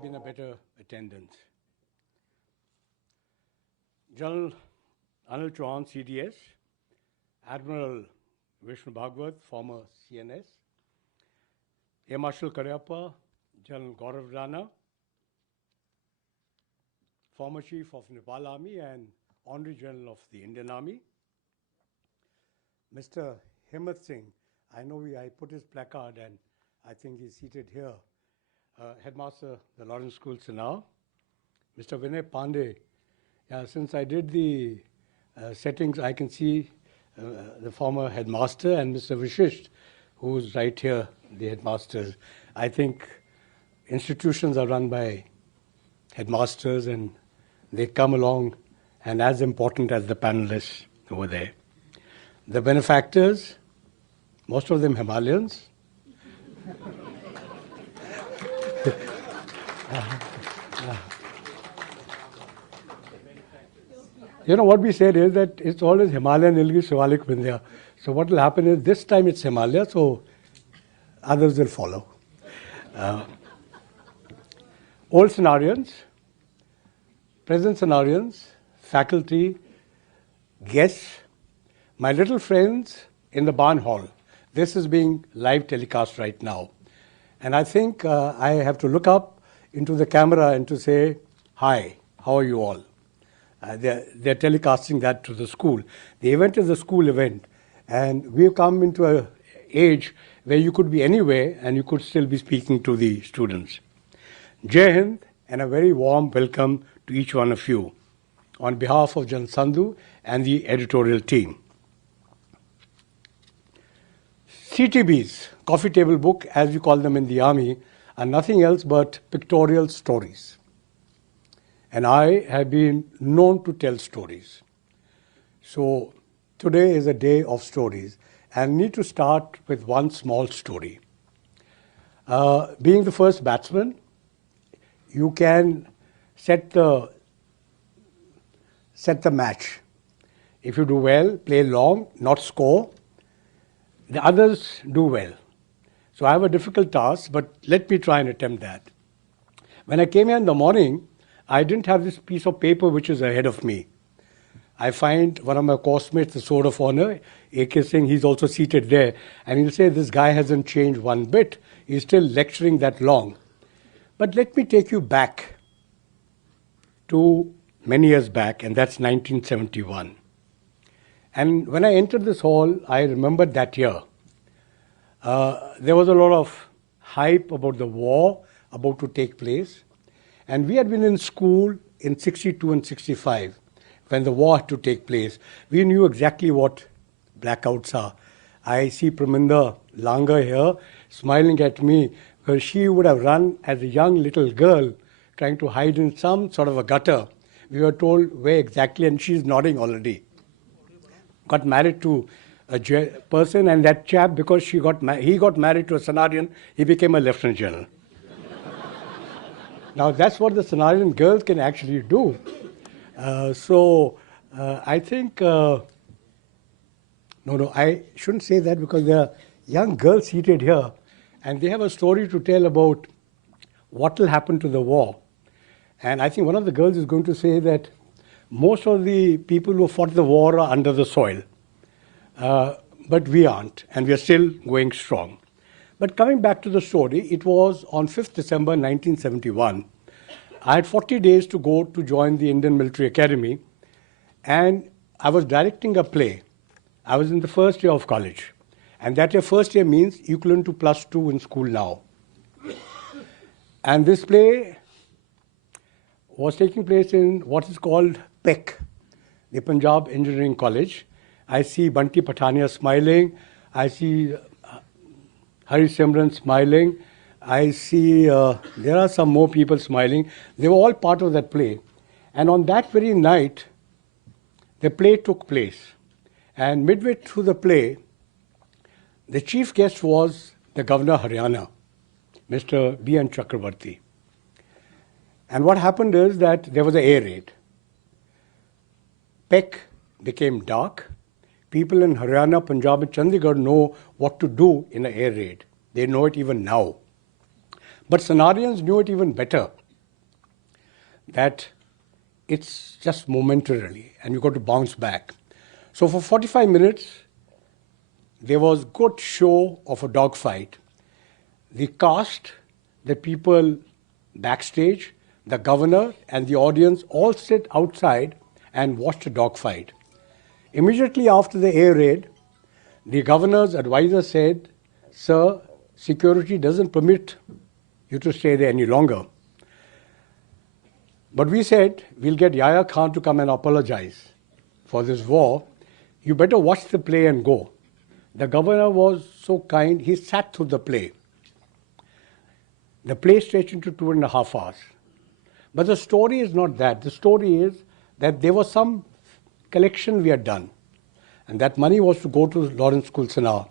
have been a better attendance. General Anil Chauhan, CDS, Admiral Vishnu Bhagwat, former CNS, Air Marshal Karyappa, General Gaurav Rana, former Chief of Nepal Army and Honorary General of the Indian Army, Mr. Himmat Singh, I put his placard and I think he's seated here, Headmaster, the Lawrence School Sanawar, Mr. Vinay Pandey. Since I did the settings, I can see the former headmaster and Mr. Vishisht, who's right here, the headmasters. I think institutions are run by headmasters and they come along and as important as the panelists over there. The benefactors, most of them Himalayans. You know, what we said is that it's always Himalayan, Nilgiris, Shivalik, Vindhya. So what will happen is this time it's Himalaya, so others will follow. Old Sanawarians, present Sanawarians, faculty, guests, my little friends in the barn hall. This is being live telecast right now. And I think I have to look up into the camera and to say, hi, how are you all? They're telecasting that to the school. The event is a school event. And we've come into an age where you could be anywhere and you could still be speaking to the students. Jai Hind and a very warm welcome to each one of you on behalf of Jan Sandhu and the editorial team. CTBs, coffee table book, as we call them in the army, are nothing else but pictorial stories. And I have been known to tell stories. So today is a day of stories, and need to start with one small story. Being the first batsman, you can set the match. If you do well, play long, not score. The others do well. So I have a difficult task, but let me try and attempt that. When I came here in the morning, I didn't have this piece of paper which is ahead of me. I find one of my course mates, the Sword of Honor, A.K. Singh, he's also seated there. And he'll say, this guy hasn't changed one bit. He's still lecturing that long. But let me take you back to many years back, and that's 1971. And when I entered this hall, I remembered that year. There was a lot of hype about the war about to take place. And we had been in school in 62 and 65 when the war had to take place. We knew exactly what blackouts are. I see Praminda Langer here smiling at me because she would have run as a young little girl trying to hide in some sort of a gutter. We were told where exactly, and she's nodding already. Got married to a person, and that chap, because he got married to a Sanawarian, he became a lieutenant general. Now that's what the Sanawarian girls can actually do. I think, no, I shouldn't say that because there are young girls seated here and they have a story to tell about what will happen to the war. And I think one of the girls is going to say that most of the people who fought the war are under the soil. But we aren't, and we are still going strong. But coming back to the story, it was on 5th December 1971. I had 40 days to go to join the Indian Military Academy, and I was directing a play. I was in the first year of college, and that year, first year means equivalent to +2 in school now. And this play was taking place in what is called PEC, the Punjab Engineering College. I see Bunty Pathania smiling. I see Hari Simran smiling. I see there are some more people smiling. They were all part of that play. And on that very night, the play took place. And midway through the play, the chief guest was the Governor of Haryana, Mr. B.N. Chakravarti. And what happened is that there was an air raid. PEC became dark. People in Haryana, Punjab and Chandigarh know what to do in an air raid. They know it even now. But Sanawarians knew it even better. that it's just momentarily and you've got to bounce back. So for 45 minutes, there was good show of a dogfight. The cast, the people backstage, the governor and the audience all sit outside and watched a dogfight. Immediately after the air raid, the governor's advisor said, "Sir, security doesn't permit you to stay there any longer." But we said, "We'll get Yahya Khan to come and apologize for this war. You better watch the play and go." The governor was so kind, he sat through the play. The play stretched into 2.5 hours. But the story is not that. The story is that there was some collection we had done. And that money was to go to Lawrence School Sanawar.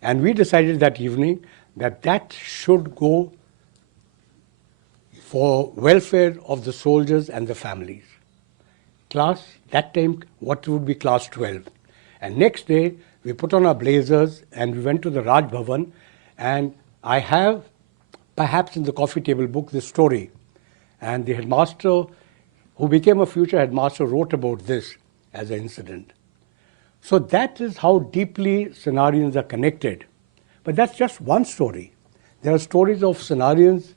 And we decided that evening that that should go for welfare of the soldiers and the families. Class, that time, what would be class 12. And next day, we put on our blazers and we went to the Raj Bhavan. And I have, perhaps in the coffee table book, this story. And the headmaster, who became a future headmaster, wrote about this as an incident. So that is how deeply Sanawarians are connected. But that's just one story. There are stories of Sanawarians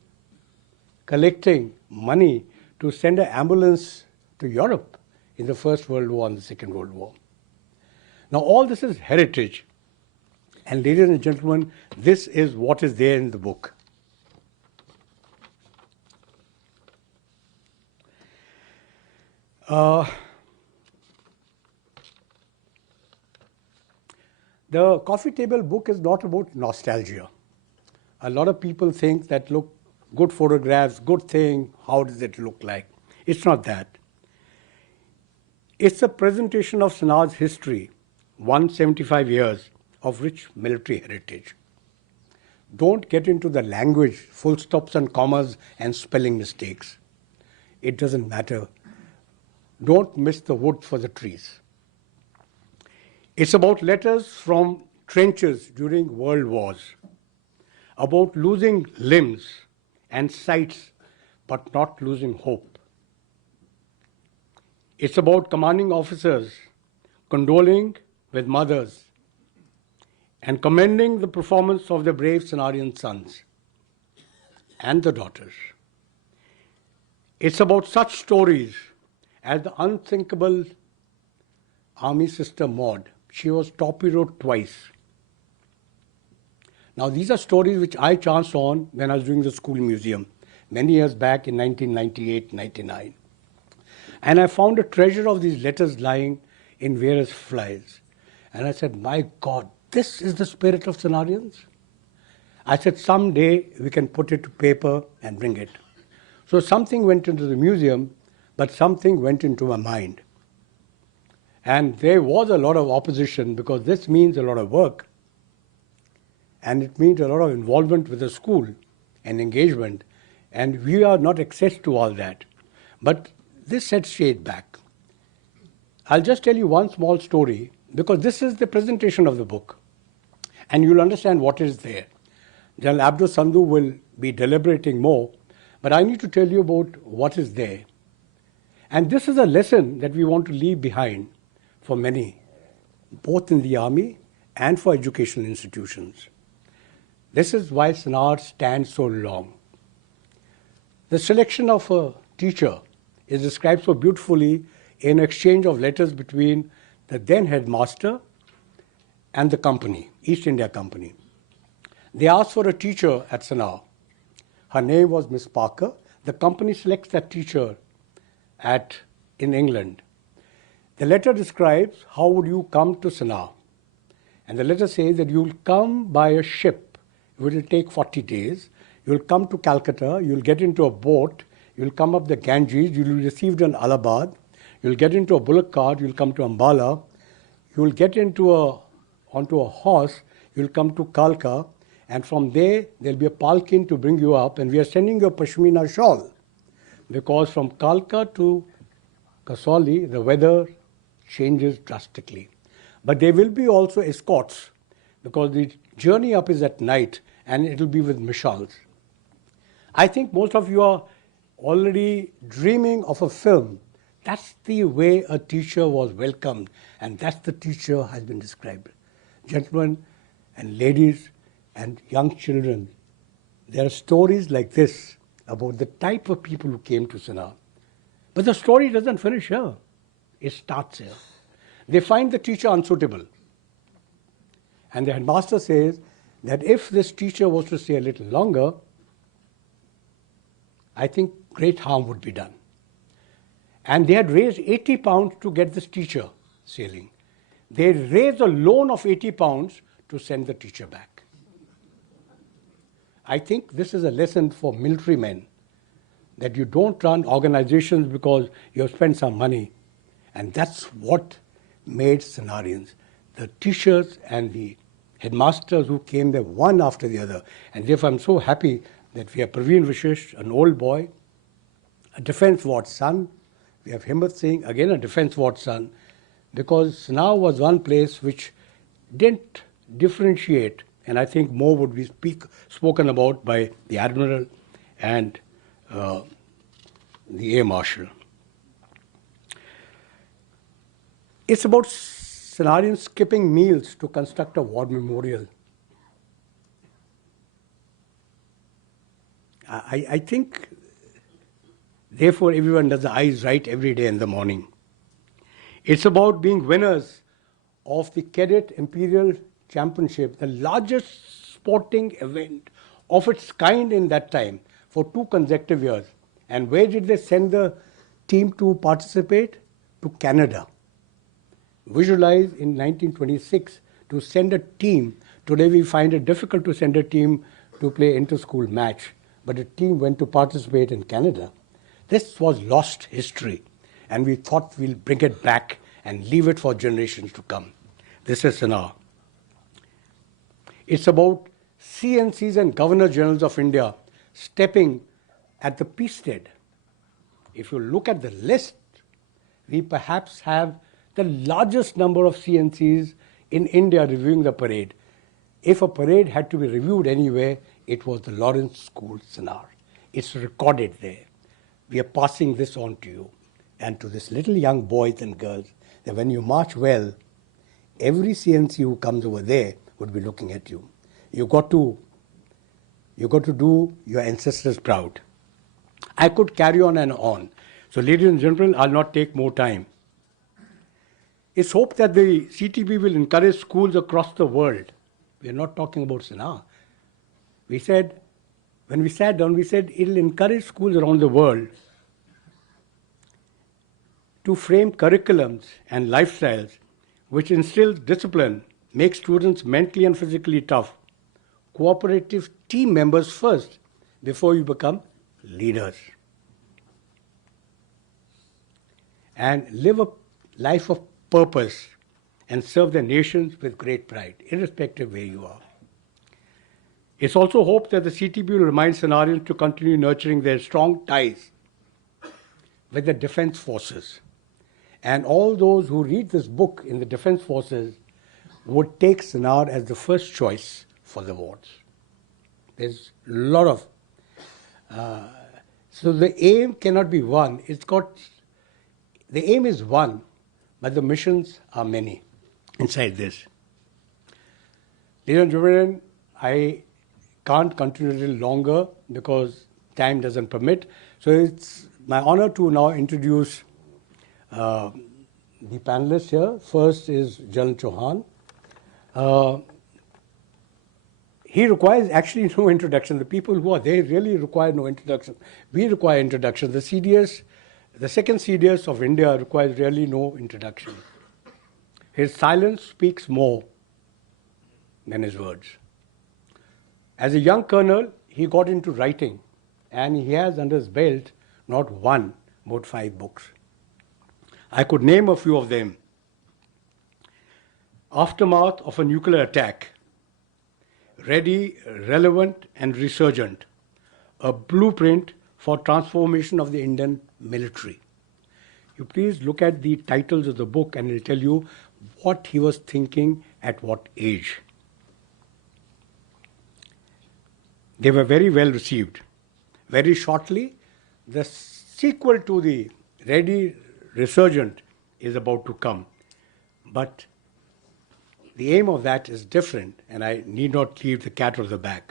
collecting money to send an ambulance to Europe in the First World War and the Second World War. Now all this is heritage. And ladies and gentlemen, this is what is there in the book. The coffee table book is not about nostalgia. A lot of people think that, look, good photographs, good thing, how does it look like? It's not that. It's a presentation of Sanawar's history, 175 years of rich military heritage. Don't get into the language, full stops and commas and spelling mistakes. It doesn't matter. Don't miss the wood for the trees. It's about letters from trenches during world wars, about losing limbs and sights, but not losing hope. It's about commanding officers condoling with mothers and commending the performance of the brave Sanawarian sons and the daughters. It's about such stories as the unthinkable Army Sister Maud. She was torpedoed twice. Now these are stories which I chanced on when I was doing the school museum many years back in 1998-99. And I found a treasure of these letters lying in various files. And I said, my God, this is the spirit of Sanawarians? I said, someday we can put it to paper and bring it. So something went into the museum, but something went into my mind. And there was a lot of opposition because this means a lot of work. And it means a lot of involvement with the school and engagement. And we are not access to all that. But this sets shade back. I'll just tell you one small story because this is the presentation of the book. And you'll understand what is there. General Abdul Sandhu will be deliberating more, but I need to tell you about what is there. And this is a lesson that we want to leave behind for many, both in the army and for educational institutions. This is why Sanawar stands so long. The selection of a teacher is described so beautifully in exchange of letters between the then headmaster and the company, East India Company. They asked for a teacher at Sanawar. Her name was Miss Parker. The company selects that teacher in England. The letter describes how would you come to Sanawar. And the letter says that you'll come by a ship. It will take 40 days. You'll come to Calcutta. You'll get into a boat. You'll come up the Ganges. You'll be received in Allahabad. You'll get into a bullock cart. You'll come to Ambala. You'll get onto a horse. You'll come to Kalka. And from there, there'll be a palkin to bring you up. And we are sending you a Pashmina shawl. Because from Kalka to Kasauli, the weather changes drastically. But there will be also escorts because the journey up is at night and it will be with mishals. I think most of you are already dreaming of a film. That's the way a teacher was welcomed, and that's the teacher has been described. Gentlemen and ladies and young children, there are stories like this about the type of people who came to Sanawar. But the story doesn't finish here. It starts here. They find the teacher unsuitable. And the headmaster says that if this teacher was to stay a little longer, I think great harm would be done. And they had raised 80 pounds to get this teacher sailing. They raised a loan of 80 pounds to send the teacher back. I think this is a lesson for military men, that you don't run organizations because you have spent some money. And that's what made Sanawarians. The teachers and the headmasters who came there one after the other. And therefore I'm so happy that we have Praveen Vishesh, an old boy, a defense ward son. We have Himmat Singh, again a defense ward son, because Sanawar was one place which didn't differentiate, and I think more would be spoken about by the Admiral and the Air Marshal. It's about Sanawarians skipping meals to construct a war memorial. I think, therefore, everyone does the eyes right every day in the morning. It's about being winners of the Cadet Imperial Championship, the largest sporting event of its kind in that time for 2 consecutive years. And where did they send the team to participate? To Canada. Visualize in 1926 to send a team. Today we find it difficult to send a team to play inter-school match, but a team went to participate in Canada. This was lost history, and we thought we'll bring it back and leave it for generations to come. This is Sanawar. It's about CNCs and Governor Generals of India stepping at the peacehead. If you look at the list, we perhaps have the largest number of CNCs in India reviewing the parade. If a parade had to be reviewed anywhere, it was the Lawrence School Sanawar. It's recorded there. We are passing this on to you and to this little young boys and girls, that when you march well, every CNC who comes over there would be looking at you. You got to do your ancestors proud. I could carry on and on. So ladies and gentlemen, I'll not take more time. It's hoped that the CTB will encourage schools across the world. We're not talking about Sanawar. We said, when we sat down, we said it'll encourage schools around the world to frame curriculums and lifestyles which instill discipline, make students mentally and physically tough, cooperative team members first before you become leaders, and live a life of purpose and serve the nations with great pride, irrespective of where you are. It's also hoped that the CTB will remind Sanawarians to continue nurturing their strong ties with the defense forces. And all those who read this book in the defense forces would take Sanawar as the first choice for the wards. There's a lot of... so the aim cannot be one. The aim is one, but the missions are many inside this. Ladies and gentlemen, I can't continue a little longer because time doesn't permit. So it's my honor to now introduce the panelists here. First is Anil Chauhan. He requires actually no introduction. The people who are there really require no introduction. We require introduction. The CDS, the second CDS of India requires really no introduction. His silence speaks more than his words. As a young colonel, he got into writing, and he has under his belt not one, but 5 books. I could name a few of them. Aftermath of a Nuclear Attack, Ready, Relevant and Resurgent, a blueprint for transformation of the Indian military. You please look at the titles of the book and it will tell you what he was thinking at what age. They were very well received. Very shortly, the sequel to the Ready Resurgent is about to come. But the aim of that is different, and I need not leave the cat out of the bag.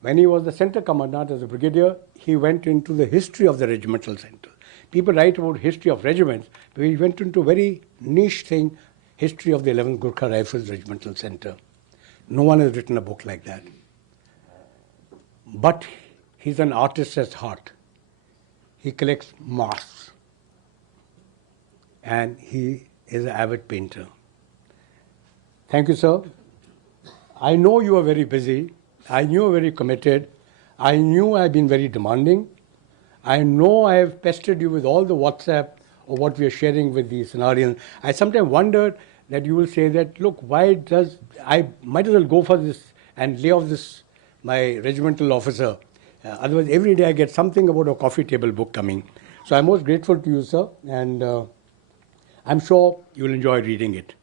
When he was the center commandant as a brigadier, he went into the history of the regimental center. People write about history of regiments, but he went into a very niche thing, history of the 11th Gurkha Rifles Regimental Center. No one has written a book like that. But he's an artist at heart. He collects masks. And he is an avid painter. Thank you, sir. I know you are very busy. I knew you were very committed. I knew I've been very demanding. I know I have pestered you with all the WhatsApp of what we are sharing with the Sanawarians. I sometimes wondered that you will say that, look, I might as well go for this and lay off this, my regimental officer. Otherwise, every day I get something about a coffee table book coming. So I'm most grateful to you, sir, and I'm sure you'll enjoy reading it.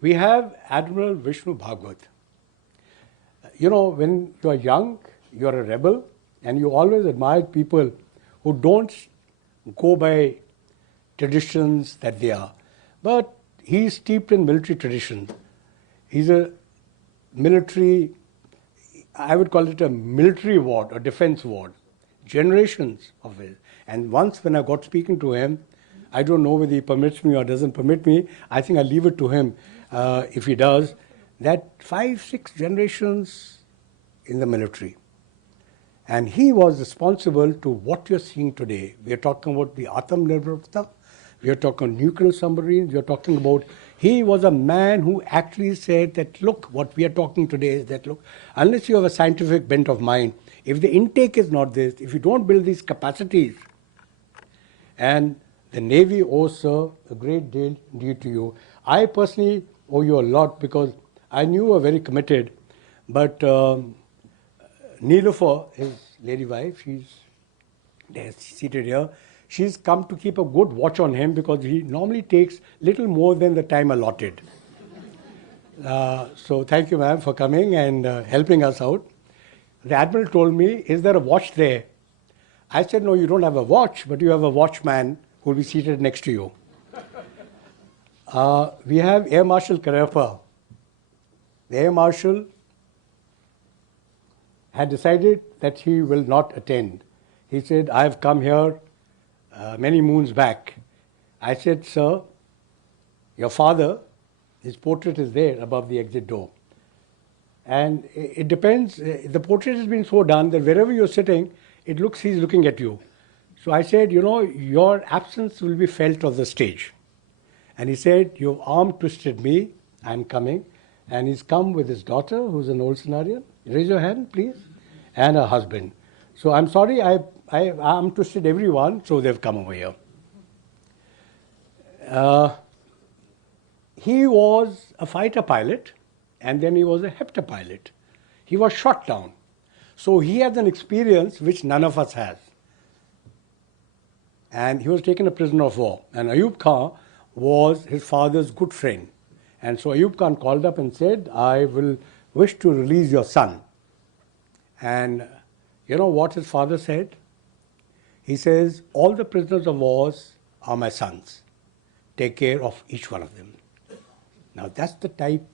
We have Admiral Vishnu Bhagwat. You know, when you are young, you are a rebel, and you always admire people who don't go by traditions that they are. But he's steeped in military tradition. He's a military, I would call it a military ward, a defense ward. Generations of it. And once when I got speaking to him, I don't know whether he permits me or doesn't permit me. I think I'll leave it to him if he does. That 5, 6 generations in the military. And he was responsible to what you're seeing today. We are talking about the Atmanirbharta. We are talking nuclear submarines. We are talking about, he was a man who actually said that, look, what we are talking today is that, look, unless you have a scientific bent of mind, if the intake is not this, if you don't build these capacities, and the Navy owes, sir, a great deal due to you. I personally owe you a lot because I knew you were very committed, but Neelofer, his lady wife, she's seated here. She's come to keep a good watch on him because he normally takes little more than the time allotted. So thank you, ma'am, for coming and helping us out. The Admiral told me, is there a watch there? I said, no, you don't have a watch, but you have a watchman who will be seated next to you. We have Air Marshal Karayappa. The Air Marshal had decided that he will not attend. He said, I have come here many moons back. I said, sir, your father, his portrait is there above the exit door. And it depends, the portrait has been so done that wherever you're sitting, it looks he's looking at you. So I said, you know, your absence will be felt on the stage. And he said, you've arm twisted me, I'm coming. And he's come with his daughter, who's an old Sanawarian. Raise your hand, please. And her husband. So I'm sorry, I arm twisted everyone, so they've come over here. He was a fighter pilot, and then he was a hepta pilot. He was shot down. So he has an experience which none of us has. And he was taken a prisoner of war. And Ayub Khan was his father's good friend. And so Ayub Khan called up and said, I will wish to release your son. And you know what his father said? He says, all the prisoners of war are my sons. Take care of each one of them. Now that's the type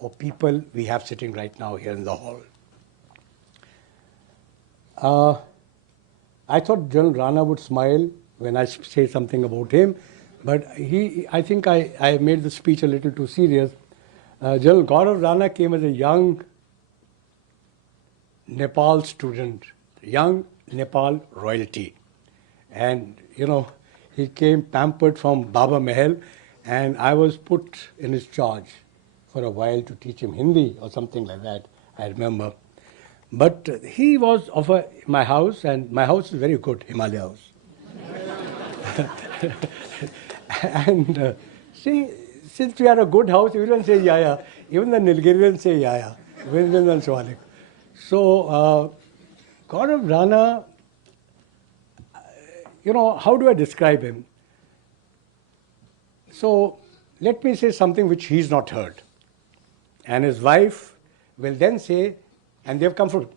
of people we have sitting right now here in the hall. I thought General Rana would smile when I say something about him, but I think I made the speech a little too serious. General Gaurav Rana came as a young Nepal student, young Nepal royalty. And, you know, he came pampered from Baba Mahal, and I was put in his charge for a while to teach him Hindi or something like that, I remember. But he was of my house, and my house is very good, Himalaya house. And see, since we are a good house, everyone says Yaya. Even the Nilgirians say Yaya. So, Gaurav Rana, you know, how do I describe him? So, let me say something which he's not heard. And his wife will then say, and they've come from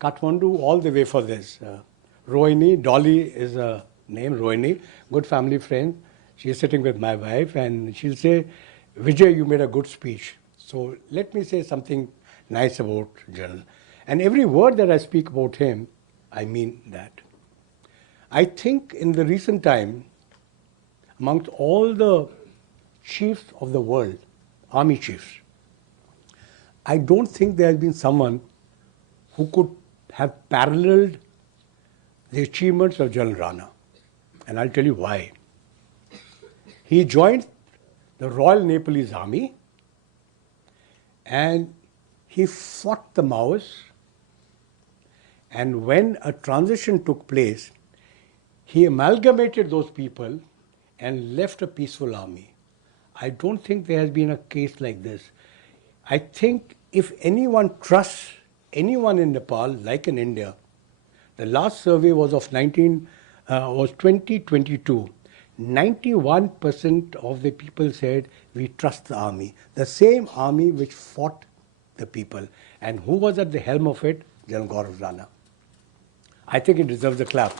Kathmandu all the way for this, Rohini, Dolly is a name, Rohini, good family friend. She is sitting with my wife and she'll say, Vijay, you made a good speech. So let me say something nice about General. And every word that I speak about him, I mean that. I think in the recent time, amongst all the chiefs of the world, army chiefs, I don't think there has been someone who could have paralleled the achievements of General Rana. And I'll tell you why. He joined the Royal Nepalese Army and he fought the Maoists. And when a transition took place, he amalgamated those people and left a peaceful army. I don't think there has been a case like this. I think if anyone trusts anyone in Nepal, like in India, the last survey was of 2022. 91% of the people said, we trust the army. The same army which fought the people. And who was at the helm of it? General Gaurav Rana. I think it deserves a clap.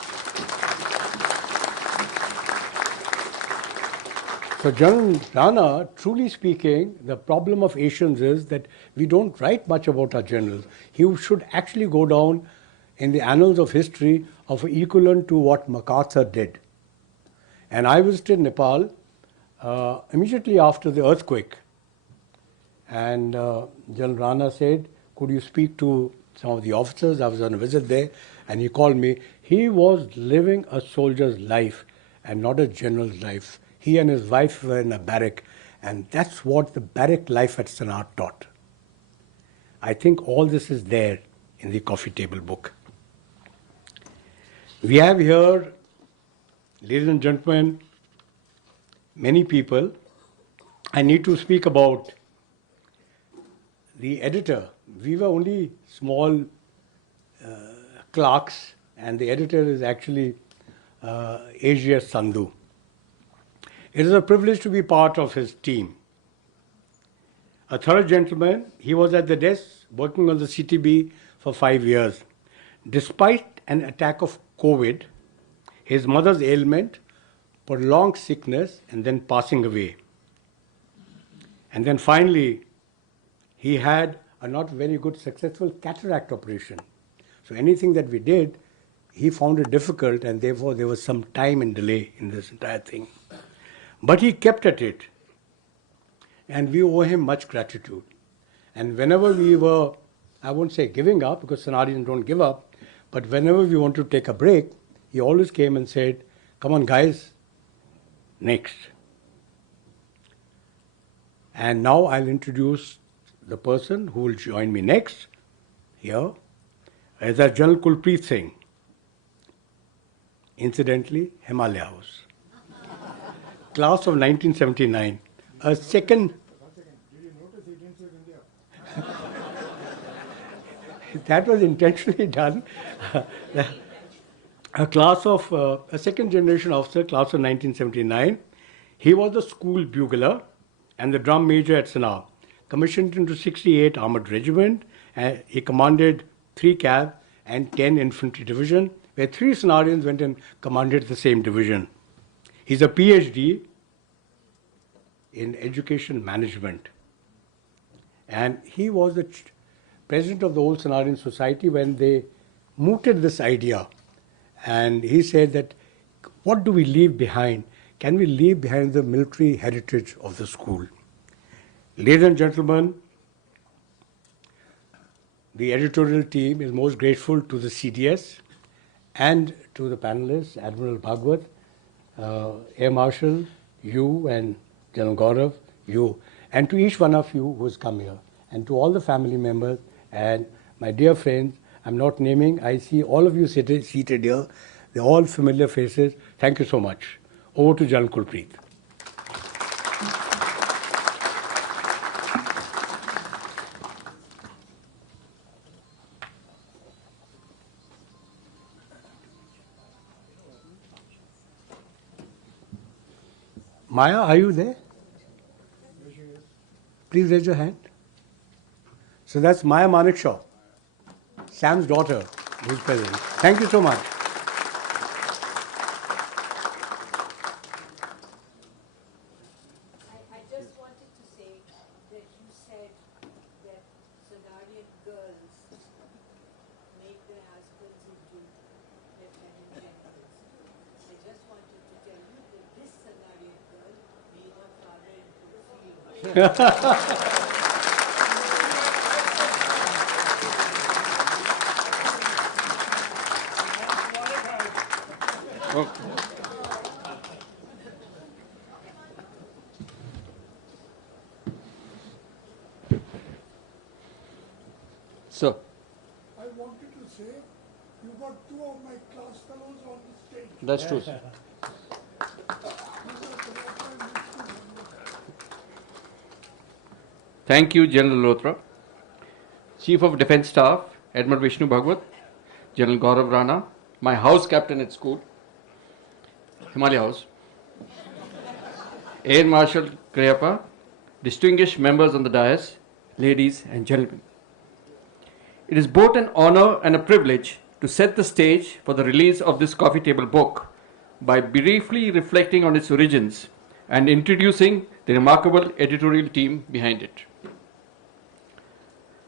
So General Rana, truly speaking, the problem of Asians is that we don't write much about our generals. He should actually go down in the annals of history of equivalent to what MacArthur did. And I visited Nepal immediately after the earthquake. And General Rana said, could you speak to some of the officers? I was on a visit there and he called me. He was living a soldier's life and not a general's life. He and his wife were in a barrack, and that's what the barrack life at Sanawar taught. I think all this is there in the coffee table book. We have here, ladies and gentlemen, many people. I need to speak about the editor. We were only small clerks, and the editor is actually A.G.S. Sandhu. It is a privilege to be part of his team. A thorough gentleman, he was at the desk working on the CTB for 5 years. Despite an attack of COVID, his mother's ailment, prolonged sickness, and then passing away. And then finally, he had a not very good successful cataract operation. So anything that we did, he found it difficult, and therefore there was some time and delay in this entire thing. But he kept at it, and we owe him much gratitude. And whenever we were, I won't say giving up, because Sanawarians don't give up, but whenever we want to take a break, he always came and said, come on guys, next. And now I'll introduce the person who will join me next here, is General Kulpreet Singh. Incidentally, Himalaya House. Class of 1979. A second. Did you notice he didn't say India? That was intentionally done. A class of a second generation officer, class of 1979. He was the school bugler and the drum major at Sanawar. Commissioned into 68 Armored Regiment. He commanded 3 Cav and 10 Infantry Division, where 3 Sanawarians went and commanded the same division. He's a PhD in education management. And he was the president of the Old Sanawarian Society when they mooted this idea. And he said that, what do we leave behind? Can we leave behind the military heritage of the school? Ladies and gentlemen, the editorial team is most grateful to the CDS and to the panelists, Admiral Bhagwat, Air Marshal, you and General Gaurav, you, and to each one of you who has come here, and to all the family members, and my dear friends, I'm not naming, I see all of you seated here, they're all familiar faces. Thank you so much. Over to General Kulpreet. Maya, are you there? Please raise your hand. So that's Maya Manekshaw, Sam's daughter, who's present. Thank you so much. So, I wanted to say, you got two of my class fellows on the stage. that's true, sir. Thank you, General Lothra. Chief of Defence Staff, Admiral Vishnu Bhagwat, General Gaurav Rana, my house captain at school, Himalaya House, Air Marshal Kriyappa, distinguished members on the dais, ladies and gentlemen. It is both an honor and a privilege to set the stage for the release of this coffee table book by briefly reflecting on its origins and introducing the remarkable editorial team behind it.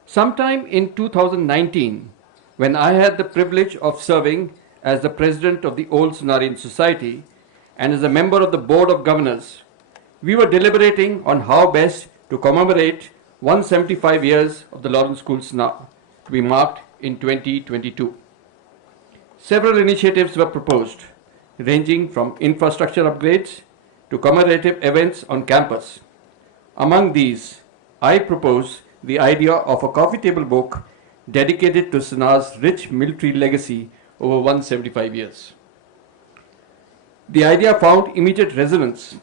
Sometime in 2019, when I had the privilege of serving as the president of the Old Sanawarian Society and as a member of the Board of Governors, we were deliberating on how best to commemorate 175 years of the Lawrence School Sanawar, to be marked in 2022. Several initiatives were proposed, ranging from infrastructure upgrades to commemorative events on campus. Among these, I propose the idea of a coffee table book dedicated to Sanawar's rich military legacy over 175 years. The idea found immediate resonance.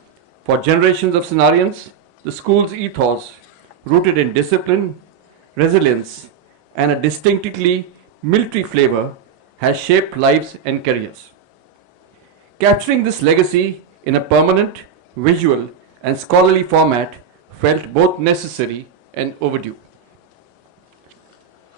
For generations of Sanawarians, the school's ethos, rooted in discipline, resilience, and a distinctively military flavor, has shaped lives and careers. Capturing this legacy in a permanent, visual, and scholarly format felt both necessary and overdue.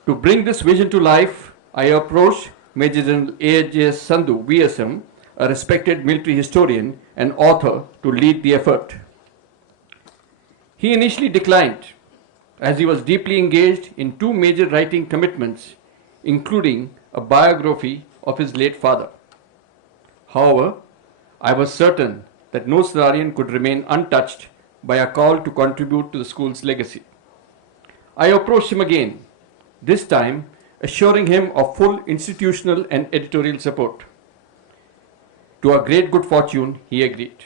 To bring this vision to life, I approached Major General A.J. Sandhu, VSM, a respected military historian and author, to lead the effort. He initially declined, as he was deeply engaged in two major writing commitments, including a biography of his late father. However, I was certain that no Sanawarian could remain untouched by a call to contribute to the school's legacy. I approached him again, this time assuring him of full institutional and editorial support. To our great good fortune, he agreed.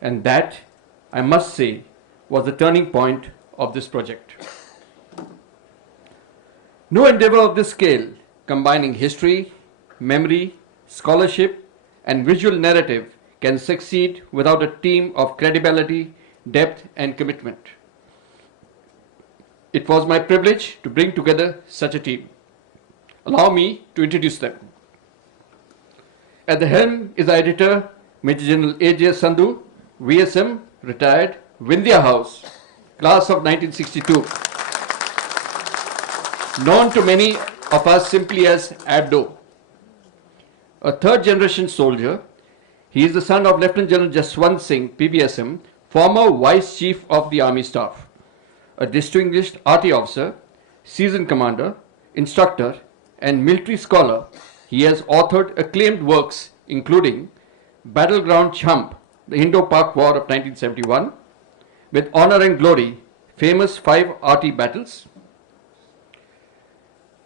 And that, I must say, was the turning point of this project. No endeavor of this scale, combining history, memory, scholarship, and visual narrative, can succeed without a team of credibility, depth, and commitment. It was my privilege to bring together such a team. Allow me to introduce them. At the helm is our editor, Major General A.J. Sandhu, VSM, retired, Vindhya House, class of 1962. Known to many of us simply as Abdo. A third generation soldier, he is the son of Lieutenant General Jaswant Singh, PBSM, former Vice Chief of the Army Staff. A distinguished arty officer, seasoned commander, instructor, and military scholar, he has authored acclaimed works including Battleground Champ, the Indo-Pak War of 1971, with honor and glory, famous 5 arty battles.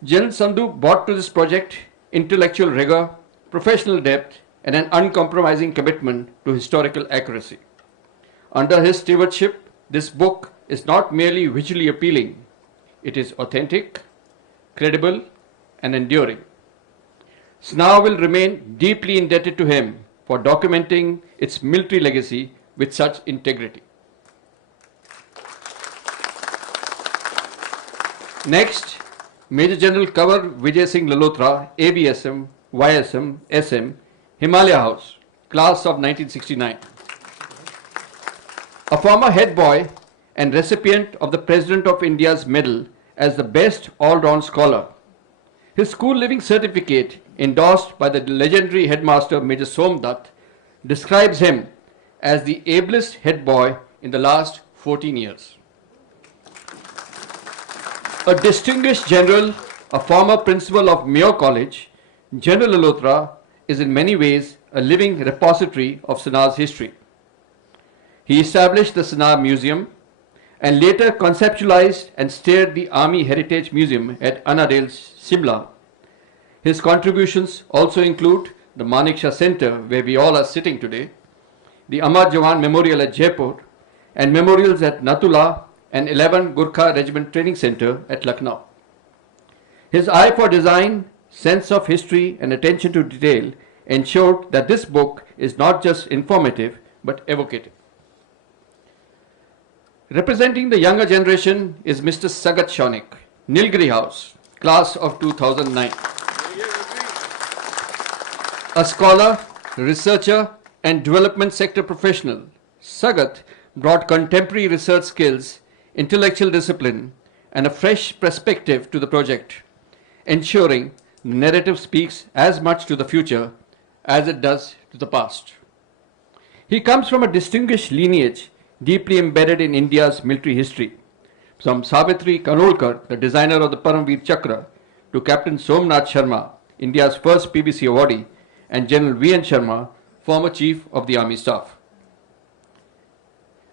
General Sandhu brought to this project intellectual rigor, professional depth, and an uncompromising commitment to historical accuracy. Under his stewardship, this book is not merely visually appealing, it is authentic, credible, and enduring. Sanawar will remain deeply indebted to him for documenting its military legacy with such integrity. Next, Major General Kanwar Vijay Singh Lalhotra, ABSM, YSM, SM, Himalaya House, class of 1969. A former head boy and recipient of the President of India's medal as the best all-round scholar. His school living certificate, endorsed by the legendary headmaster Major Somdutt, describes him as the ablest head boy in the last 14 years. A distinguished general, a former principal of Mayo College, General Lalhotra is in many ways a living repository of Sanawar's history. He established the Sanawar Museum, and later conceptualized and steered the Army Heritage Museum at Anadale, Shimla. His contributions also include the Manekshaw Centre, where we all are sitting today, the Amar Jawan Memorial at Jaipur, and memorials at Natula and 11 Gurkha Regiment Training Centre at Lucknow. His eye for design, sense of history, and attention to detail ensured that this book is not just informative but evocative. Representing the younger generation is Mr. Sagat Shaunik, Nilgiri House, class of 2009. A scholar, researcher, and development sector professional, Sagat brought contemporary research skills, intellectual discipline, and a fresh perspective to the project, ensuring the narrative speaks as much to the future as it does to the past. He comes from a distinguished lineage deeply embedded in India's military history, from Savitri Kanolkar, the designer of the Paramveer Chakra, to Captain Somnath Sharma, India's first PBC awardee, and General V.N. Sharma, former Chief of the Army Staff.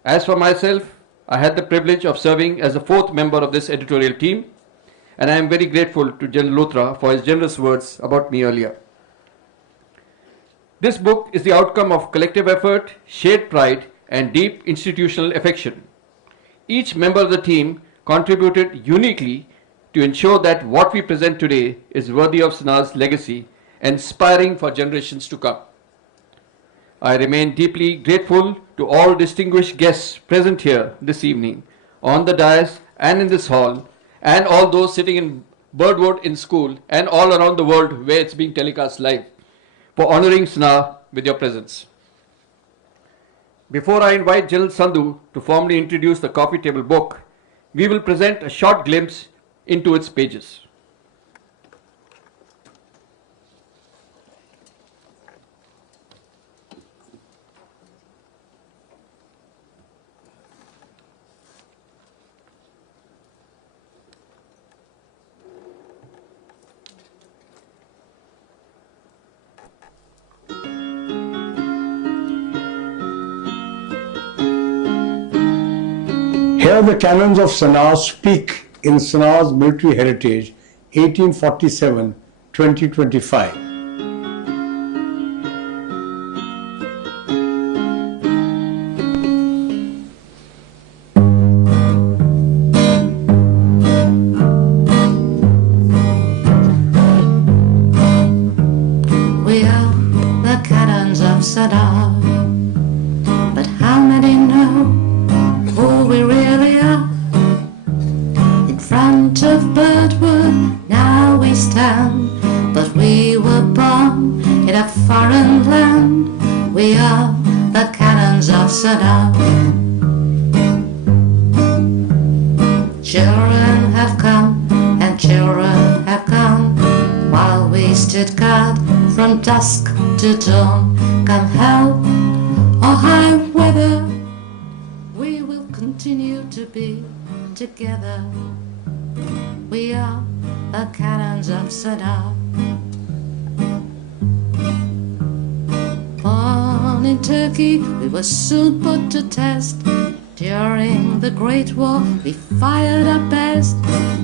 As for myself, I had the privilege of serving as the fourth member of this editorial team, and I am very grateful to General Luthra for his generous words about me earlier. This book is the outcome of collective effort, shared pride, and deep institutional affection. Each member of the team contributed uniquely to ensure that what we present today is worthy of Sanaw's legacy, inspiring for generations to come. I remain deeply grateful to all distinguished guests present here this evening, on the dais and in this hall, and all those sitting in Birdwood in school and all around the world where it's being telecast live, for honoring Sanaw with your presence. Before I invite General Sandhu to formally introduce the coffee table book, we will present a short glimpse into its pages. Here the Canons of Sanaw speak in Sanaw's military heritage, 1847-2025. We are the Canons of Sanaw, but how many know who we really are? In front of Birdwood now we stand, but we were born in a foreign land. We are the Canons of Sanaw. Children have come and children have gone, while we stood guard from dusk to dawn. Come hell or high weather, we will continue to be together. We are the Canons of Sanaw. Born in Turkey, we were soon put to test. During the Great War, we fired our best.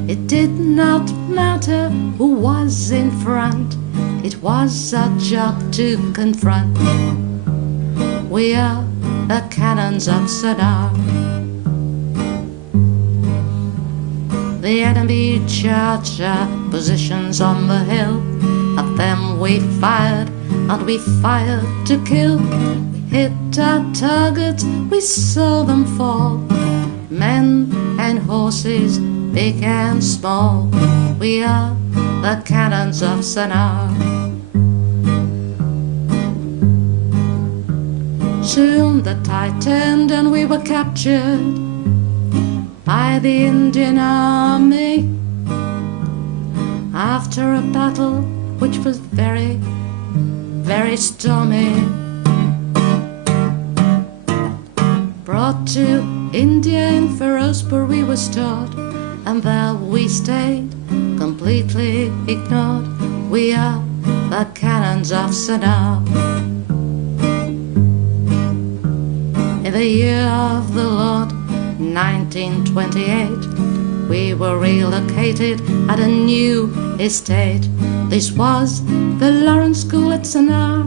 It did not matter who was in front, it was our job to confront. We are the Canons of Sanaw. The enemy charged our positions on the hill. At them we fired, and we fired to kill. We hit our targets, we saw them fall. Men and horses, big and small. We are the Canons of Sanaw. Soon the tide turned and we were captured by the Indian Army, after a battle which was very, very stormy. Brought to India in Firozpur we were stored, and there we stayed, completely ignored. We are the Canons of Sanaw. In the year of the Lord 1928, we were relocated at a new estate. This was the Lawrence School at Sanawar,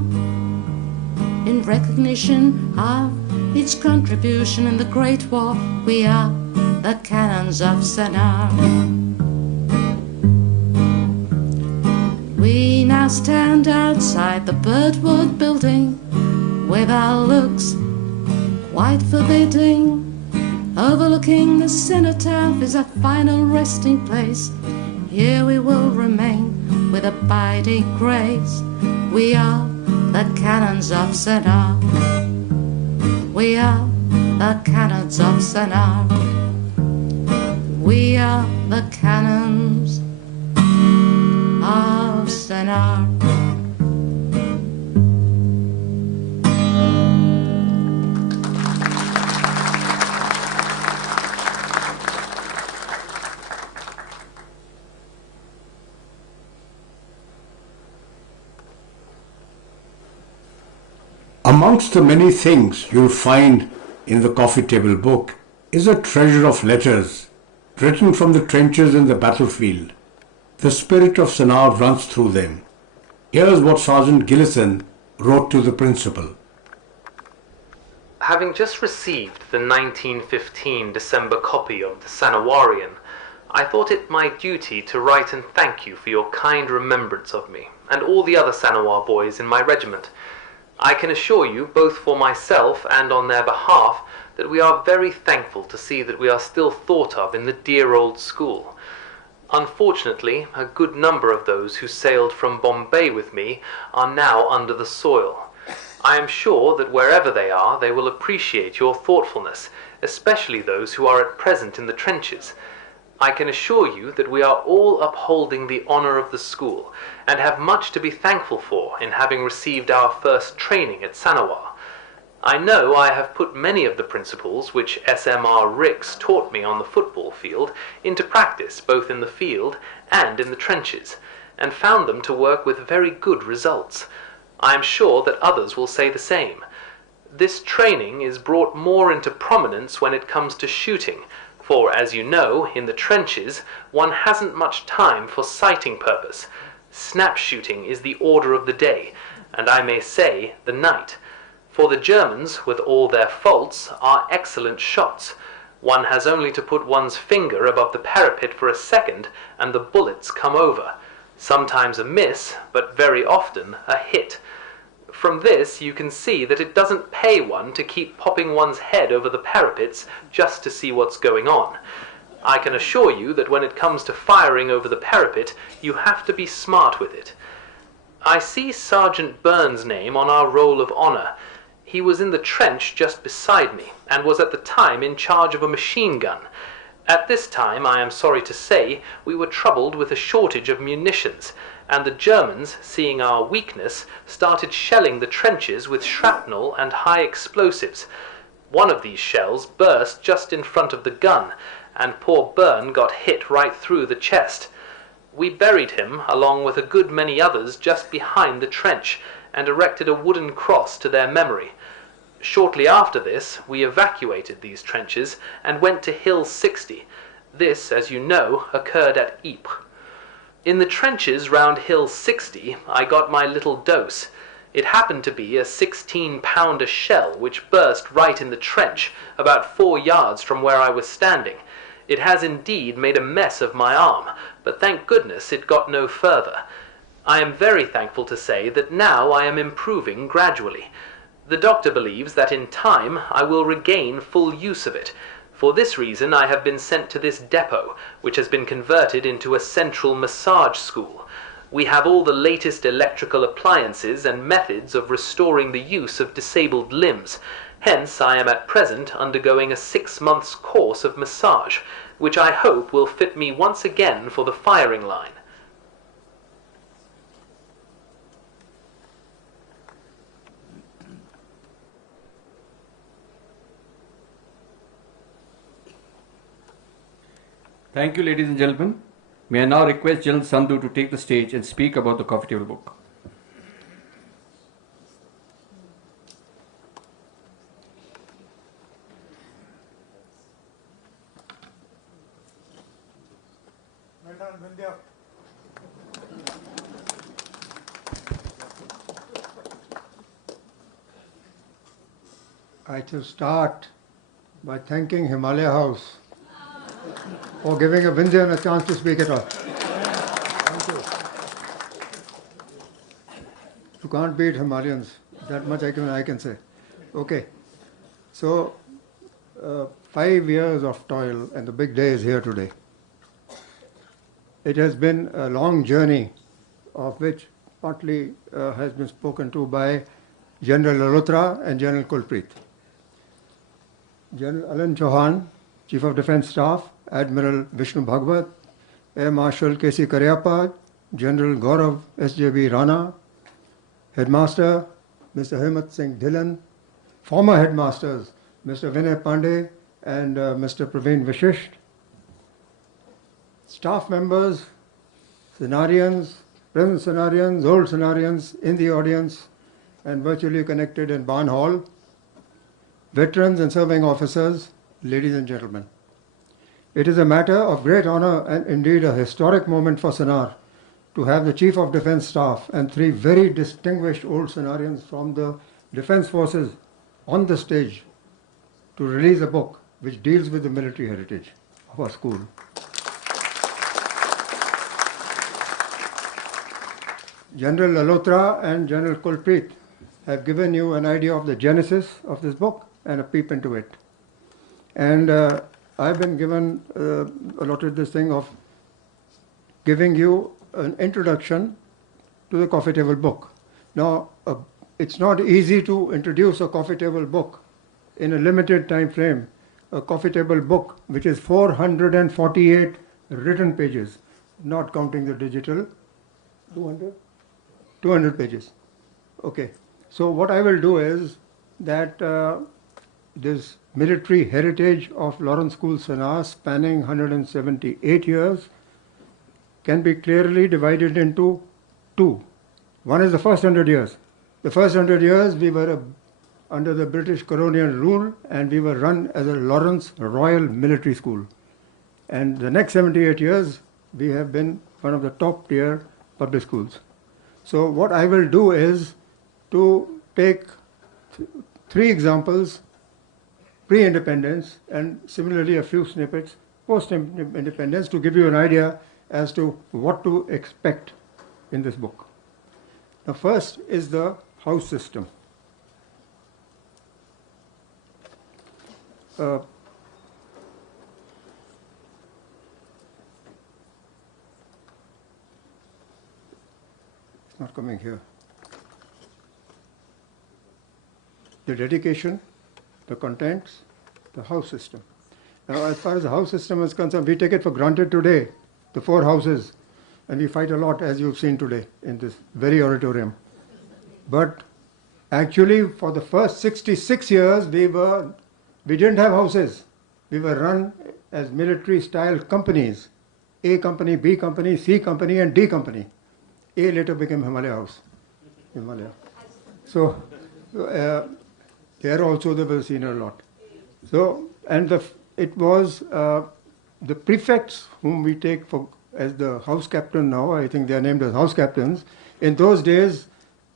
in recognition of its contribution in the Great War. We are the Canons of Sanawar. We now stand outside the Birdwood building, with our looks quite forbidding. Overlooking the cenotaph is our final resting place. Here we will remain with abiding grace. We are the Canons of Sanawar. We are the Canons of Sanawar. We are the Canons of Sanawar. Amongst the many things you'll find in the coffee table book is a treasure of letters written from the trenches in the battlefield. The spirit of Sanawar runs through them. Here's what Sergeant Gillison wrote to the principal. Having just received the 1915 December copy of the Sanawarian, I thought it my duty to write and thank you for your kind remembrance of me and all the other Sanawar boys in my regiment. I can assure you, both for myself and on their behalf, that we are very thankful to see that we are still thought of in the dear old school. Unfortunately, a good number of those who sailed from Bombay with me are now under the soil. I am sure that wherever they are, they will appreciate your thoughtfulness, especially those who are at present in the trenches. I can assure you that we are all upholding the honour of the school, and have much to be thankful for in having received our first training at Sanawar. I know I have put many of the principles which SMR Ricks taught me on the football field into practice both in the field and in the trenches, and found them to work with very good results. I am sure that others will say the same. This training is brought more into prominence when it comes to shooting, for, as you know, in the trenches, one hasn't much time for sighting purpose. Snap shooting is the order of the day, and I may say the night. For the Germans, with all their faults, are excellent shots. One has only to put one's finger above the parapet for a second, and the bullets come over. Sometimes a miss, but very often a hit. From this you can see that it doesn't pay one to keep popping one's head over the parapets just to see what's going on. I can assure you that when it comes to firing over the parapet, you have to be smart with it. I see Sergeant Burns' name on our roll of honour. He was in the trench just beside me, and was at the time in charge of a machine gun. At this time, I am sorry to say, we were troubled with a shortage of munitions, and the Germans, seeing our weakness, started shelling the trenches with shrapnel and high explosives. One of these shells burst just in front of the gun, and poor Byrne got hit right through the chest. We buried him, along with a good many others, just behind the trench, and erected a wooden cross to their memory. Shortly after this, we evacuated these trenches and went to Hill 60. This, as you know, occurred at Ypres. In the trenches round Hill 60, I got my little dose. It happened to be a 16-pounder shell which burst right in the trench, about 4 yards from where I was standing. It has indeed made a mess of my arm, but thank goodness it got no further. I am very thankful to say that now I am improving gradually. The doctor believes that in time I will regain full use of it. For this reason I have been sent to this depot, which has been converted into a central massage school. We have all the latest electrical appliances and methods of restoring the use of disabled limbs. Hence I am at present undergoing a 6 months course of massage, which I hope will fit me once again for the firing line. Thank you, ladies and gentlemen. May I now request General Sandhu to take the stage and speak about the coffee table book. I shall start by thanking Himalaya House for giving a Vindhyan a chance to speak at all. Thank you. You can't beat Himalayans. That much I can say. Okay. So, 5 years of toil and the big day is here today. It has been a long journey of which partly has been spoken to by General Lalhotra and General Kulpreet. General Anil Chauhan, Chief of Defence Staff, Admiral Vishnu Bhagwat, Air Marshal K.C. Karyappa, General Gaurav S.J.B. Rana, Headmaster Mr. Hemant Singh Dhillon, former headmasters Mr. Vinay Pandey and Mr. Praveen Vishisht, staff members, Sanawarians, present Sanawarians, old Sanawarians in the audience and virtually connected in Barn Hall, veterans and serving officers, ladies and gentlemen. It is a matter of great honor and indeed a historic moment for Sanawar to have the Chief of Defence Staff and 3 very distinguished old Sanawarians from the Defence Forces on the stage to release a book which deals with the military heritage of our school. General Lalhotra and General Kulpreet have given you an idea of the genesis of this book and a peep into it. And I've been given allotted this thing of giving you an introduction to the coffee table book. Now, it's not easy to introduce a coffee table book in a limited time frame. A coffee table book which is 448 written pages, not counting the digital. 200? 200 pages. Okay. So what I will do is that this military heritage of Lawrence School Sanawar spanning 178 years can be clearly divided into 2. One is the first 100 years. The first 100 years we were under the British colonial rule and we were run as a Lawrence Royal Military School. And the next 78 years we have been one of the top tier public schools. So what I will do is to take 3 examples pre-independence and similarly a few snippets post-independence to give you an idea as to what to expect in this book. Now first is the house system. It's not coming here. The dedication, the contents, the house system. Now as far as the house system is concerned, we take it for granted today, the 4 houses, and we fight a lot as you've seen today in this very auditorium. But actually for the first 66 years we didn't have houses. We were run as military style companies. A company, B company, C company and D company. A later became Himalaya House. Himalaya. So there also they were seen a lot. So and it was the prefects whom we take for as the house captain now, I think they are named as house captains. In those days,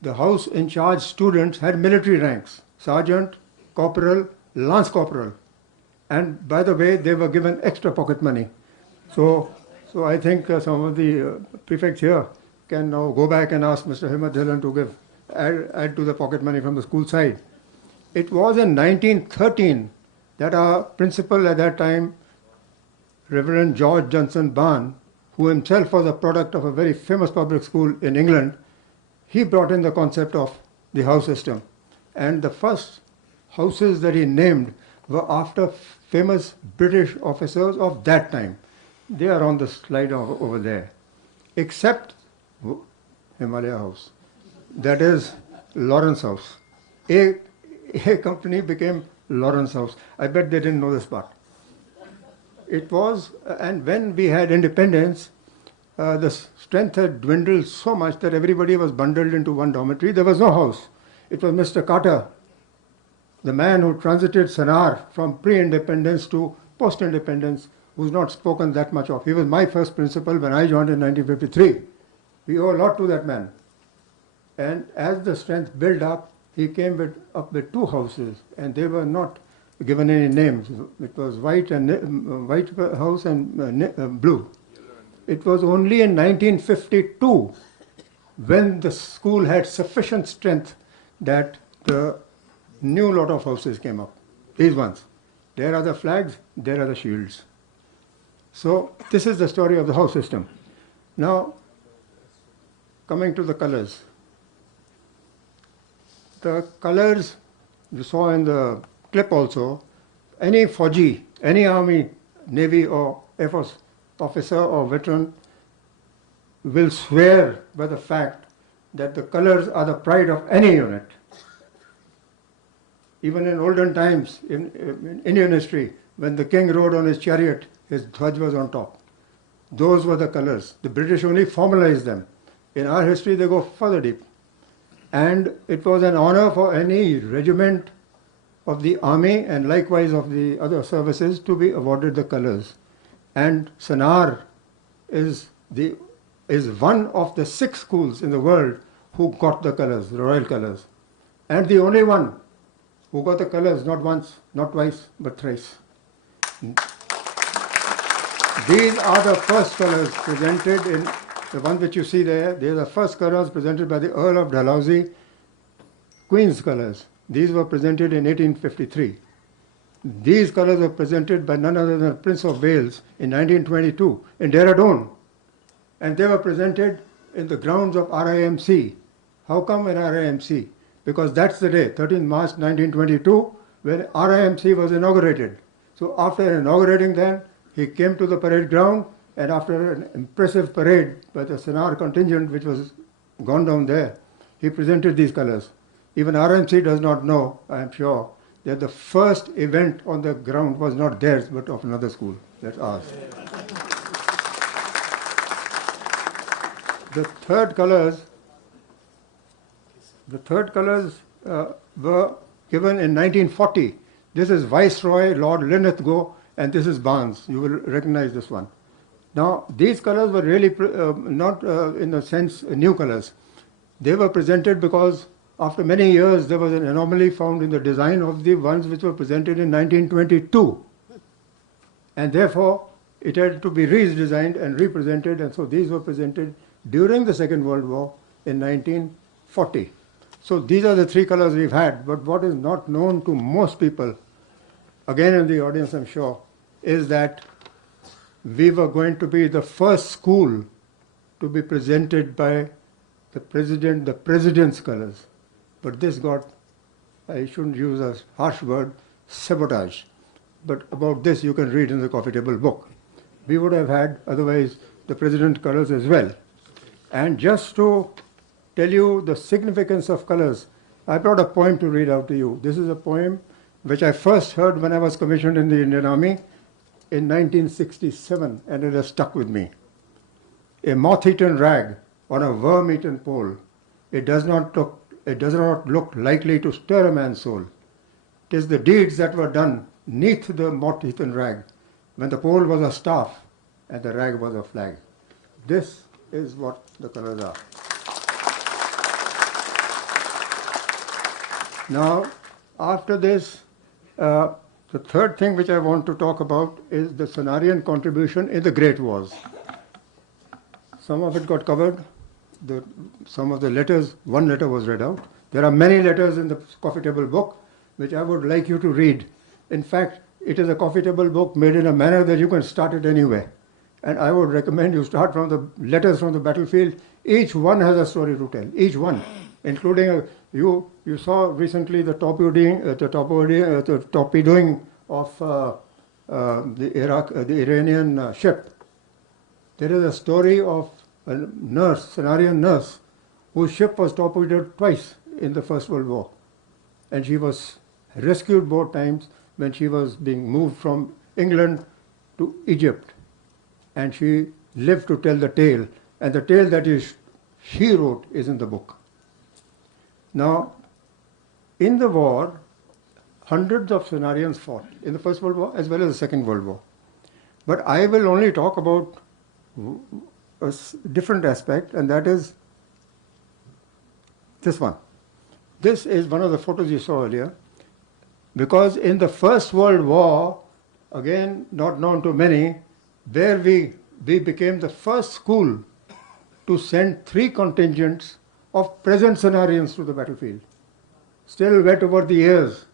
the house in charge students had military ranks, sergeant, corporal, lance corporal. And by the way, they were given extra pocket money. So I think some of the prefects here can now go back and ask Mr. Hemant Dhillon to add to the pocket money from the school side. It was in 1913 that our principal at that time, Reverend George Johnson Barn, who himself was a product of a very famous public school in England, he brought in the concept of the house system. And the first houses that he named were after famous British officers of that time. They are on the slide over there. Except Himalaya House. That is Lawrence House. A company became Lawrence House. I bet they didn't know this part. It was, and when we had independence, the strength had dwindled so much that everybody was bundled into one dormitory. There was no house. It was Mr. Carter, the man who transited Sanawar from pre-independence to post-independence, who's not spoken that much of. He was my first principal when I joined in 1953. We owe a lot to that man. And as the strength built up, he came up with two houses, and they were not given any names. It was white house and blue. It was only in 1952 when the school had sufficient strength that the new lot of houses came up. These ones. There are the flags, there are the shields. So this is the story of the house system. Now, coming to the colors. The colors you saw in the clip also, any Fauji, any army, navy or Air Force officer or veteran will swear by the fact that the colors are the pride of any unit. Even in olden times, in Indian history, when the king rode on his chariot, his dhwaj was on top. Those were the colors. The British only formalized them. In our history, they go further deep. And it was an honor for any regiment of the army and likewise of the other services to be awarded the colors. And Sanawar is one of the 6 schools in the world who got the colors, the royal colors. And the only one who got the colors not once, not twice, but thrice. These are the first colors presented in the one which you see there. They are the first colors presented by the Earl of Dalhousie, Queen's colors. These were presented in 1853. These colors were presented by none other than Prince of Wales in 1922 in Dehradun. And they were presented in the grounds of RIMC. How come in RIMC? Because that's the day, 13th March 1922, when RIMC was inaugurated. So after inaugurating them, he came to the parade ground, and after an impressive parade by the Sanawar contingent, which was gone down there, he presented these colors. Even RMC does not know, I am sure, that the first event on the ground was not theirs, but of another school. That's ours. The third colors were given in 1940. This is Viceroy Lord Linlithgow, and this is Barnes. You will recognize this one. Now, these colors were really not, in a sense, new colors. They were presented because after many years there was an anomaly found in the design of the ones which were presented in 1922. And therefore, it had to be redesigned and represented, and so these were presented during the Second World War in 1940. So these are the 3 colors we've had, but what is not known to most people, again in the audience I'm sure, is that we were going to be the first school to be presented by the president's colors. But this got, I shouldn't use a harsh word, sabotage. But about this you can read in the coffee table book. We would have had otherwise the president's colors as well. And just to tell you the significance of colors, I brought a poem to read out to you. This is a poem which I first heard when I was commissioned in the Indian Army in 1967, and it has stuck with me. A moth-eaten rag on a worm-eaten pole, it does not look likely to stir a man's soul. 'Tis the deeds that were done neath the moth-eaten rag, when the pole was a staff and the rag was a flag. This is what the colors are. Now, after this, the third thing which I want to talk about is the Sanawarian contribution in the Great Wars. Some of it got covered. Some of the letters, one letter was read out. There are many letters in the coffee table book which I would like you to read. In fact, it is a coffee table book made in a manner that you can start it anywhere. And I would recommend you start from the letters from the battlefield. Each one has a story to tell. Each one, including you saw recently the torpedoing of the Iranian ship. There is a story of a nurse, Sanawarian nurse, whose ship was torpedoed twice in the First World War. And she was rescued both times when she was being moved from England to Egypt. And she lived to tell the tale. And the tale that she wrote is in the book. Now, in the war, hundreds of Sanawarians fought in the First World War as well as the Second World War. But I will only talk about a different aspect, and that is this one. This is one of the photos you saw earlier. Because in the First World War, again not known to many, there we became the first school to send 3 contingents of present Sanawarians to the battlefield. Still wet over the years.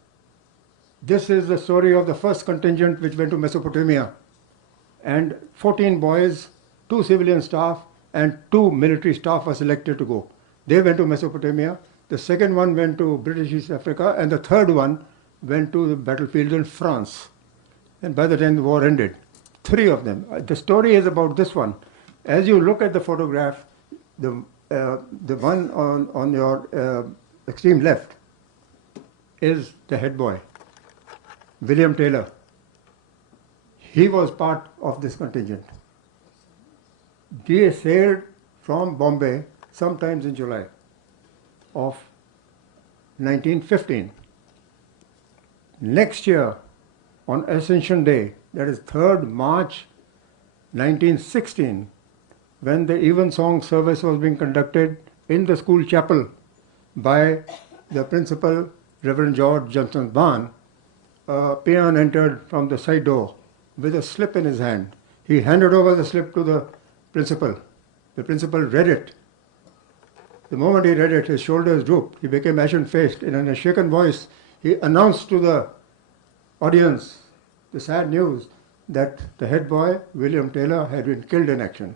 This is the story of the first contingent which went to Mesopotamia. And 14 boys, 2 civilian staff, and 2 military staff were selected to go. They went to Mesopotamia. The second one went to British East Africa, and the third one went to the battlefield in France. And by the time the war ended, 3 of them. The story is about this one. As you look at the photograph, the one on your extreme left is the head boy, William Taylor. He was part of this contingent. They sailed from Bombay sometimes in July of 1915. Next year, on Ascension Day, that is 3rd March 1916, when the evensong service was being conducted in the school chapel by the principal, Reverend George Johnson Barn, a peon entered from the side door with a slip in his hand. He handed over the slip to the principal. The principal read it. The moment he read it, his shoulders drooped. He became ashen-faced, and in a shaken voice, he announced to the audience the sad news that the head boy, William Taylor, had been killed in action.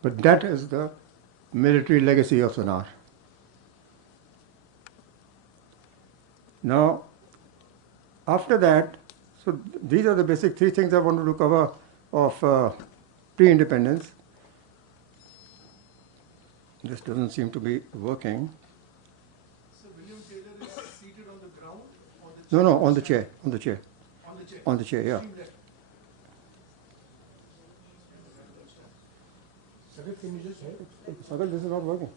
But that is the military legacy of Sanawar. Now, after that, so these are the basic 3 things I wanted to cover of pre-independence. This doesn't seem to be working. So William Taylor is seated on the ground or the chair? No, on the chair, On the chair. on the chair, yeah. Extreme left. Sagar, can you just help? Sagar, this is not working.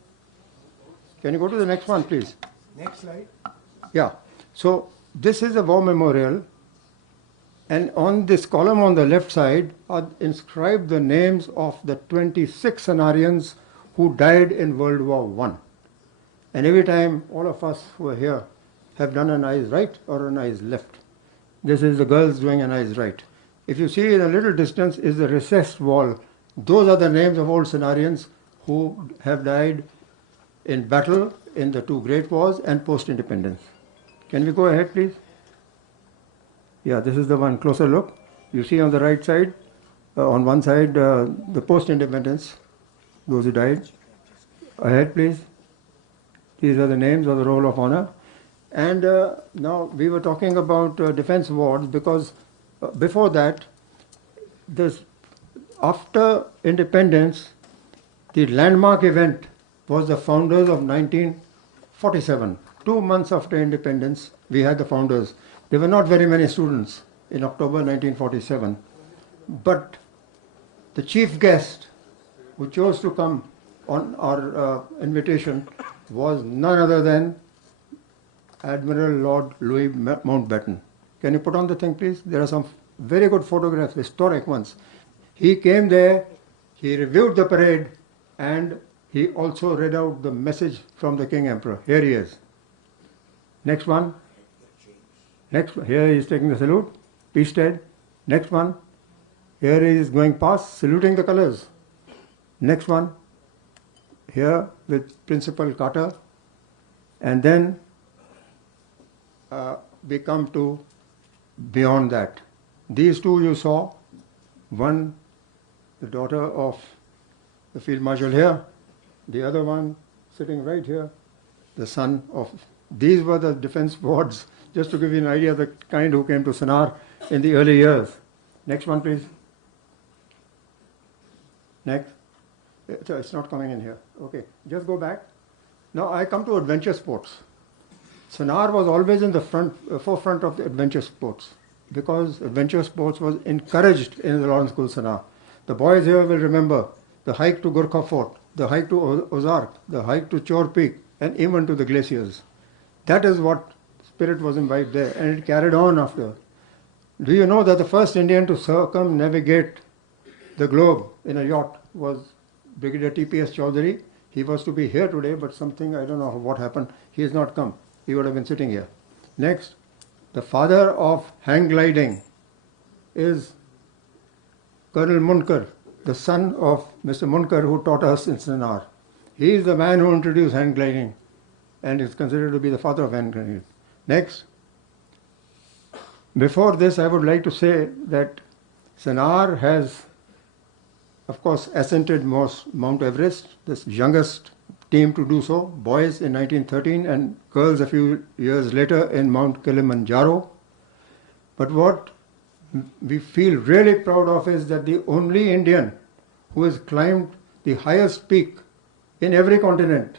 Can you go to the next one, please? Next slide. Yeah. So this is a war memorial, and on this column on the left side are inscribed the names of the 26 Sanawarians who died in World War I. And every time all of us who are here have done an eyes right or an eyes left. This is the girls doing an eyes right. If you see in a little distance is the recessed wall. Those are the names of old Sanawarians who have died in battle in the 2 great wars and post-independence. Can we go ahead, please? Yeah, this is the one. Closer look. You see on the right side, on one side, the post-independence, those who died. Ahead, please. These are the names of the Roll of Honor. And now we were talking about defense awards because before that, after independence, the landmark event was the founders of 1947. 2 months after independence, we had the founders. There were not very many students in October 1947. But the chief guest who chose to come on our invitation was none other than Admiral Lord Louis Mountbatten. Can you put on the thing, please? There are some very good photographs, historic ones. He came there, he reviewed the parade, and he also read out the message from the King Emperor. Here he is. Next one. Next, here he is taking the salute. Peace dead. Next one. Here he is going past, saluting the colors. Next one. Here with Principal Carter. And then we come to beyond that. These 2 you saw. One, the daughter of the Field Marshal here. The other one sitting right here, the son of. These were the defense wards, just to give you an idea of the kind who came to Sanawar in the early years. Next one, please. Next. It's not coming in here. Okay, just go back. Now I come to adventure sports. Sanawar was always in the forefront of the adventure sports because adventure sports was encouraged in the Lawrence School Sanawar. The boys here will remember the hike to Gurkha Fort, the hike to Ozark, the hike to Chor Peak, and even to the glaciers. That is what spirit was imbibed there, and it carried on after. Do you know that the first Indian to circumnavigate the globe in a yacht was Brigadier T.P.S. Chaudhary? He was to be here today, but something, I don't know what happened. He has not come. He would have been sitting here. Next, the father of hang gliding is Colonel Munkar, the son of Mr. Munkar, who taught us in Sanawar. He is the man who introduced hang gliding and is considered to be the father of hang gliding. Next, before this, I would like to say that Sanawar has, of course, ascended Mount Everest, this youngest team to do so, boys in 1913 and girls a few years later in Mount Kilimanjaro. But what we feel really proud of is that the only Indian who has climbed the highest peak in every continent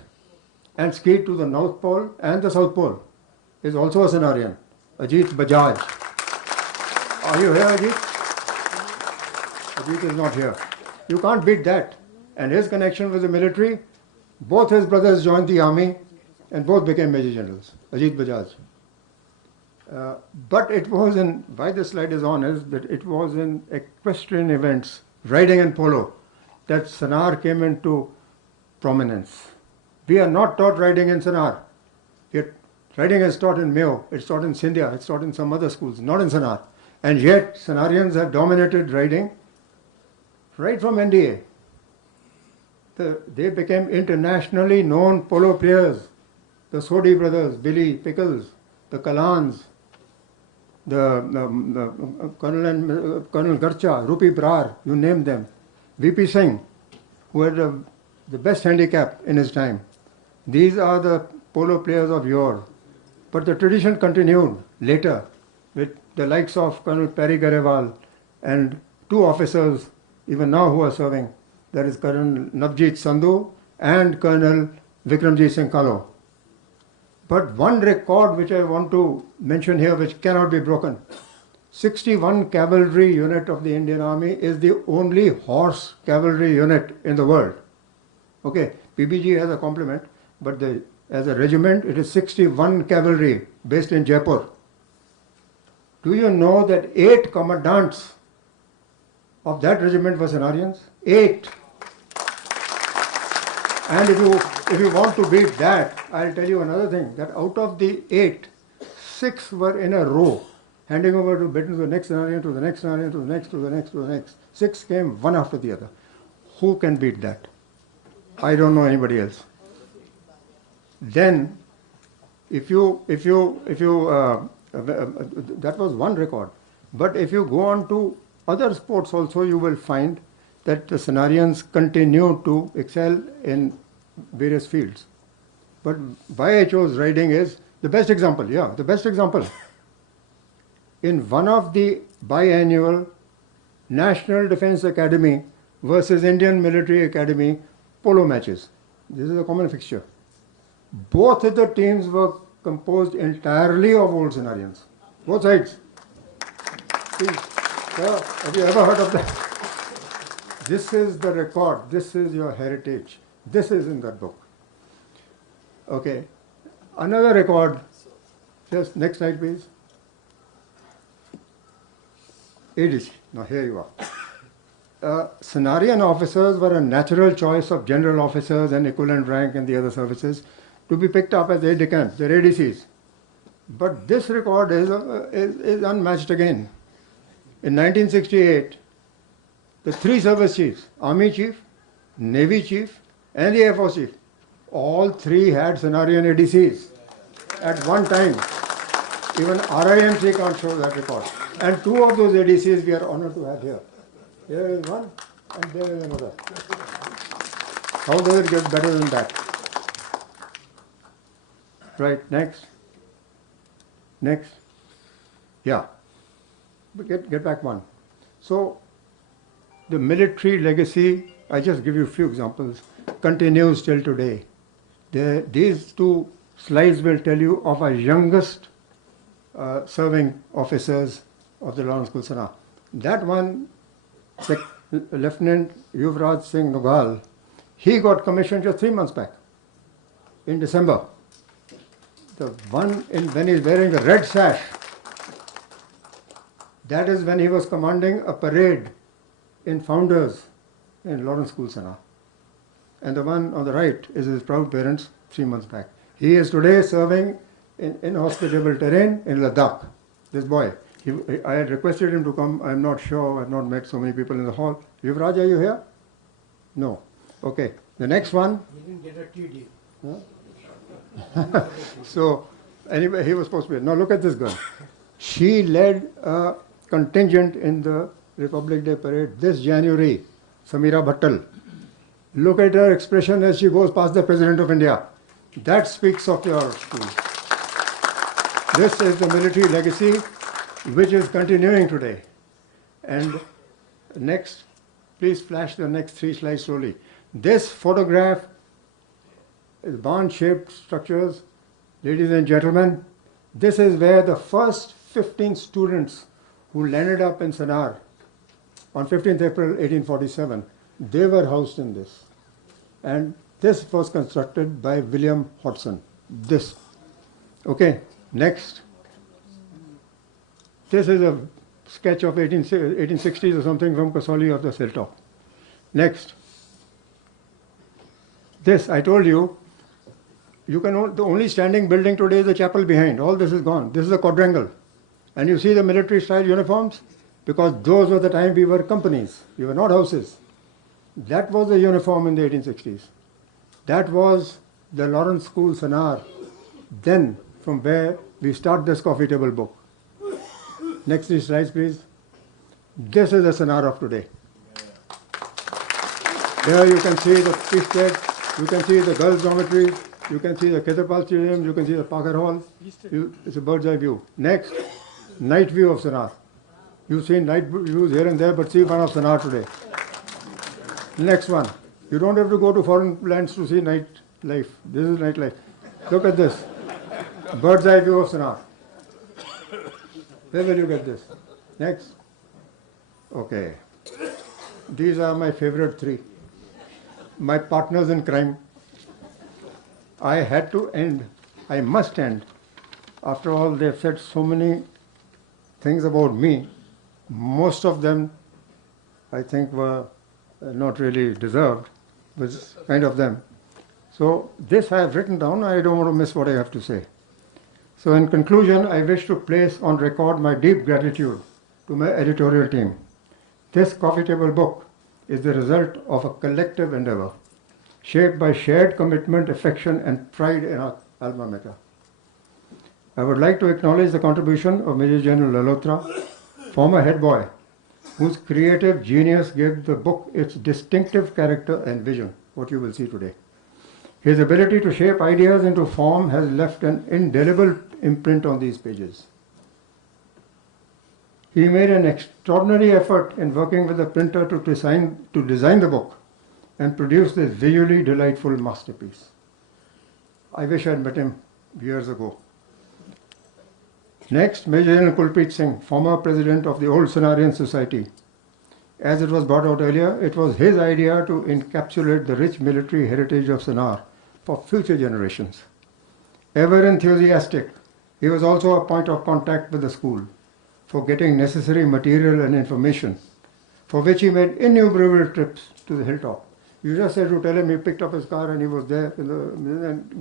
and skied to the North Pole and the South Pole is also a Sanawarian, Ajit Bajaj. Are you here, Ajit? Ajit is not here. You can't beat that. And his connection with the military, both his brothers joined the army and both became Major Generals, Ajit Bajaj. But it was in, why this slide is on is that it was in equestrian events, riding and polo, that Sanawar came into prominence. We are not taught riding in Sanawar. Riding is taught in Mayo, it's taught in Sindhya, it's taught in some other schools, not in Sanawar. And yet Sanawarians have dominated riding right from NDA. They became internationally known polo players. The Sodhi brothers, Billy Pickles, the Kalans, the Colonel Garcha, Rupi Brar, you name them. VP Singh, who had the best handicap in his time. These are the polo players of yore. But the tradition continued later with the likes of Colonel Perry Garewal and two officers even now who are serving. That is Colonel Navjeet Sandhu and Colonel Vikramjit Singh Kalo. But one record which I want to mention here which cannot be broken. 61 cavalry unit of the Indian Army is the only horse cavalry unit in the world. Okay, PBG has a complement, but as a regiment it is 61 cavalry based in Jaipur. Do you know that 8 commandants of that regiment were Sanawarians? 8. And if you want to beat that, I'll tell you another thing, that out of the 8, 6 were in a row, handing over to the next Sanawarian, to the next Sanawarian, to the next, to the next, to the next. 6 came one after the other. Who can beat that? I don't know anybody else. Then, that was one record. But if you go on to other sports also, you will find that the Sanawarians continue to excel in various fields. But why I chose riding is the best example, the best example. In one of the biannual National Defence Academy versus Indian Military Academy polo matches, this is a common fixture. Both of the teams were composed entirely of old Sanawarians. Both sides. Have you ever heard of that? This is the record. This is your heritage. This is in that book. Okay. Another record. Just next slide, please. ADC. Now here you are. Sanawarian officers were a natural choice of general officers and equivalent rank in the other services to be picked up as aide-de-camp, their ADCs. But this record is unmatched again. In 1968, the 3 service chiefs, Army Chief, Navy Chief, and the Air Force Chief, all 3 had Sanawarian ADCs at one time. Even RIMC can't show that record. And 2 of those ADCs we are honored to have here. Here is one, and there is another. How does it get better than that? Right, next. Next. Yeah. Get back one. So, the military legacy, I just give you a few examples, continues till today. These 2 slides will tell you of our youngest serving officers of the Lawrence School Sanawar. That one, Lieutenant Yuvraj Singh Nugal, he got commissioned just 3 months back, in December. The one when he's wearing the red sash, that is when he was commanding a parade in Founders in Lawrence School Sanawar. and the one on the right is his proud parents 3 months back. He is today serving in inhospitable terrain in Ladakh. This boy, I had requested him to come. I'm not sure. I've not met so many people in the hall. Yuvraj, are you here? No. Okay. The next one. He didn't get a TD. Huh? So, anyway, he was supposed to be. Now look at this girl. She led a contingent in the Republic Day parade this January. Samira Bhattal. Look at her expression as she goes past the President of India. That speaks of your school. This is the military legacy which is continuing today. And next, please flash the next 3 slides slowly. This photograph is barn-shaped structures. Ladies and gentlemen, this is where the first 15 students who landed up in Sanar on 15th April 1847, they were housed in this. And this was constructed by William Hodgson. This. Okay, next. This is a sketch of 1860s or something from Kasoli of the Hilltop. Next. This, I told you, the only standing building today is the chapel behind. All this is gone. This is a quadrangle. And you see the military style uniforms? Because those were the time we were companies. We were not houses. That was the uniform in the 1860s. That was the Lawrence School Sanawar. Then, from where we start this coffee table book. Next 3 slides, please. This is the Sanawar of today. Here you can see the feast bed, you can see the girls' dormitory, you can see the Khetarpal Stadium, you can see the Parker Hall. It's a bird's eye view. Next, night view of Sanawar. You've seen night views here and there, but see one of Sanawar today. Next one. You don't have to go to foreign lands to see night life. This is night life. Look at this. Bird's eye view of Sanawar. Where will you get this? Next. Okay. These are my favorite 3. My partners in crime. I had to end. I must end. After all, they've said so many things about me. Most of them, I think, were not really deserved, but kind of them. So this I have written down. I don't want to miss what I have to say. So in conclusion, I wish to place on record my deep gratitude to my editorial team. This coffee table book is the result of a collective endeavor, shaped by shared commitment, affection, and pride in our alma mater. I would like to acknowledge the contribution of Major General Lalhotra, former head boy, whose creative genius gave the book its distinctive character and vision, what you will see today. His ability to shape ideas into form has left an indelible imprint on these pages. He made an extraordinary effort in working with the printer to design the book and produce this visually delightful masterpiece. I wish I had met him years ago. Next, Major General Kulpreet Singh, former president of the Old Sanawarian Society. As it was brought out earlier, it was his idea to encapsulate the rich military heritage of Sanawar for future generations. Ever enthusiastic, he was also a point of contact with the school for getting necessary material and information, for which he made innumerable trips to the hilltop. You just had to tell him he picked up his car and he was there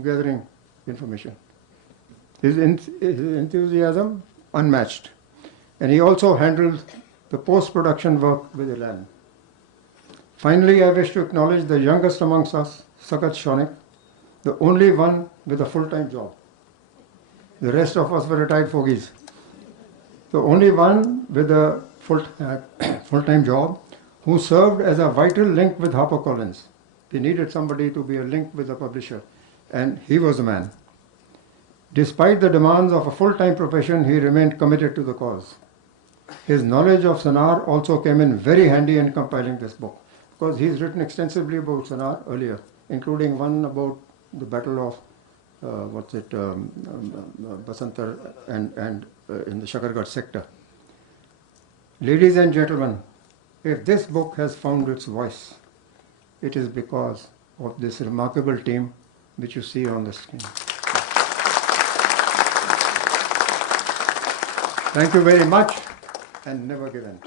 gathering information. His enthusiasm, unmatched. And he also handled the post-production work with elan. Finally, I wish to acknowledge the youngest amongst us, Sagat Shonik, the only one with a full-time job. The rest of us were retired fogies. The only one with a full-time job who served as a vital link with HarperCollins. They needed somebody to be a link with the publisher, and he was the man. Despite the demands of a full-time profession, he remained committed to the cause. His knowledge of Sanawar also came in very handy in compiling this book, because he's written extensively about Sanawar earlier, including one about the Battle of Basantar and in the Shakargarh sector. Ladies and gentlemen, if this book has found its voice, it is because of this remarkable team which you see on the screen. Thank you very much, and never give in.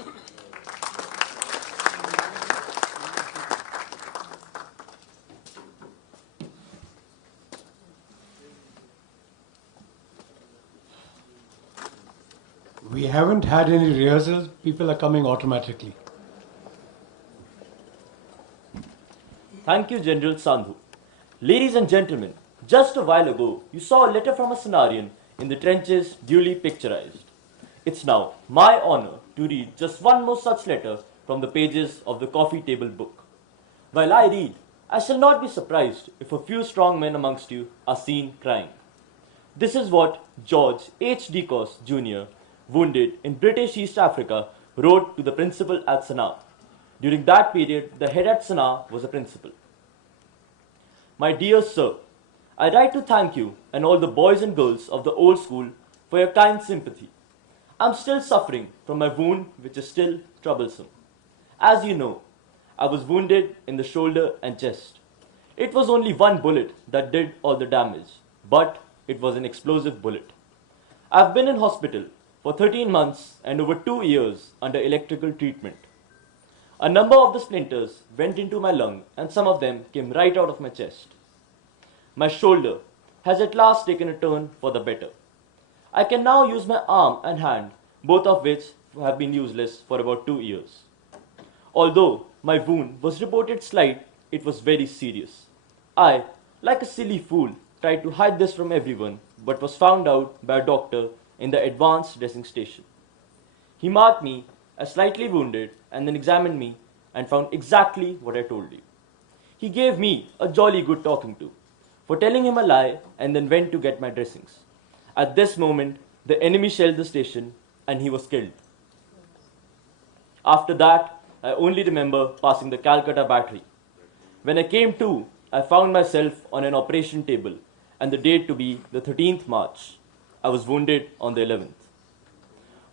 We haven't had any rehearsals. People are coming automatically. Thank you, General Sandhu. Ladies and gentlemen, just a while ago, you saw a letter from a Sanawarian in the trenches duly picturized. It's now my honor to read just one more such letter from the pages of the coffee table book. While I read, I shall not be surprised if a few strong men amongst you are seen crying. This is what George H. Decos Jr., wounded in British East Africa, wrote to the principal at Sanaa. During that period, the head at Sanaa was a principal. My dear sir, I write to thank you and all the boys and girls of the old school for your kind sympathy. I am still suffering from my wound, which is still troublesome. As you know, I was wounded in the shoulder and chest. It was only one bullet that did all the damage, but it was an explosive bullet. I have been in hospital for 13 months and over 2 years under electrical treatment. A number of the splinters went into my lung and some of them came right out of my chest. My shoulder has at last taken a turn for the better. I can now use my arm and hand, both of which have been useless for about 2 years. Although my wound was reported slight, it was very serious. I, like a silly fool, tried to hide this from everyone, but was found out by a doctor in the advanced dressing station. He marked me as slightly wounded and then examined me and found exactly what I told you. He gave me a jolly good talking to for telling him a lie and then went to get my dressings. At this moment, the enemy shelled the station and he was killed. After that, I only remember passing the Calcutta battery. When I came to, I found myself on an operation table and the date to be the 13th March. I was wounded on the 11th.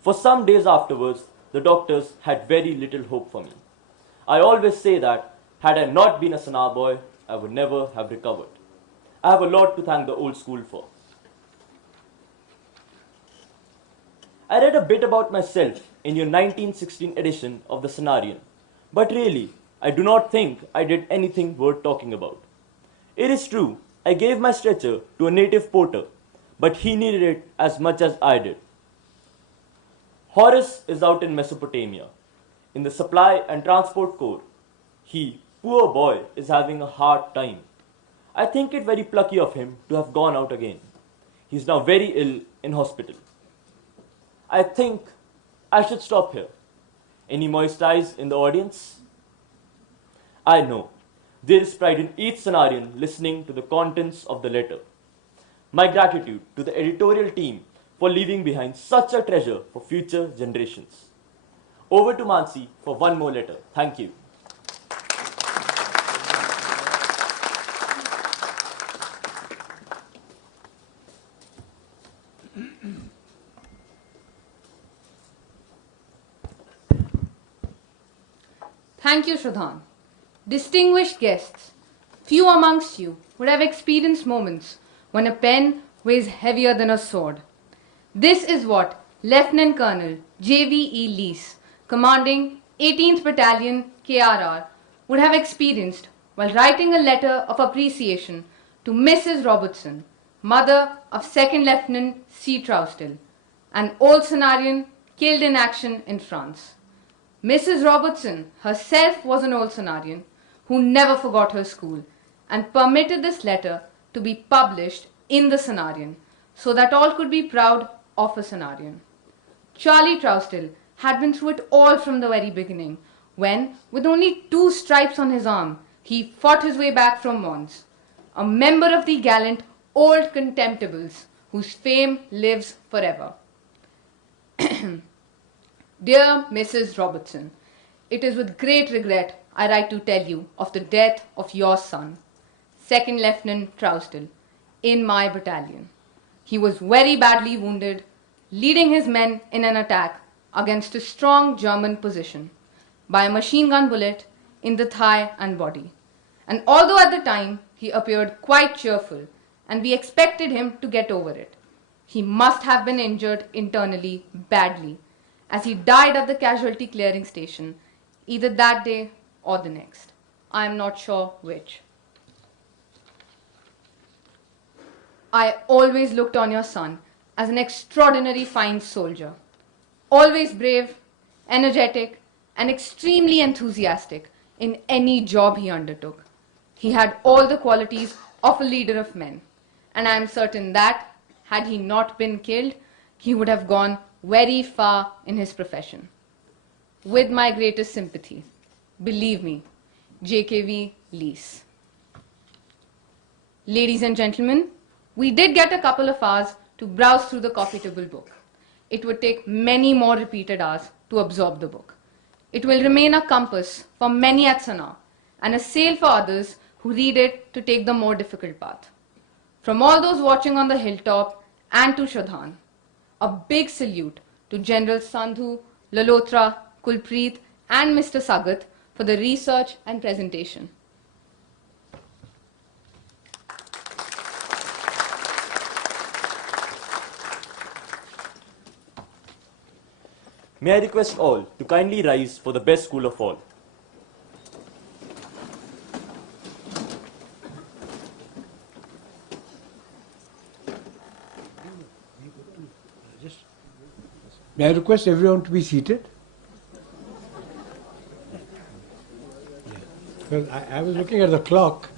For some days afterwards, the doctors had very little hope for me. I always say that had I not been a Sanaa boy, I would never have recovered. I have a lot to thank the old school for. I read a bit about myself in your 1916 edition of the Sanawarian, but really, I do not think I did anything worth talking about. It is true, I gave my stretcher to a native porter, but he needed it as much as I did. Horace is out in Mesopotamia, in the Supply and Transport Corps. He, poor boy, is having a hard time. I think it very plucky of him to have gone out again. He is now very ill in hospital. I think I should stop here. Any moist eyes in the audience? I know there is pride in each Sanawarian listening to the contents of the letter. My gratitude to the editorial team for leaving behind such a treasure for future generations. Over to Mansi for one more letter. Thank you. Thank you, Shradhan. Distinguished guests, few amongst you would have experienced moments when a pen weighs heavier than a sword. This is what Lieutenant Colonel J.V.E. Lees, commanding 18th Battalion KRR, would have experienced while writing a letter of appreciation to Mrs. Robertson, mother of 2nd Lieutenant C. Trousdale, an old Sanawarian killed in action in France. Mrs. Robertson herself was an old Sanawarian who never forgot her school and permitted this letter to be published in the Sanawarian so that all could be proud of a Sanawarian. Charlie Trousdale had been through it all from the very beginning when, with only 2 stripes on his arm, he fought his way back from Mons, a member of the gallant Old Contemptibles whose fame lives forever. Dear Mrs. Robertson, it is with great regret I write to tell you of the death of your son, 2nd Lieutenant Trousdale, in my battalion. He was very badly wounded, leading his men in an attack against a strong German position by a machine gun bullet in the thigh and body. And although at the time he appeared quite cheerful and we expected him to get over it, he must have been injured internally badly, as he died at the casualty clearing station either that day or the next. I am not sure which. I always looked on your son as an extraordinary fine soldier. always brave, energetic, and extremely enthusiastic in any job he undertook. He had all the qualities of a leader of men, and I am certain that, had he not been killed, he would have gone very far in his profession. With my greatest sympathy, believe me, JKV Lees. Ladies and gentlemen, we did get a couple of hours to browse through the coffee table book. It would take many more repeated hours to absorb the book. It will remain a compass for many at Sana and a sail for others who read it to take the more difficult path. From all those watching on the hilltop and to Shradhan, a big salute to General Sandhu, Lalotra, Kulpreet and Mr. Sagat for the research and presentation. May I request all to kindly rise for the best school of all. May I request everyone to be seated? Because I was looking at the clock.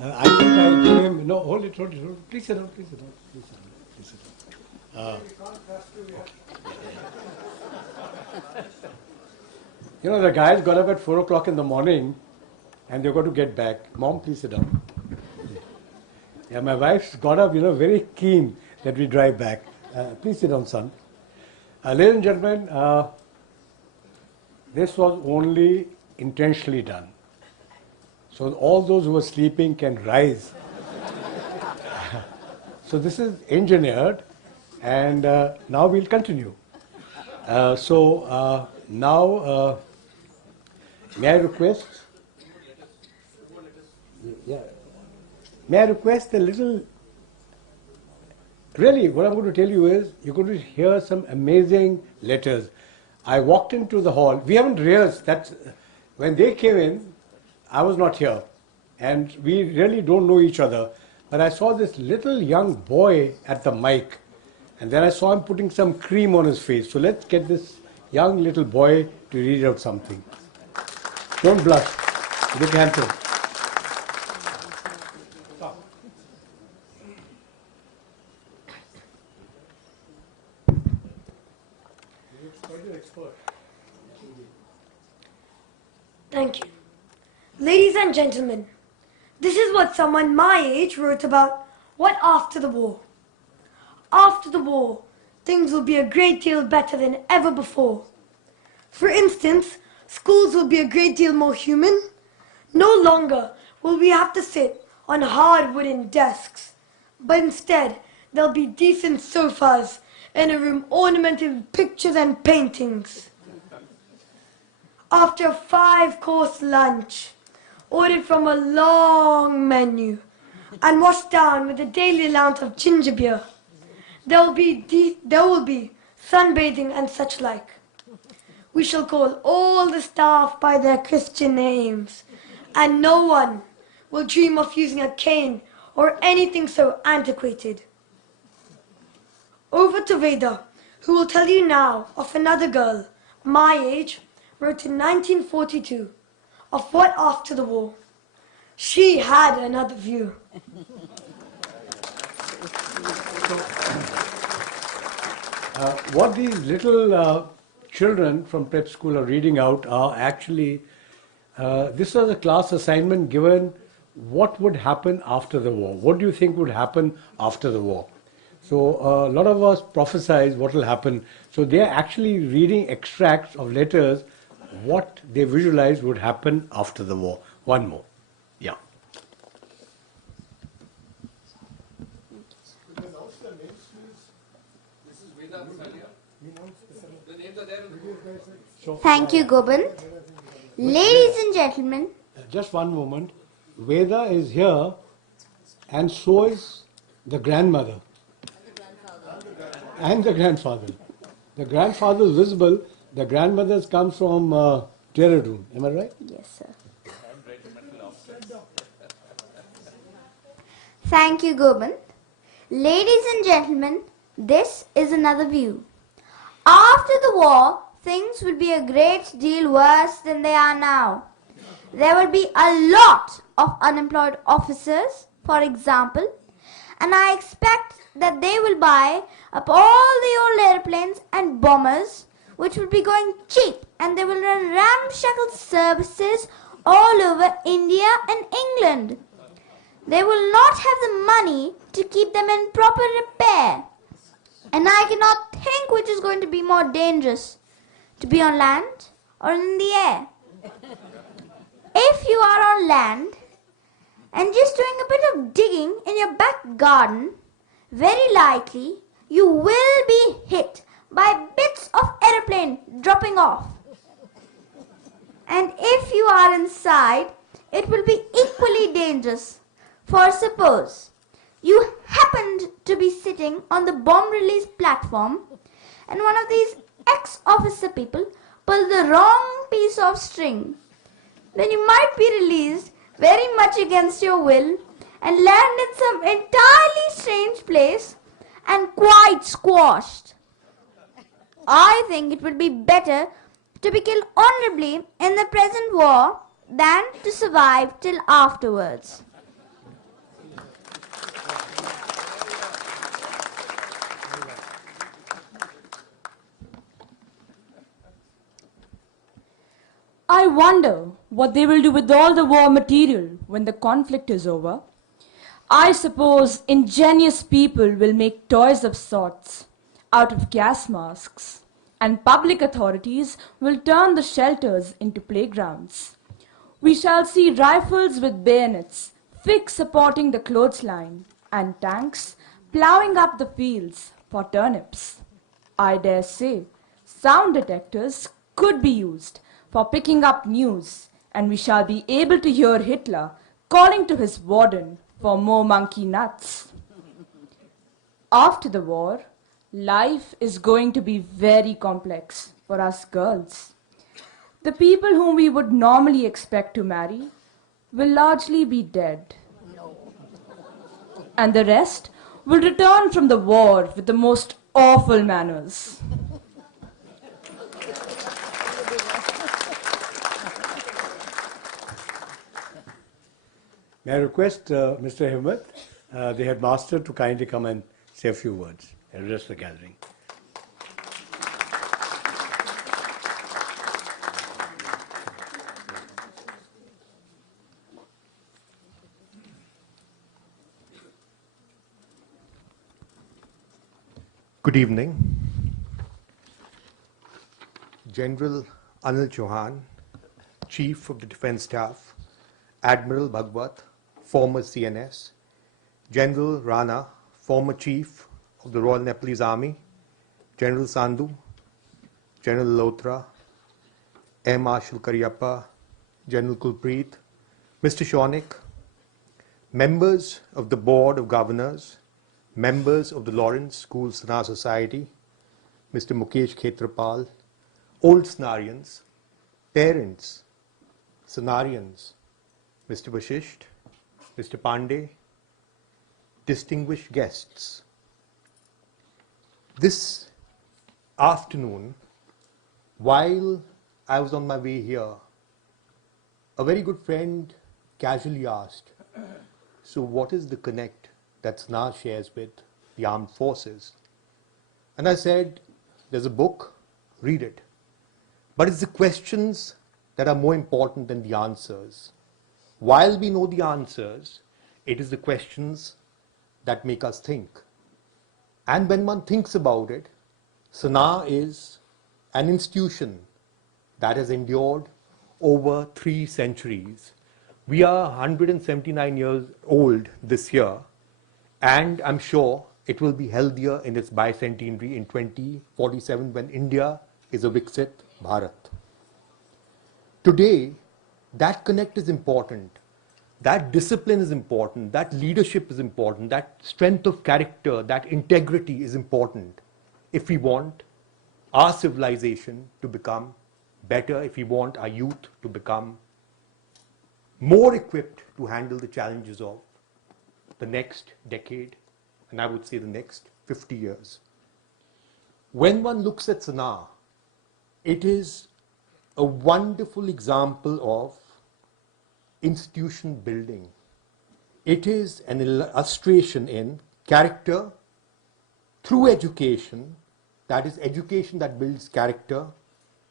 I think I gave him, no, hold it. Please sit down, please sit down. Please sit down. You know, the guys got up at 4 o'clock in the morning and they've got to get back. Mom, please sit down. Yeah, my wife's got up, very keen that we drive back. Please sit down, son. Ladies and gentlemen, this was only intentionally done. So all those who are sleeping can rise. So this is engineered, and now we'll continue. Now, may I request? Yeah. May I request a little? Really, what I'm going to tell you is, you're going to hear some amazing letters. I walked into the hall. We haven't rehearsed. When they came in, I was not here. And we really don't know each other. But I saw this little young boy at the mic. And then I saw him putting some cream on his face. So let's get this young little boy to read out something. Don't blush. Look handsome. Thank you. Ladies and gentlemen, this is what someone my age wrote about what after the war. After the war, things will be a great deal better than ever before. For instance, schools will be a great deal more human. No longer will we have to sit on hard wooden desks, but instead there'll be decent sofas in a room ornamented with pictures and paintings. After a 5-course lunch, ordered from a long menu, and washed down with a daily allowance of ginger beer, there will be sunbathing and such like. We shall call all the staff by their Christian names, and no one will dream of using a cane or anything so antiquated. Over to Veda, who will tell you now of another girl, my age, wrote in 1942, of what after the war. She had another view. What these little children from prep school are reading out are actually, this was a class assignment given what would happen after the war. What do you think would happen after the war? So a lot of us prophesize what will happen. So they are actually reading extracts of letters, what they visualize would happen after the war. One more. Yeah. Thank you, Gobind. Ladies and gentlemen. Just one moment. Veda is here, and so is the grandmother. And the grandfather. The grandfather is visible. The grandmothers come from Dehradun. Am I right? Yes, sir. Thank you, Gobind. Ladies and gentlemen, this is another view. Our after the war, things will be a great deal worse than they are now. There will be a lot of unemployed officers, for example, and I expect that they will buy up all the old airplanes and bombers, which will be going cheap, and they will run ramshackle services all over India and England. They will not have the money to keep them in proper repair. And I cannot think which is going to be more dangerous, to be on land or in the air. If you are on land and just doing a bit of digging in your back garden, very likely you will be hit by bits of aeroplane dropping off. And if you are inside, it will be equally dangerous. For suppose you happened to be sitting on the bomb release platform and one of these ex-officer people pulled the wrong piece of string, then you might be released very much against your will and land in some entirely strange place and quite squashed. I think it would be better to be killed honorably in the present war than to survive till afterwards. I wonder what they will do with all the war material when the conflict is over. I suppose ingenious people will make toys of sorts out of gas masks, and public authorities will turn the shelters into playgrounds. We shall see rifles with bayonets fixed supporting the clothesline, and tanks ploughing up the fields for turnips. I dare say sound detectors could be used for picking up news, and we shall be able to hear Hitler calling to his warden for more monkey nuts. After the war, life is going to be very complex for us girls. The people whom we would normally expect to marry will largely be dead. And the rest will return from the war with the most awful manners. May I request Mr. Himmat, the headmaster, to kindly come and say a few words and address the gathering. Good evening. General Anil Chauhan, Chief of the Defence Staff, Admiral Bhagwat, former CNS, General Rana, former Chief of the Royal Nepalese Army, General Sandhu, General Lothra, Air Marshal Karyappa, General Kulpreet, Mr. Shonik, members of the Board of Governors, members of the Lawrence School Sanawar Society, Mr. Mukesh Khetrapal, old Sanawarians, parents, Sanawarians, Mr. Vashisht, Mr. Pandey, distinguished guests. This afternoon, while I was on my way here, a very good friend casually asked, so what is the connect that Sanawar shares with the armed forces? And I said, there's a book, read it. But it's the questions that are more important than the answers. While we know the answers, it is the questions that make us think. And when one thinks about it, Sanawar is an institution that has endured over 3 centuries. We are 179 years old this year, and I'm sure it will be healthier in its bicentenary in 2047 when India is a Viksit Bharat. Today, that connect is important, that discipline is important, that leadership is important, that strength of character, that integrity is important if we want our civilization to become better, if we want our youth to become more equipped to handle the challenges of the next decade, and I would say the next 50 years. When one looks at Sanaa, it is a wonderful example of institution building. It is an illustration in character through education, that is, education that builds character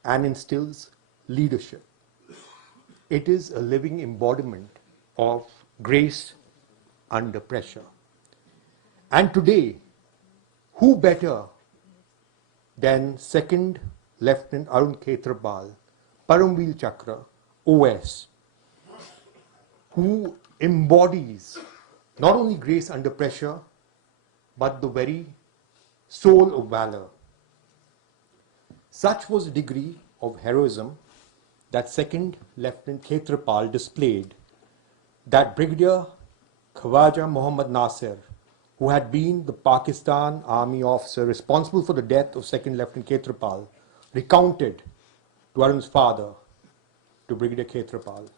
and instills leadership. It is a living embodiment of grace under pressure. And today, who better than Second Lieutenant Arun Khetrapal, Paramveer Chakra, OS, who embodies not only grace under pressure, but the very soul of valor. Such was the degree of heroism that Second Lieutenant Khetrapal displayed that Brigadier Khwaja Muhammad Nasir, who had been the Pakistan Army officer responsible for the death of Second Lieutenant Khetrapal, recounted to Arun's father, to Brigadier Khetrapal.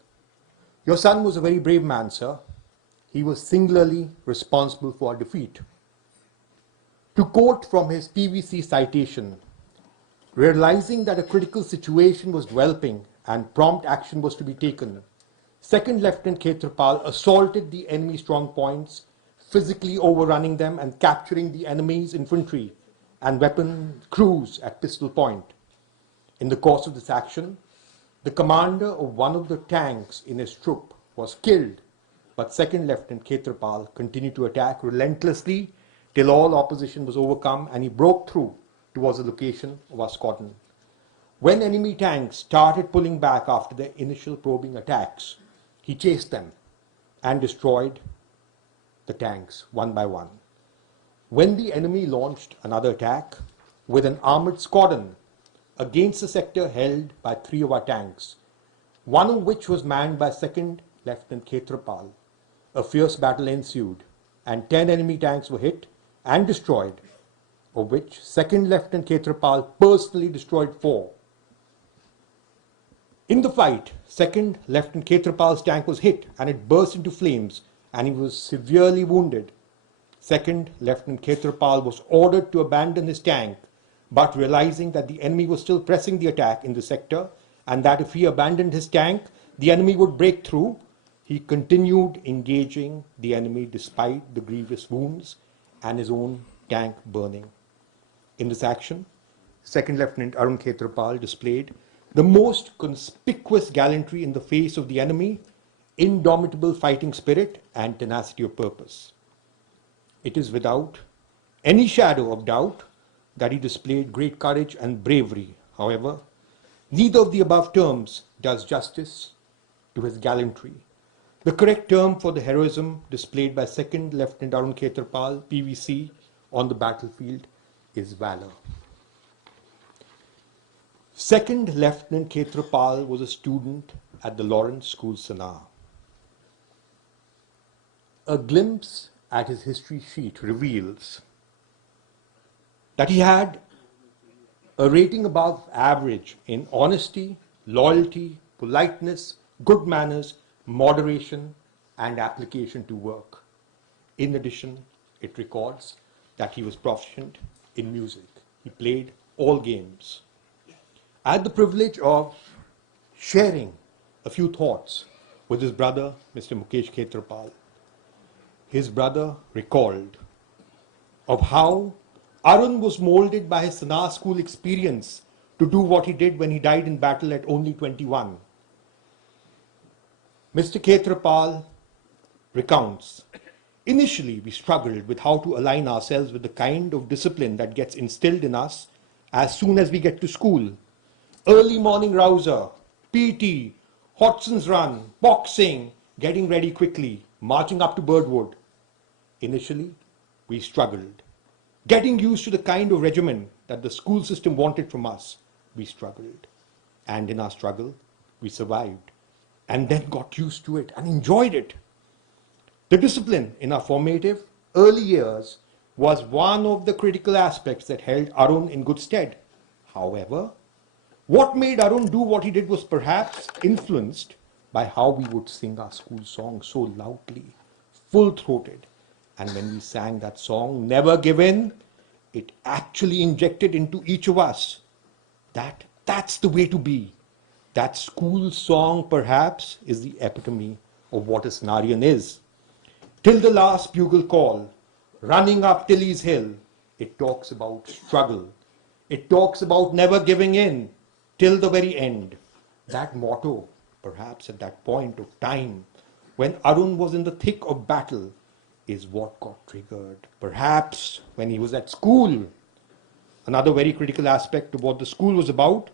Your son was a very brave man, sir. He was singularly responsible for our defeat. To quote from his PVC citation, realizing that a critical situation was developing and prompt action was to be taken, Second Lieutenant Khetrapal assaulted the enemy strong points, physically overrunning them and capturing the enemy's infantry and weapon crews at pistol point. In the course of this action, the commander of one of the tanks in his troop was killed, but Second Lieutenant Khetrapal continued to attack relentlessly till all opposition was overcome and he broke through towards the location of our squadron. When enemy tanks started pulling back after their initial probing attacks, he chased them and destroyed the tanks one by one. When the enemy launched another attack with an armored squadron against the sector held by 3 of our tanks, one of which was manned by Second Lieutenant Khetrapal, a fierce battle ensued and 10 enemy tanks were hit and destroyed, of which Second Lieutenant Khetrapal personally destroyed 4. In the fight, Second Lieutenant Khetrapal's tank was hit and it burst into flames and he was severely wounded. Second Lieutenant Khetrapal was ordered to abandon his tank, but realizing that the enemy was still pressing the attack in the sector and that if he abandoned his tank, the enemy would break through, he continued engaging the enemy despite the grievous wounds and his own tank burning. In this action, Second Lieutenant Arun Khetrapal displayed the most conspicuous gallantry in the face of the enemy, indomitable fighting spirit and tenacity of purpose. It is without any shadow of doubt that he displayed great courage and bravery. However, neither of the above terms does justice to his gallantry. The correct term for the heroism displayed by Second Lieutenant Arun Khetrapal, PVC, on the battlefield is valor. Second Lieutenant Khetrapal was a student at the Lawrence School Sanawar. A glimpse at his history sheet reveals that he had a rating above average in honesty, loyalty, politeness, good manners, moderation, and application to work. In addition, it records that he was proficient in music. He played all games. I had the privilege of sharing a few thoughts with his brother, Mr. Mukesh Khetrapal. His brother recalled of how Arun was molded by his Sanawar school experience to do what he did when he died in battle at only 21. Mr. Khetrapal recounts, initially we struggled with how to align ourselves with the kind of discipline that gets instilled in us as soon as we get to school. Early morning rouser, PT, Hodson's run, boxing, getting ready quickly, marching up to Birdwood. Initially, we struggled. Getting used to the kind of regimen that the school system wanted from us, we struggled. And in our struggle, we survived. And then got used to it and enjoyed it. The discipline in our formative early years was one of the critical aspects that held Arun in good stead. However, what made Arun do what he did was perhaps influenced by how we would sing our school song so loudly, full-throated. And when we sang that song, Never Give In, It actually injected into each of us that that's the way to be. That school song, perhaps, is the epitome of what a Sanawarian is. Till the last bugle call, running up Tilly's Hill, it talks about struggle. It talks about never giving in till the very end. That motto, perhaps at that point of time, when Arun was in the thick of battle, is what got triggered. Perhaps when he was at school. Another very critical aspect of what the school was about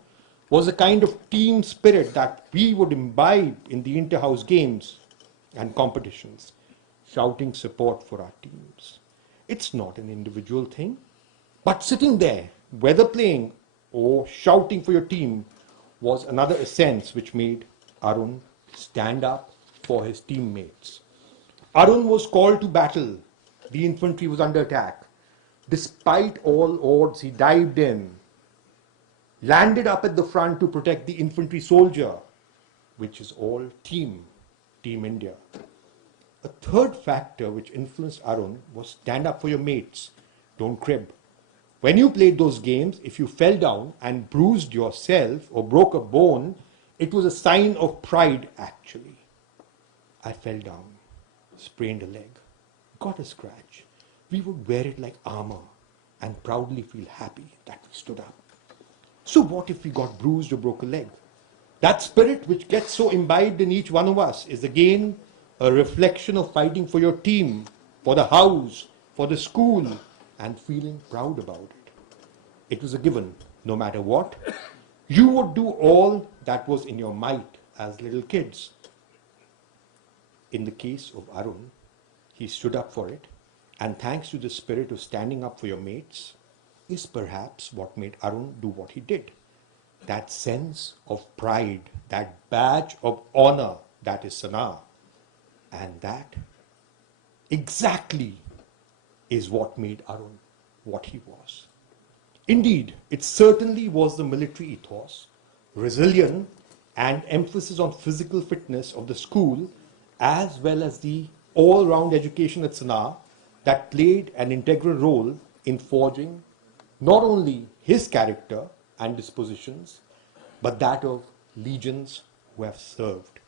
was a kind of team spirit that we would imbibe in the inter-house games and competitions, shouting support for our teams. It's not an individual thing, but sitting there, whether playing or shouting for your team, was another essence which made Arun stand up for his teammates. Arun was called to battle. The infantry was under attack. Despite all odds, he dived in, landed up at the front to protect the infantry soldier, which is all Team India. A third factor which influenced Arun was stand up for your mates, don't crib. When you played those games, if you fell down and bruised yourself or broke a bone, it was a sign of pride actually. I fell down, sprained a leg, got a scratch. We would wear it like armor and proudly feel happy that we stood up. So what if we got bruised or broke a leg? That spirit which gets so imbibed in each one of us is again a reflection of fighting for your team, for the house, for the school, and feeling proud about it. It was a given, no matter what. You would do all that was in your might as little kids. In the case of Arun, he stood up for it, and thanks to the spirit of standing up for your mates, is perhaps what made Arun do what he did. That sense of pride, that badge of honor that is Sana. And that exactly is what made Arun what he was. Indeed, it certainly was the military ethos, resilience, and emphasis on physical fitness of the school, as well as the all-round education at Sana, that played an integral role in forging not only his character and dispositions, but that of legions who have served.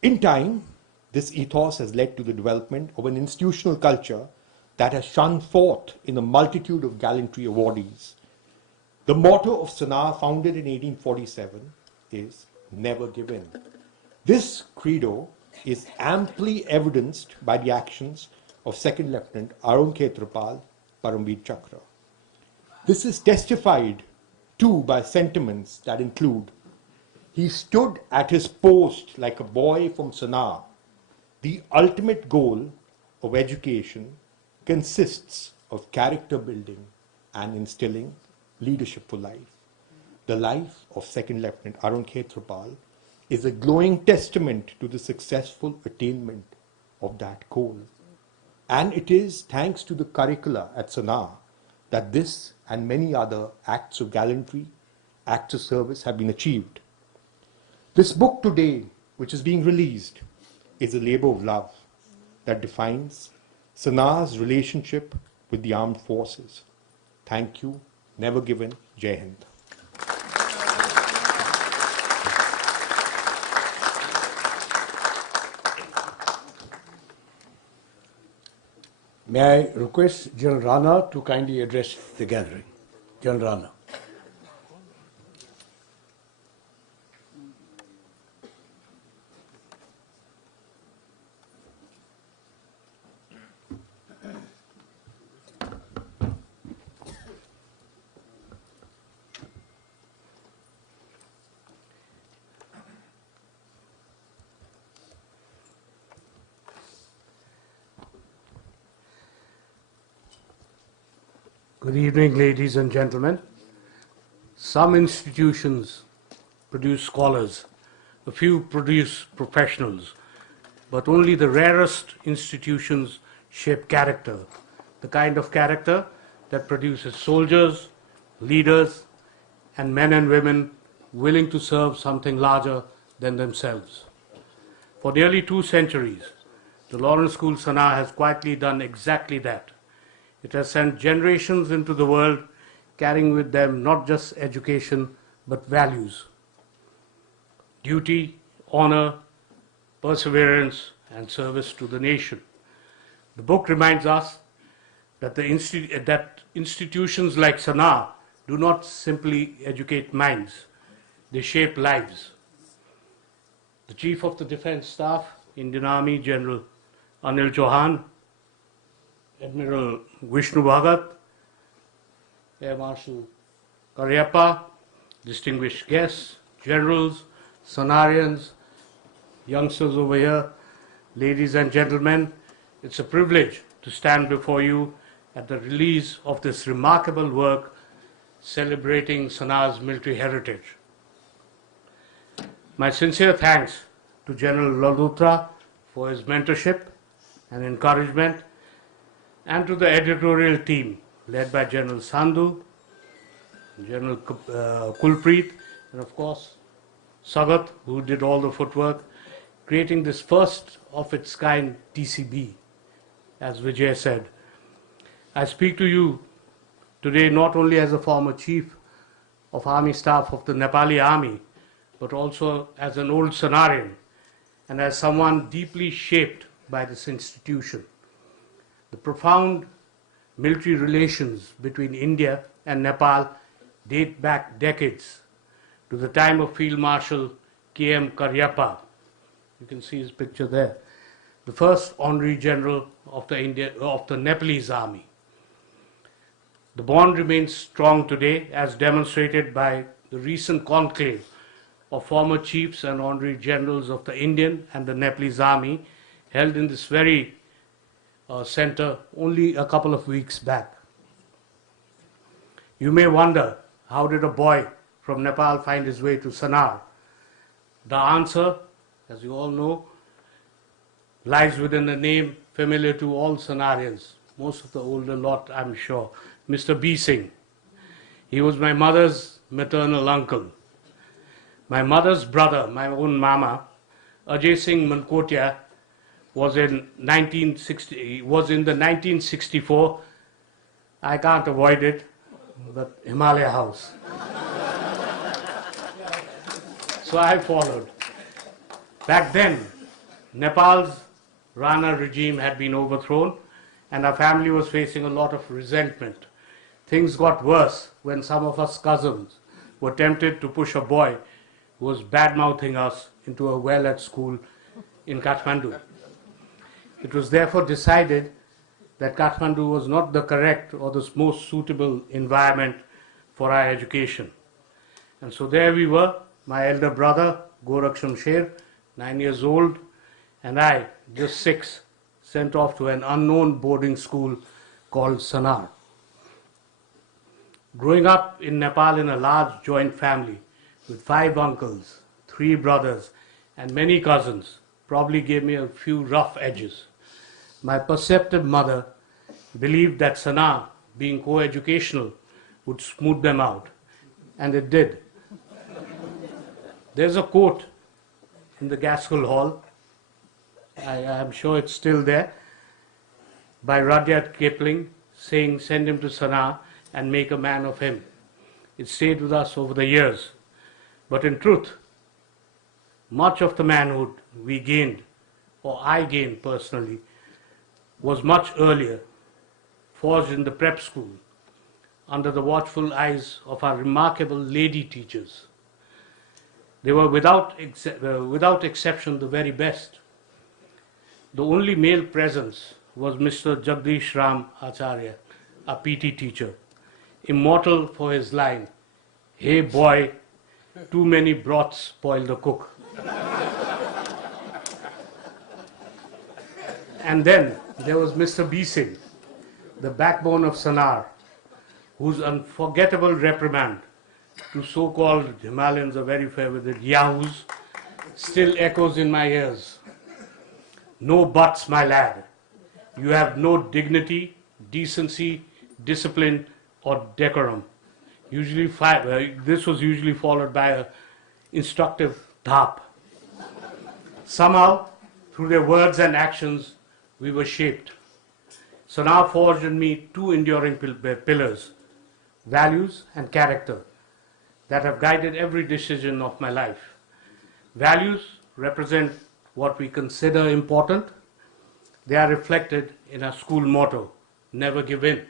In time, this ethos has led to the development of an institutional culture that has shone forth in a multitude of gallantry awardees. The motto of Sana, founded in 1847, is never give in. This credo is amply evidenced by the actions of Second Lieutenant Arun Khetrapal Paramveer Chakra. This is testified to by sentiments that include, he stood at his post like a boy from Sana. The ultimate goal of education consists of character building and instilling leadership for life. The life of Second Lieutenant Arun Khetrapal is a glowing testament to the successful attainment of that goal. And it is thanks to the curricula at Sana that this and many other acts of gallantry, acts of service have been achieved. This book today, which is being released, is a labor of love that defines Sana's relationship with the armed forces. Thank you. Never given. Jai Hind. May I request General Rana to kindly address the gathering. General Rana. Good evening, ladies and gentlemen. Some institutions produce scholars, a few produce professionals, but only the rarest institutions shape character, the kind of character that produces soldiers, leaders, and men and women willing to serve something larger than themselves. For nearly 2 centuries, the Lawrence School Sanawar has quietly done exactly that. It has sent generations into the world, carrying with them not just education, but values. Duty, honor, perseverance, and service to the nation. The book reminds us that, that institutions like Sanawar do not simply educate minds, they shape lives. The Chief of the Defence Staff, Indian Army, General Anil Chauhan, Admiral Vishnu Bhagat, Air Marshal Karyappa, distinguished guests, generals, Sanawarians, youngsters over here, ladies and gentlemen, it's a privilege to stand before you at the release of this remarkable work celebrating Sanawar's military heritage. My sincere thanks to General Lalhotra for his mentorship and encouragement, and to the editorial team led by General Sandhu, General Kulpreet, and of course Sagat, who did all the footwork, creating this first of its kind TCB, as Vijay said. I speak to you today not only as a former Chief of Army Staff of the Nepali Army, but also as an old Sanawarian and as someone deeply shaped by this institution. The profound military relations between India and Nepal date back decades to the time of Field Marshal K.M. Karyappa. You can see his picture there. The first honorary general of the Nepalese army. The bond remains strong today, as demonstrated by the recent conclave of former chiefs and honorary generals of the Indian and the Nepalese army held in this very center only a couple of weeks back. You may wonder, how did a boy from Nepal find his way to Sanawar? The answer, as you all know, lies within a name familiar to all Sanawarians, most of the older lot, I'm sure, Mr. B. Singh. He was my mother's maternal uncle. My mother's brother, my own mama, Ajay Singh Mankotia, was in the 1964, I can't avoid it, but Himalaya house. So I followed. Back then, Nepal's Rana regime had been overthrown and our family was facing a lot of resentment. Things got worse when some of us cousins were tempted to push a boy who was bad-mouthing us into a well at school in Kathmandu. It was therefore decided that Kathmandu was not the correct or the most suitable environment for our education. And so there we were, my elder brother, Gorakh Shamsher, 9 years old, and I, just 6, sent off to an unknown boarding school called Sanawar. Growing up in Nepal in a large joint family with 5 uncles, 3 brothers, and many cousins probably gave me a few rough edges. My perceptive mother believed that Sanawar, being co-educational, would smooth them out, and it did. There's a quote in the Gaskell Hall, I am sure it's still there, by Rudyard Kipling, saying, "Send him to Sanawar and make a man of him." It stayed with us over the years. But in truth, much of the manhood we gained, or I gained personally, was much earlier, forged in the prep school, under the watchful eyes of our remarkable lady teachers. They were without exception the very best. The only male presence was Mr. Jagdish Ram Acharya, a PT teacher, immortal for his line, "Hey boy, too many broths spoil the cook." And then there was Mr. B. Singh, the backbone of Sanawar, whose unforgettable reprimand to so-called Himalayans are very favored yahoos still echoes in my ears. "No buts, my lad. You have no dignity, decency, discipline, or decorum." This was usually followed by an instructive dhap. Somehow, through their words and actions, we were shaped. Sanawar forged in me two enduring pillars, values and character, that have guided every decision of my life. Values represent what we consider important. They are reflected in our school motto, never give in.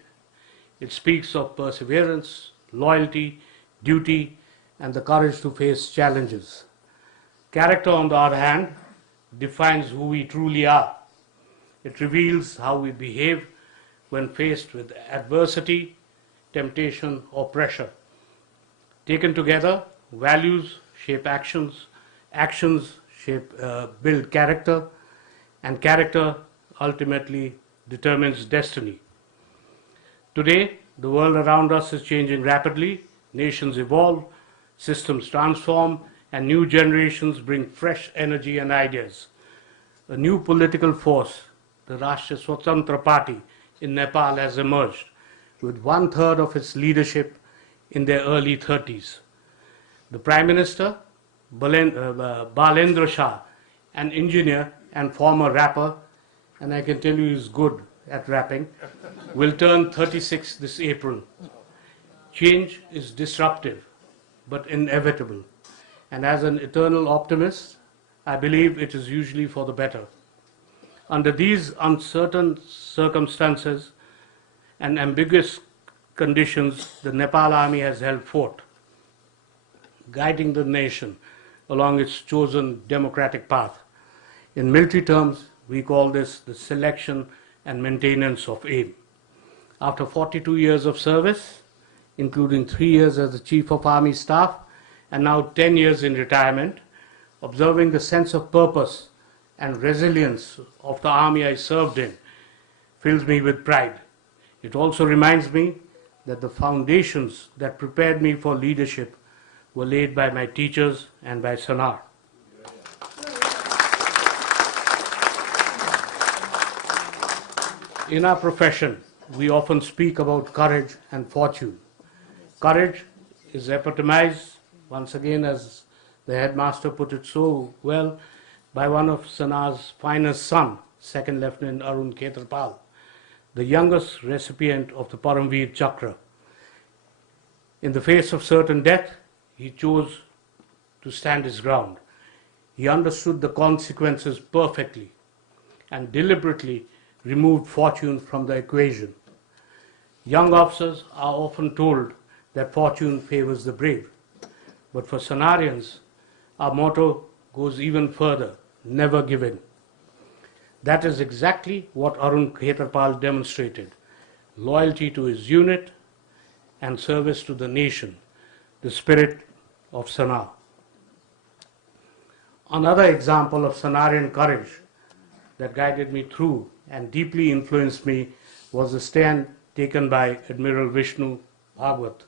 It speaks of perseverance, loyalty, duty, and the courage to face challenges. Character, on the other hand, defines who we truly are. It reveals how we behave when faced with adversity, temptation, or pressure. Taken together, values shape actions, actions build character, and character ultimately determines destiny. Today, the world around us is changing rapidly. Nations evolve, systems transform, and new generations bring fresh energy and ideas. A new political force, the Rashtriya Swatantra Party in Nepal, has emerged, with 1/3 of its leadership in their early 30s. The Prime Minister, Balendra Shah, an engineer and former rapper, and I can tell you he's good at rapping, will turn 36 this April. Change is disruptive, but inevitable. And as an eternal optimist, I believe it is usually for the better. Under these uncertain circumstances and ambiguous conditions, the Nepal Army has held fort, guiding the nation along its chosen democratic path. In military terms, we call this the selection and maintenance of aim. After 42 years of service, including 3 years as the Chief of Army Staff and now 10 years in retirement, observing the sense of purpose and resilience of the army I served in fills me with pride. It also reminds me that the foundations that prepared me for leadership were laid by my teachers and by Sanawar. In our profession, we often speak about courage and fortune. Courage is epitomized, once again, as the headmaster put it so well, by one of Sanawar's finest son, Second Lieutenant Arun Khetarpal, the youngest recipient of the Paramveer Chakra. In the face of certain death, he chose to stand his ground. He understood the consequences perfectly and deliberately removed fortune from the equation. Young officers are often told that fortune favors the brave. But for Sanawarians, our motto goes even further, never give in. That is exactly what Arun Khetarpal demonstrated, loyalty to his unit and service to the nation, the spirit of Sanawar. Another example of Sanawarian courage that guided me through and deeply influenced me was the stand taken by Admiral Vishnu Bhagwat,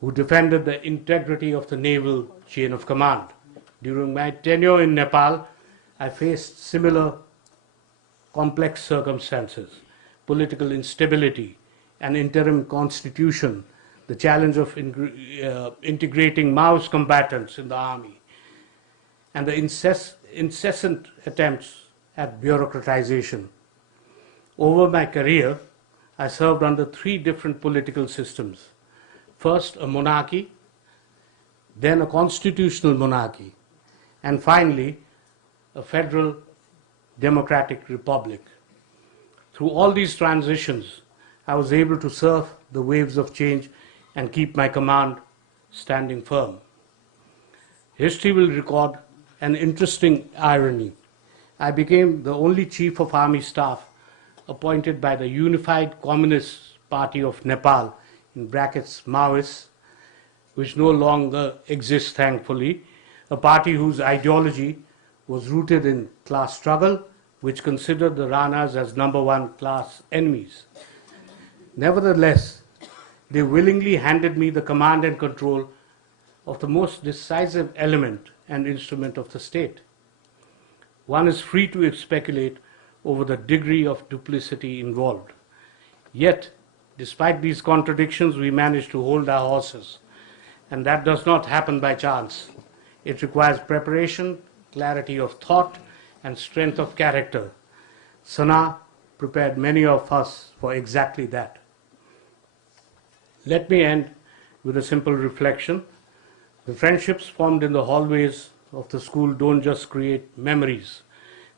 who defended the integrity of the naval chain of command. During my tenure in Nepal, I faced similar complex circumstances, political instability, an interim constitution, the challenge of integrating Maoist combatants in the army, and the incessant attempts at bureaucratization. Over my career, I served under 3 different political systems. First, a monarchy, then a constitutional monarchy, and finally, a federal democratic republic. Through all these transitions, I was able to surf the waves of change and keep my command standing firm. History will record an interesting irony. I became the only Chief of Army Staff appointed by the Unified Communist Party of Nepal, in brackets Maoists, which no longer exists, thankfully, a party whose ideology was rooted in class struggle, which considered the Ranas as number 1 class enemies. Nevertheless, they willingly handed me the command and control of the most decisive element and instrument of the state. One is free to speculate over the degree of duplicity involved. Yet, despite these contradictions, we managed to hold our horses. And that does not happen by chance. It requires preparation, clarity of thought, and strength of character. Sanawar prepared many of us for exactly that. Let me end with a simple reflection. The friendships formed in the hallways of the school don't just create memories,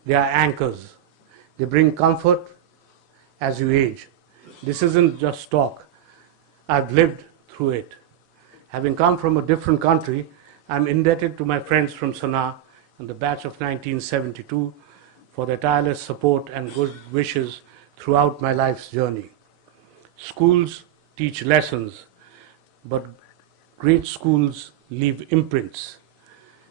they are anchors. They bring comfort as you age. This isn't just talk. I've lived through it. Having come from a different country, I'm indebted to my friends from Sanaa and the batch of 1972 for their tireless support and good wishes throughout my life's journey. Schools teach lessons, but great schools leave imprints.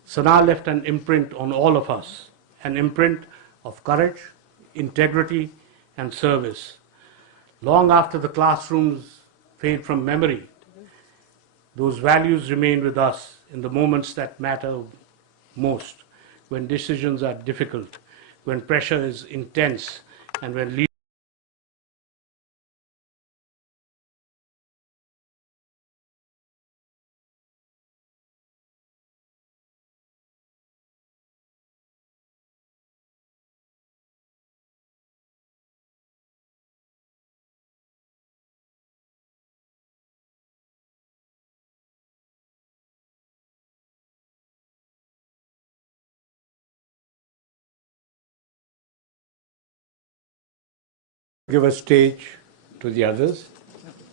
Sanaa left an imprint on all of us, an imprint of courage, integrity, and service. Long after the classrooms fade from memory, those values remain with us in the moments that matter most, when decisions are difficult, when pressure is intense, and when give a stage to the others.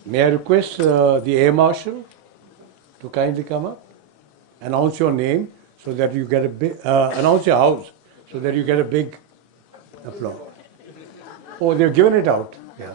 May I request the Air Marshal to kindly come up, announce your name so that you get a big, announce your house so that you get a big applause. Oh, they've given it out. Yeah.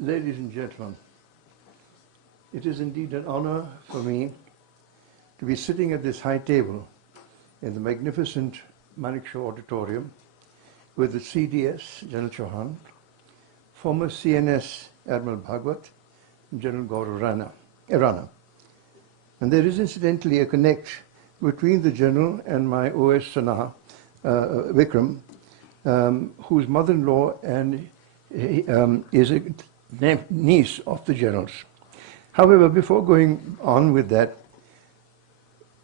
Ladies and gentlemen, it is indeed an honor for me to be sitting at this high table in the magnificent Manekshaw Auditorium with the CDS, Anil Chauhan, former CNS Admiral Bhagwat, and General Gaurav Rana. And there is incidentally a connect between the General and my OS Sanaa, Vikram, whose mother-in-law and is a niece of the General's. However, before going on with that,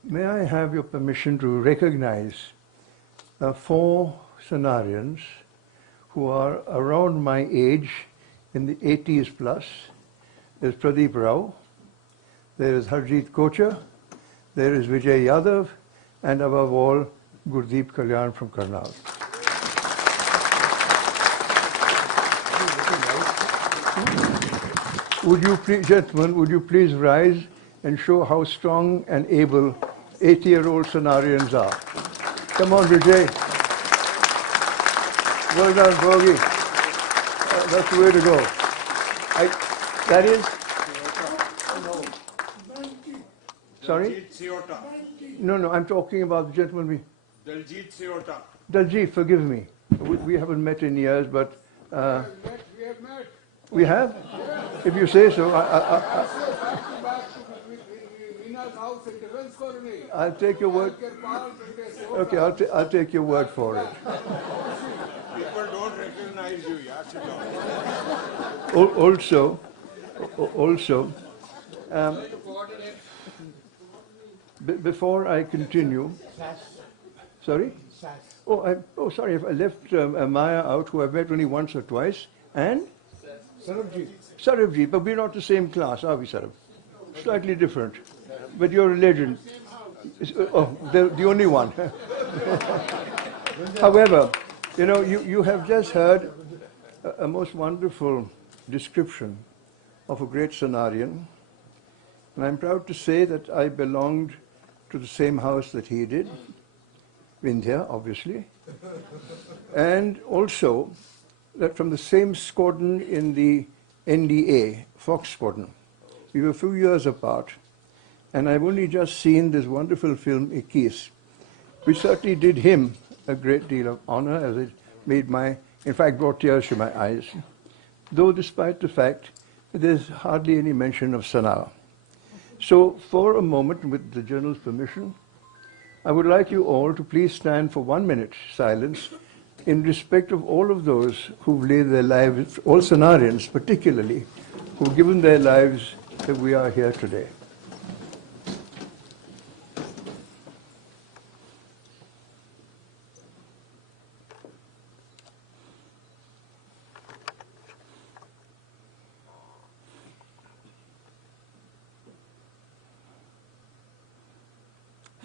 may I have your permission to recognize 4 Sanawarians who are around my age, in the 80s plus. There's Pradeep Rao, there is Harjeet Kochar, there is Vijay Yadav, and above all, Gurdeep Kalyan from Karnal. Would you please, gentlemen, would you please rise and show how strong and able 80-year-old Sanawarians are? Come on, Vijay. Well done, Bogi. That's the way to go. That is? Sorry? No, I'm talking about the gentleman. Daljit Seota. Daljit, forgive me. We haven't met in years, but... we have met. We have? If you say so, I'll take your word. Okay, I'll take your word for it. People don't recognize you, Also, before I continue, sorry? Oh, sorry, if I left Maya out, who I've met only once or twice, and? Sarabji, but we're not the same class, are we, Sarab? Slightly different. But you're a legend. Oh, the only one. However, you know, you have just heard a most wonderful description of a great Sanawarian. And I'm proud to say that I belonged to the same house that he did, India, obviously. And also, that from the same squadron in the NDA, Fox Squadron. We were a few years apart, and I've only just seen this wonderful film, Ikis, which certainly did him a great deal of honor, as it made in fact, brought tears to my eyes. Though despite the fact that there's hardly any mention of Sanaa. So for a moment, with the Journal's permission, I would like you all to please stand for 1 minute silence in respect of all of those who've laid their lives, all Sanawarians particularly, who've given their lives that we are here today.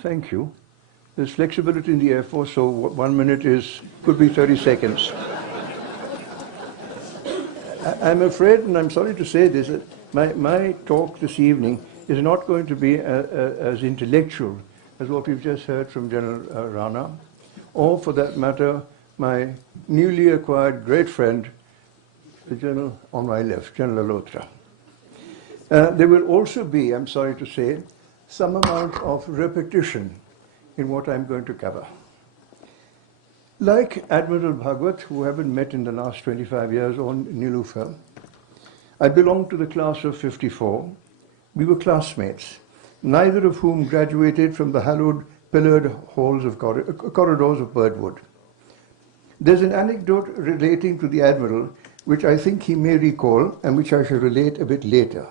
Thank you. There's flexibility in the Air Force, so 1 minute could be 30 seconds. I'm afraid, and I'm sorry to say this, that my talk this evening is not going to be as intellectual as what we've just heard from General Rana, or for that matter, my newly acquired great friend, the General on my left, General Alotra. There will also be, I'm sorry to say, some amount of repetition in what I'm going to cover. Like Admiral Bhagwat, who I haven't met in the last 25 years, on Nilufer, I belong to the class of 54. We were classmates, neither of whom graduated from the hallowed pillared halls of corridors of Birdwood. There's an anecdote relating to the Admiral, which I think he may recall, and which I shall relate a bit later.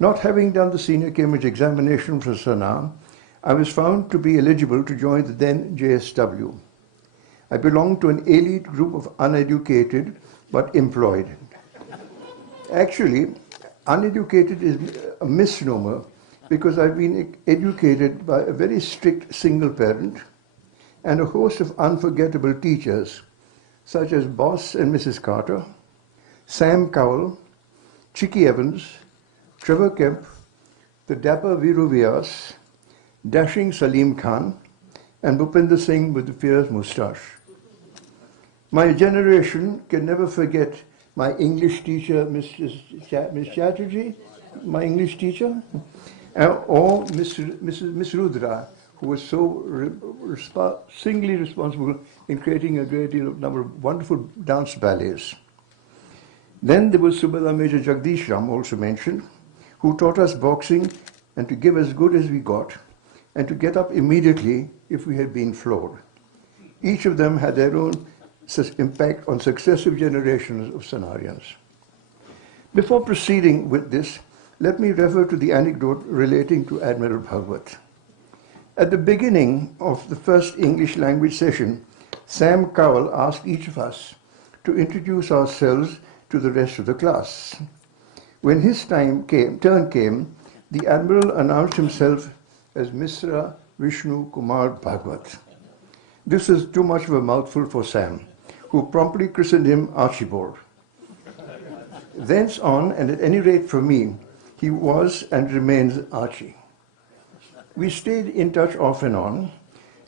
Not having done the senior Cambridge examination for Sana, I was found to be eligible to join the then JSW. I belonged to an elite group of uneducated but employed. Actually, uneducated is a misnomer because I've been educated by a very strict single parent and a host of unforgettable teachers such as Boss and Mrs. Carter, Sam Cowell, Chicky Evans, Trevor Kemp, the dapper Viru Vyas, dashing Salim Khan, and Bhupinder Singh with the fierce moustache. My generation can never forget my English teacher, Miss Chatterjee, my English teacher, or Miss Rudra, who was so singly responsible in creating a great deal of number of wonderful dance ballets. Then there was Subala Major Jagdish Ram, also mentioned, who taught us boxing and to give as good as we got, and to get up immediately if we had been floored. Each of them had their own impact on successive generations of Sanawarians. Before proceeding with this, let me refer to the anecdote relating to Admiral Bhagwat. At the beginning of the first English language session, Sam Cowell asked each of us to introduce ourselves to the rest of the class. When his turn came, the Admiral announced himself as Misra Vishnu Kumar Bhagwat. This was too much of a mouthful for Sam, who promptly christened him Archibald. Thence on, and at any rate for me, he was and remains Archie. We stayed in touch off and on,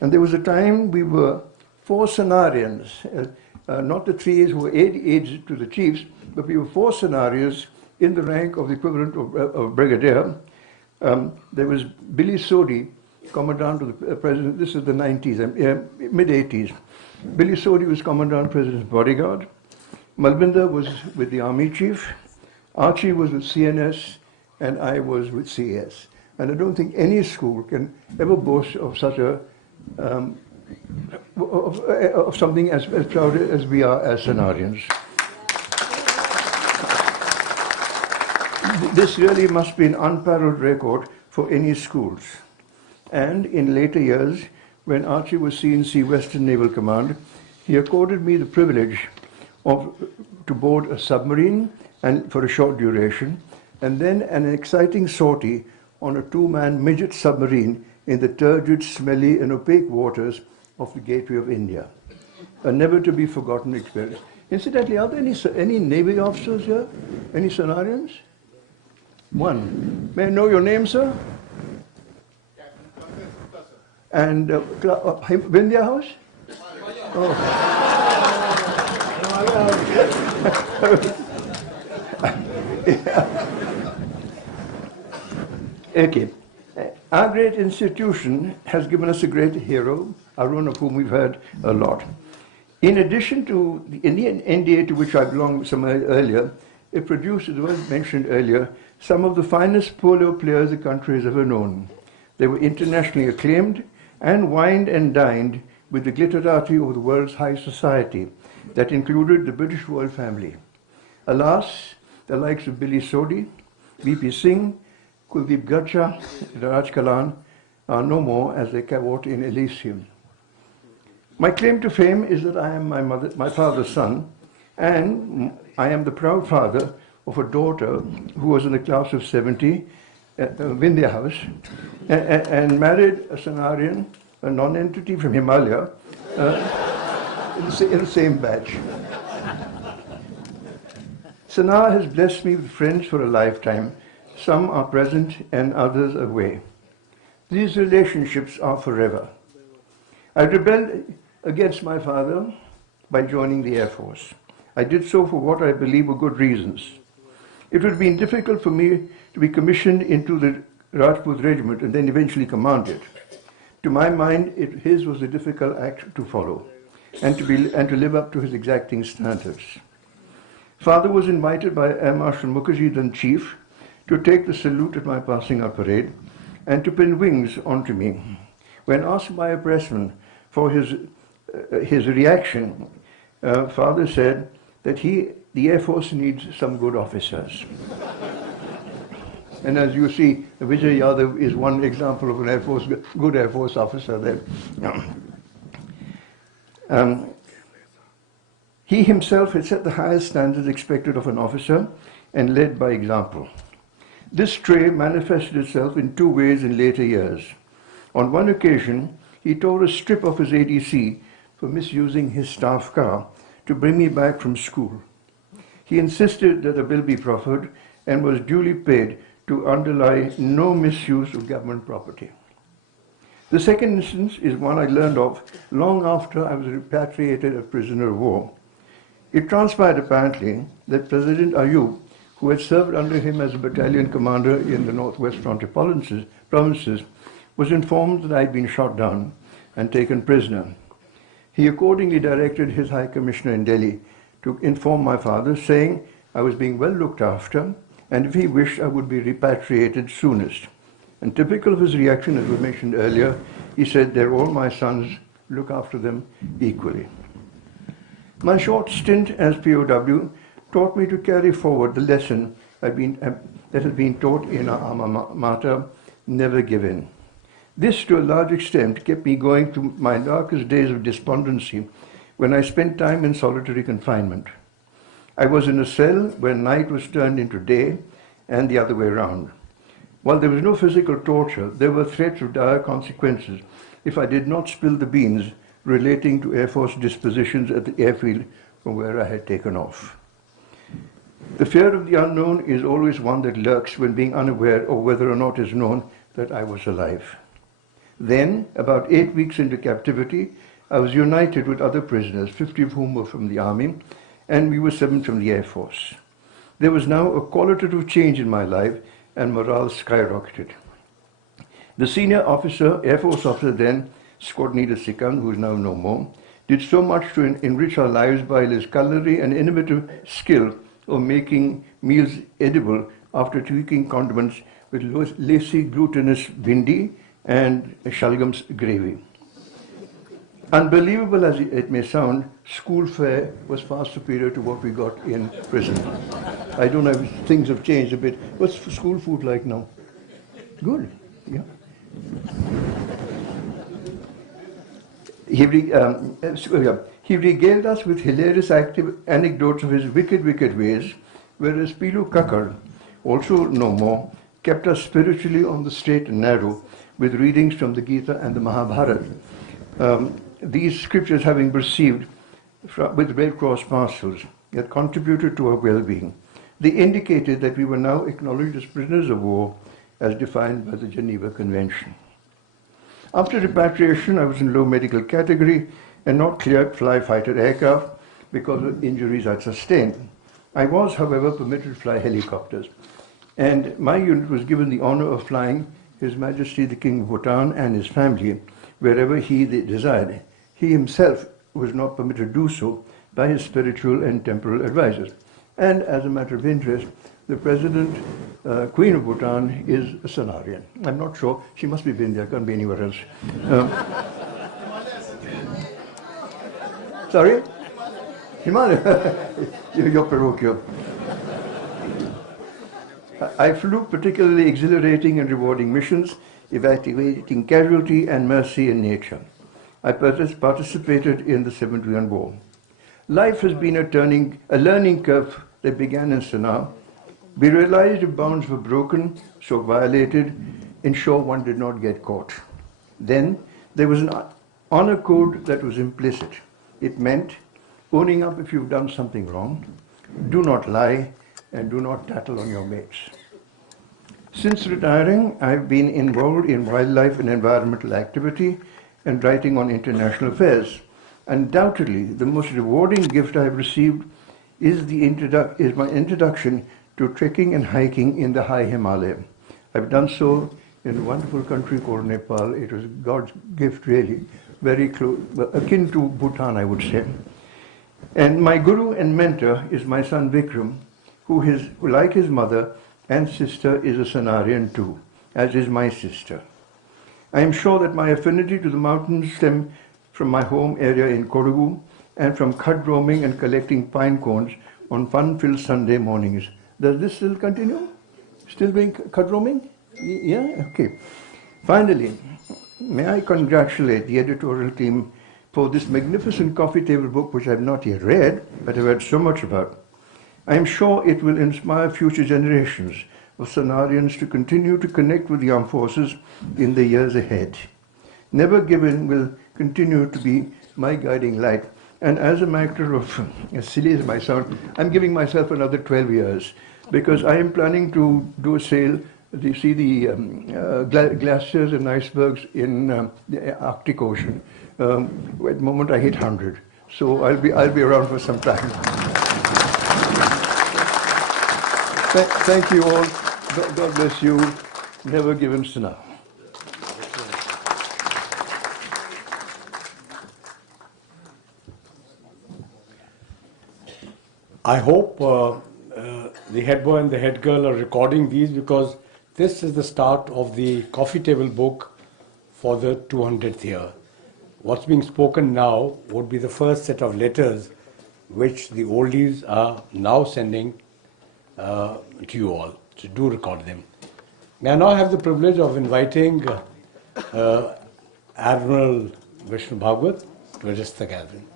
and there was a time we were 4 Sanawarians, not the 3 who were aides to the chiefs, but we were 4 Sanawarians in the rank of the equivalent of brigadier. There was Billy Sodi, commandant of the president. This is the 90s, mid-80s. Billy Sodi was commandant president's bodyguard. Malvinder was with the army chief. Archie was with CNS, and I was with CS. And I don't think any school can ever boast of such a of something as proud as we are as Sanawarians. This really must be an unparalleled record for any schools. And in later years, when Archie was CNC Western Naval Command, he accorded me the privilege to board a submarine and for a short duration, and then an exciting sortie on a 2-man midget submarine in the turgid, smelly, and opaque waters of the Gateway of India. A never-to-be-forgotten experience. Incidentally, are there any Navy officers here? Any Sanawarians? One. May I know your name, sir? And Vindhya House? Oh. Okay. Our great institution has given us a great hero, Arun, of whom we've heard a lot. In addition to the Indian NDA, to which I belonged some earlier, it produced, as was mentioned earlier, some of the finest polo players the country has ever known. They were internationally acclaimed and wined and dined with the glitterati of the world's high society that included the British royal family. Alas, the likes of Billy Sodhi, V.P. Singh, Kuldeep Garcha, Raj Kalan are no more as they cavort in Elysium. My claim to fame is that I am my father's son, and I am the proud father of a daughter who was in the class of 70 at Vindhya House and married a Sanawarian, a non-entity from Himalaya, in the same batch. Sanaa has blessed me with friends for a lifetime. Some are present and others away. These relationships are forever. I rebelled against my father by joining the Air Force. I did so for what I believe were good reasons. It would have been difficult for me to be commissioned into the Rajput regiment and then eventually command it. To my mind, his was a difficult act to follow and to live up to his exacting standards. Father was invited by Air Marshal Mukherjee, then chief, to take the salute at my passing out parade and to pin wings onto me. When asked by a pressman for his reaction, Father said that the Air Force needs some good officers. And as you see, Vijay Yadav is one example of an good Air Force officer there. He himself had set the highest standards expected of an officer and led by example. This trait manifested itself in two ways in later years. On one occasion, he tore a strip of his ADC for misusing his staff car to bring me back from school. He insisted that a bill be proffered and was duly paid to underlie no misuse of government property. The second instance is one I learned of long after I was repatriated a prisoner of war. It transpired apparently that President Ayub, who had served under him as a battalion commander in the Northwest Frontier provinces, was informed that I had been shot down and taken prisoner. He accordingly directed his High Commissioner in Delhi to inform my father, saying I was being well looked after, and if he wished, I would be repatriated soonest. And typical of his reaction, as we mentioned earlier, he said, "They're all my sons, look after them equally." My short stint as POW taught me to carry forward the lesson that has been taught in our alma mater, never give in. This, to a large extent, kept me going through my darkest days of despondency when I spent time in solitary confinement. I was in a cell where night was turned into day and the other way around. While there was no physical torture, there were threats of dire consequences if I did not spill the beans relating to Air Force dispositions at the airfield from where I had taken off. The fear of the unknown is always one that lurks when being unaware of whether or not it is known that I was alive. Then, about 8 weeks into captivity, I was united with other prisoners, 50 of whom were from the army, and we were 7 from the Air Force. There was now a qualitative change in my life, and morale skyrocketed. The senior officer, Air Force officer then, Squad Leader Sikand, who is now no more, did so much to enrich our lives by his culinary and innovative skill of making meals edible after tweaking condiments with lacy glutinous bhindi and shalgam's gravy. Unbelievable as it may sound, school fare was far superior to what we got in prison. I don't know if things have changed a bit. What's school food like now? Good, yeah. He regaled us with hilarious anecdotes of his wicked ways, whereas Pilu Kakar, also no more, kept us spiritually on the straight and narrow with readings from the Gita and the Mahabharata. These scriptures having received with Red Cross parcels that contributed to our well-being. They indicated that we were now acknowledged as prisoners of war as defined by the Geneva Convention. After repatriation, I was in low medical category and not cleared fly fighter aircraft because of injuries I'd sustained. I was, however, permitted to fly helicopters, and my unit was given the honor of flying His Majesty the King of Bhutan and his family wherever he desired. He himself was not permitted to do so by his spiritual and temporal advisors. And as a matter of interest, the President, Queen of Bhutan, is a Sanawarian. I'm not sure. She must be been there. Can't be anywhere else. Sorry? Himalaya. You're parochial. I flew particularly exhilarating and rewarding missions, evacuating casualty and mercy in nature. I participated in the Civilian War. Life has been a learning curve that began in Sanaa. We realized if bounds were broken, so violated, ensure one did not get caught. Then there was an honor code that was implicit. It meant owning up if you've done something wrong, do not lie, and do not tattle on your mates. Since retiring, I've been involved in wildlife and environmental activity and writing on international affairs. Undoubtedly, the most rewarding gift I've received is my introduction to trekking and hiking in the high Himalaya. I've done so in a wonderful country called Nepal. It was God's gift, really, very close, akin to Bhutan, I would say. And my guru and mentor is my son Vikram, who like his mother and sister is a Sanawarian too, as is my sister. I am sure that my affinity to the mountains stem from my home area in Kodagu and from cud roaming and collecting pine cones on fun-filled Sunday mornings. Does this still continue? Still doing cud roaming? Yeah? Okay. Finally, may I congratulate the editorial team for this magnificent coffee table book, which I have not yet read, but I've heard so much about. I am sure it will inspire future generations of Sanawarians to continue to connect with the armed forces in the years ahead. Never Give In will continue to be my guiding light. And as a matter of, as silly as I sound, I'm giving myself another 12 years because I am planning to do a sail. You see the glaciers and icebergs in the Arctic Ocean. At the moment I hit 100, so I'll be around for some time. Thank you all. God bless you. Never give in Sanaa. I hope the head boy and the head girl are recording these because this is the start of the coffee table book for the 200th year. What's being spoken now would be the first set of letters which the oldies are now sending to you all. So do record them. May I now have the privilege of inviting Admiral Vishnu Bhagwat to address the gathering.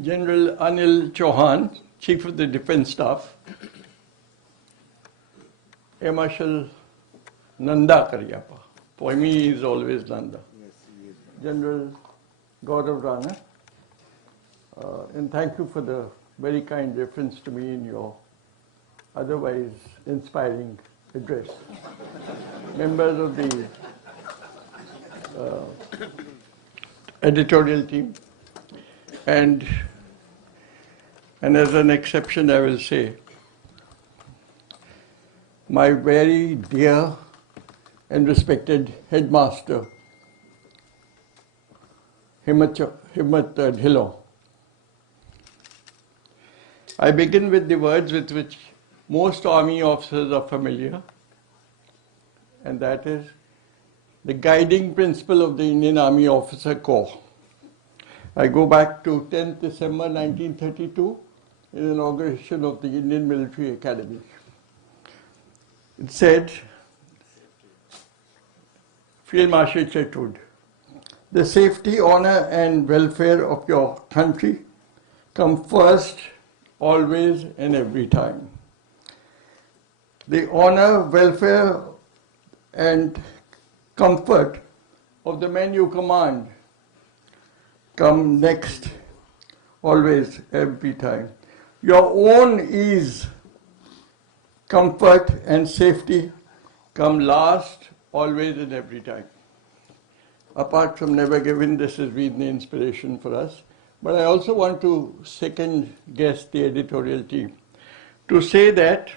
General Anil Chauhan, Chief of the Defence Staff, Air Marshal Nanda Karyappa. For me, he is always Nanda. General Gaurav Rana, and thank you for the very kind reference to me in your otherwise inspiring address. Members of the editorial team, and as an exception, I will say, my very dear and respected headmaster, Himmat Dhillon. I begin with the words with which most army officers are familiar, and that is the guiding principle of the Indian Army Officer Corps. I go back to 10th December 1932, in inauguration of the Indian Military Academy. It said, Field Marshal Chetwood, the safety, honor, and welfare of your country come first, always and every time. The honor, welfare, and comfort of the men you command come next, always, every time. Your own ease comfort and safety come last, always and every time. Apart from never giving, this has been the inspiration for us. But I also want to second guess the editorial team to say that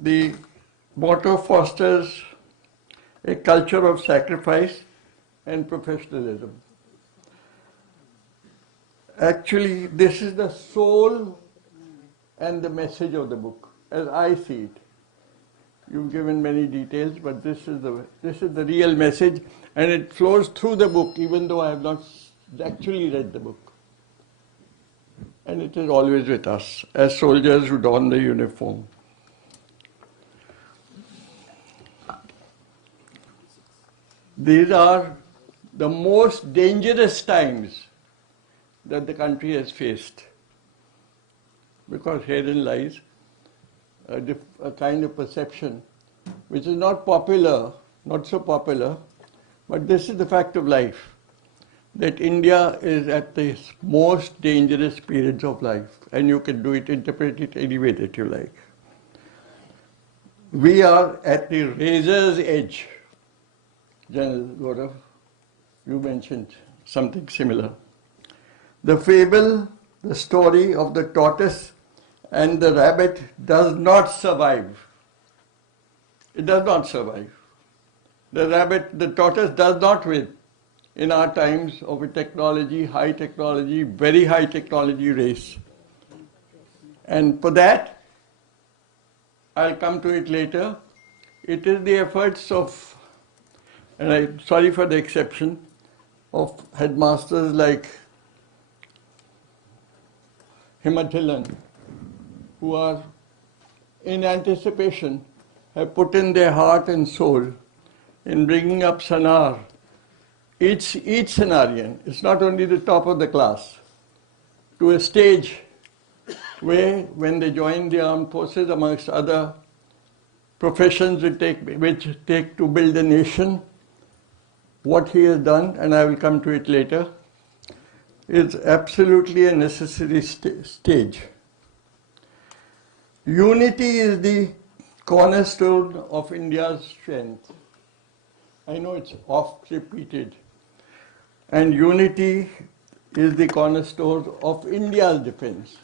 the motto fosters a culture of sacrifice and professionalism. Actually, this is the soul and the message of the book, as I see it. You've given many details, but this is the real message, and it flows through the book, even though I have not actually read the book. And it is always with us, as soldiers who don the uniform. These are the most dangerous times that the country has faced, because herein lies a kind of perception which is not popular, not so popular, but this is the fact of life, that India is at the most dangerous periods of life, and you can do it, interpret it any way that you like. We are at the razor's edge. General Gaurav, you mentioned something similar. The fable, the story of the tortoise and the rabbit does not survive. It does not survive. The tortoise does not win in our times of a technology, high technology, very high technology race. And for that, I'll come to it later. It is the efforts of, and I'm sorry for the exception, of headmasters like Himathalan, who are in anticipation, have put in their heart and soul in bringing up Sanar. Each Sanawarian, it's not only the top of the class, to a stage where when they join the armed forces, amongst other professions which take to build a nation, what he has done, and I will come to it later, is absolutely a necessary stage. Unity is the cornerstone of India's strength. I know it's oft repeated. And unity is the cornerstone of India's defense.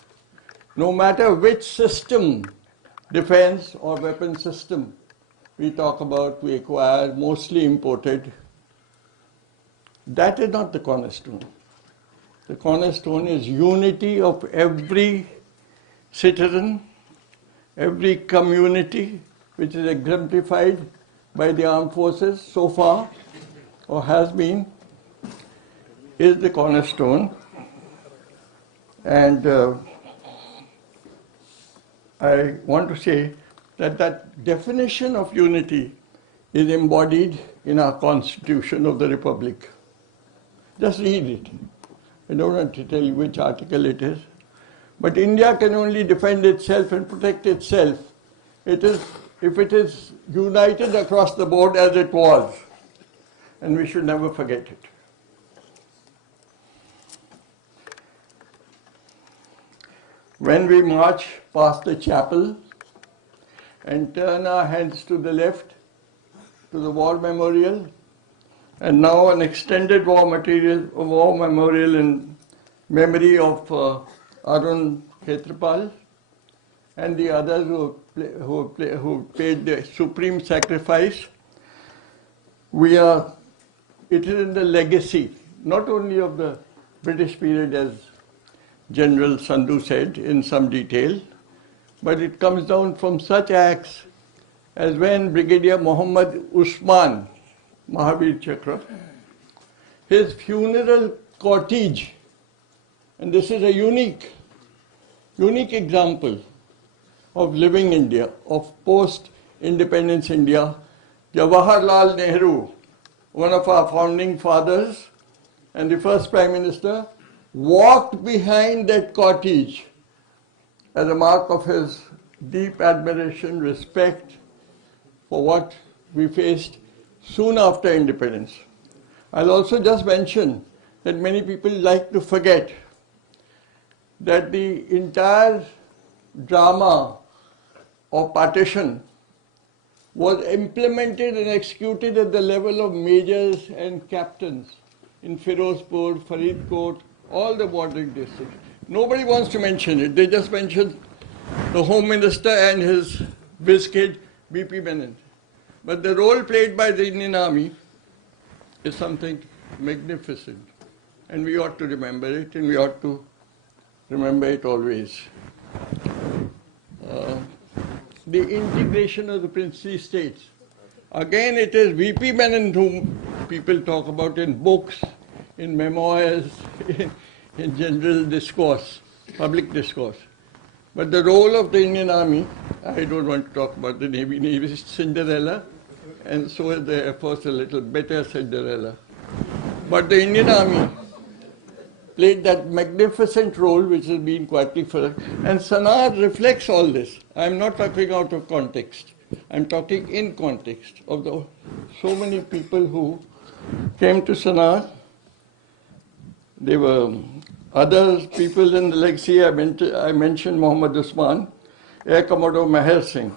No matter which system, defense or weapon system we talk about, we acquire, mostly imported, that is not the cornerstone. The cornerstone is unity of every citizen, every community, which is exemplified by the armed forces so far, or has been, is the cornerstone. And I want to say that that definition of unity is embodied in our Constitution of the Republic. Just read it. I don't want to tell you which article it is. But India can only defend itself and protect itself if it is united across the board as it was. And we should never forget it. When we march past the chapel and turn our hands to the left, to the war memorial, and now an extended war memorial in memory of Arun Khetrapal and the others who paid the supreme sacrifice. It is in the legacy, not only of the British period, as General Sandhu said in some detail, but it comes down from such acts as when Brigadier Muhammad Usman, Mahavir Chakra, his funeral cortege, and this is a unique example of living India, of post-independence India. Jawaharlal Nehru, one of our founding fathers and the first Prime Minister, walked behind that cortege as a mark of his deep admiration, respect for what we faced soon after independence. I'll also just mention that many people like to forget that the entire drama of partition was implemented and executed at the level of majors and captains in Firozpur, Faridkot, all the bordering districts. Nobody wants to mention it. They just mention the Home Minister and his whiz kid, B.P. Menon. But the role played by the Indian Army is something magnificent. And we ought to remember it, and we ought to remember it always. The integration of the princely states. Again, it is V.P. Menon whom people talk about in books, in memoirs, in general discourse, public discourse. But the role of the Indian Army, I don't want to talk about the Navy. Navy is Cinderella, and so is the Air Force a little better Cinderella. But the Indian Army played that magnificent role which has been quietly for, and Sanawar reflects all this. I'm not talking out of context. I'm talking in context of the so many people who came to Sanawar. There were other people in the legacy. I mentioned Muhammad Usman, Air Commodore Meher Singh,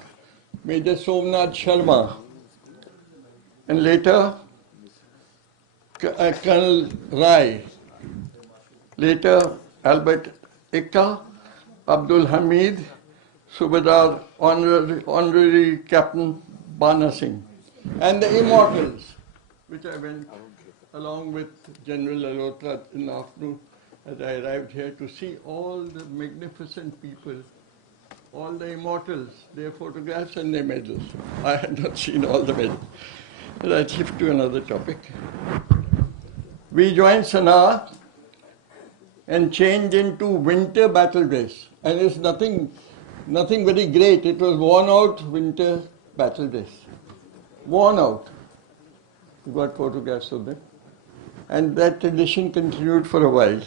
Major Somnath Sharma, and later Colonel Rai, later Albert Ikka, Abdul Hamid, Subedar Honorary Captain Bana Singh, and the Immortals, which I went along with General Alota in the afternoon as I arrived here to see all the magnificent people, all the Immortals, their photographs and their medals. I had not seen all the medals. But I'll shift to another topic. We joined Sanawar and changed into winter battle dress. And it's nothing very great. It was worn out winter battle dress. Worn out. We got photographs of them. And that tradition continued for a while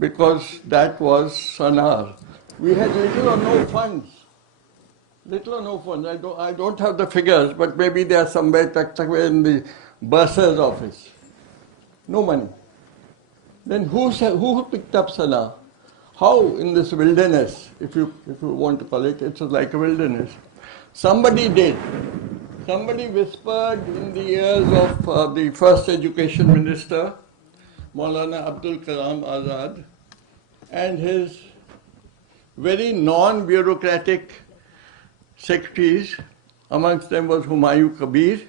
because that was Sanawar. We had little or no funds. Little or no funds. I don't have the figures, but maybe they are somewhere tucked away in the bursar's office. No money. Then who picked up Sanawar? How in this wilderness, if you want to call it, it's like a wilderness. Somebody did. Somebody whispered in the ears of the first education minister, Maulana Abdul Kalam Azad, and his very non-bureaucratic secretaries. Amongst them was Humayun Kabir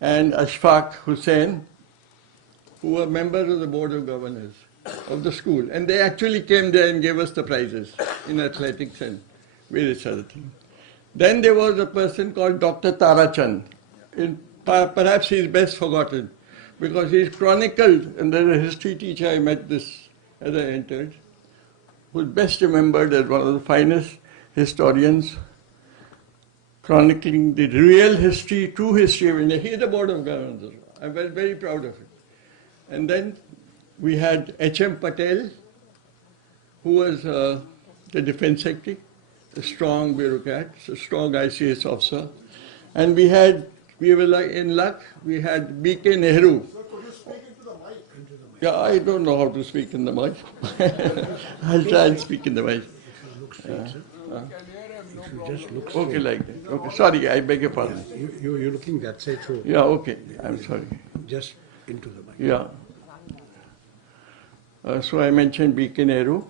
and Ashfaq Hussain, who were members of the Board of Governors of the school. And they actually came there and gave us the prizes in athletics and various other things. Then there was a person called Dr. Tarachand. Perhaps he is best forgotten because he is chronicled, and there's a history teacher I met this as I entered, who is best remembered as one of the finest historians, chronicling the real history, true history of India. He is the Board of Governors. I'm very, very proud of it. And then we had H.M. Patel, who was the Defense Secretary, a strong bureaucrat, a strong ICS officer. And we were in luck, we had B.K. Nehru. So could you speak into the mic? Yeah, I don't know how to speak in the mic. I'll try and speak in the mic. Just look okay, like that. Okay, sorry, I beg your pardon. You're looking that side, so. Yeah, okay, I'm sorry. Just into the mic. Yeah. So I mentioned B.K. Nehru,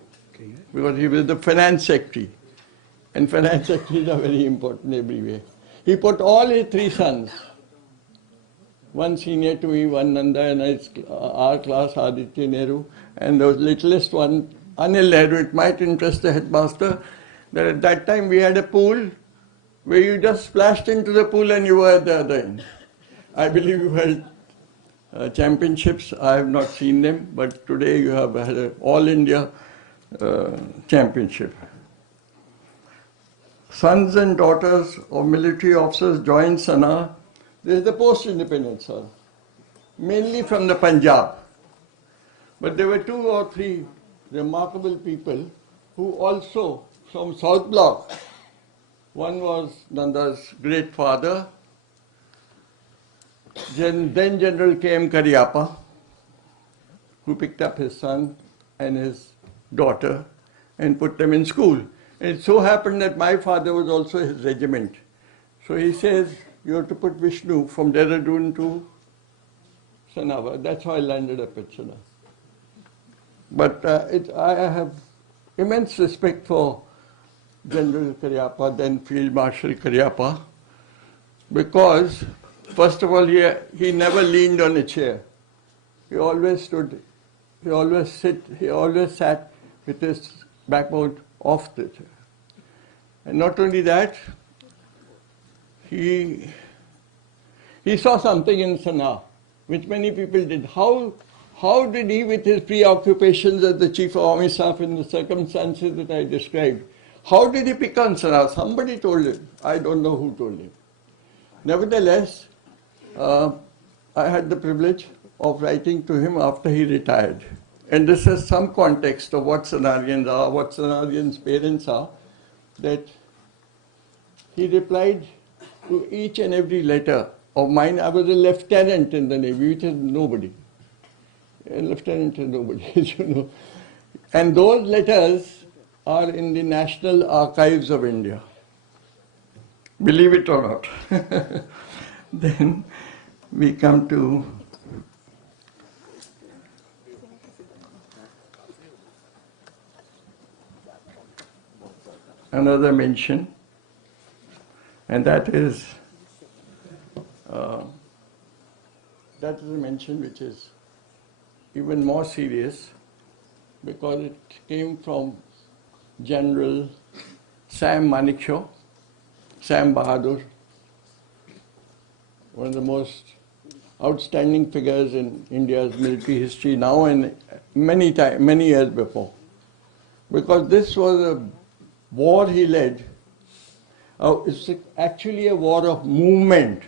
because he was the finance secretary. And finance secretaries are very important everywhere. He put all his three sons, one senior to me, one Nanda, and our class, Aditya Nehru, and the littlest one, Anil Nehru. It might interest the headmaster that at that time we had a pool where you just splashed into the pool and you were at the other end. I believe you held championships. I have not seen them, but today you have had an all India championship. Sons and daughters of military officers joined Sanawar. This is the post-independence, sir, mainly from the Punjab. But there were 2 or 3 remarkable people who also from South Block. One was Nanda's great father, then General K.M. Cariappa, who picked up his son and his daughter and put them in school. And it so happened that my father was also his regiment. So he says, you have to put Vishnu from Dehradun to Sanawar. That's how I landed up at Sanawar. But I have immense respect for General Cariappa, then Field Marshal Cariappa, because, first of all, he never leaned on a chair. He always stood, he always sat with his backbone off the chair. And not only that, he saw something in Sanaa, which many people did. How did he, with his preoccupations as the Chief of Army Staff in the circumstances that I described, how did he pick on Sanaa? Somebody told him. I don't know who told him. Nevertheless, I had the privilege of writing to him after he retired. And this has some context of what Sanawarians are, what Sanawarians' parents are, that he replied to each and every letter of mine. I was a lieutenant in the Navy, which is nobody. A lieutenant is nobody, you know. And those letters are in the National Archives of India. Believe it or not. Then we come to another mention, and that is a mention which is even more serious, because it came from General Sam Manekshaw, Sam Bahadur, one of the most outstanding figures in India's military history now and many years before. Because this was a war he led. It's actually a war of movement.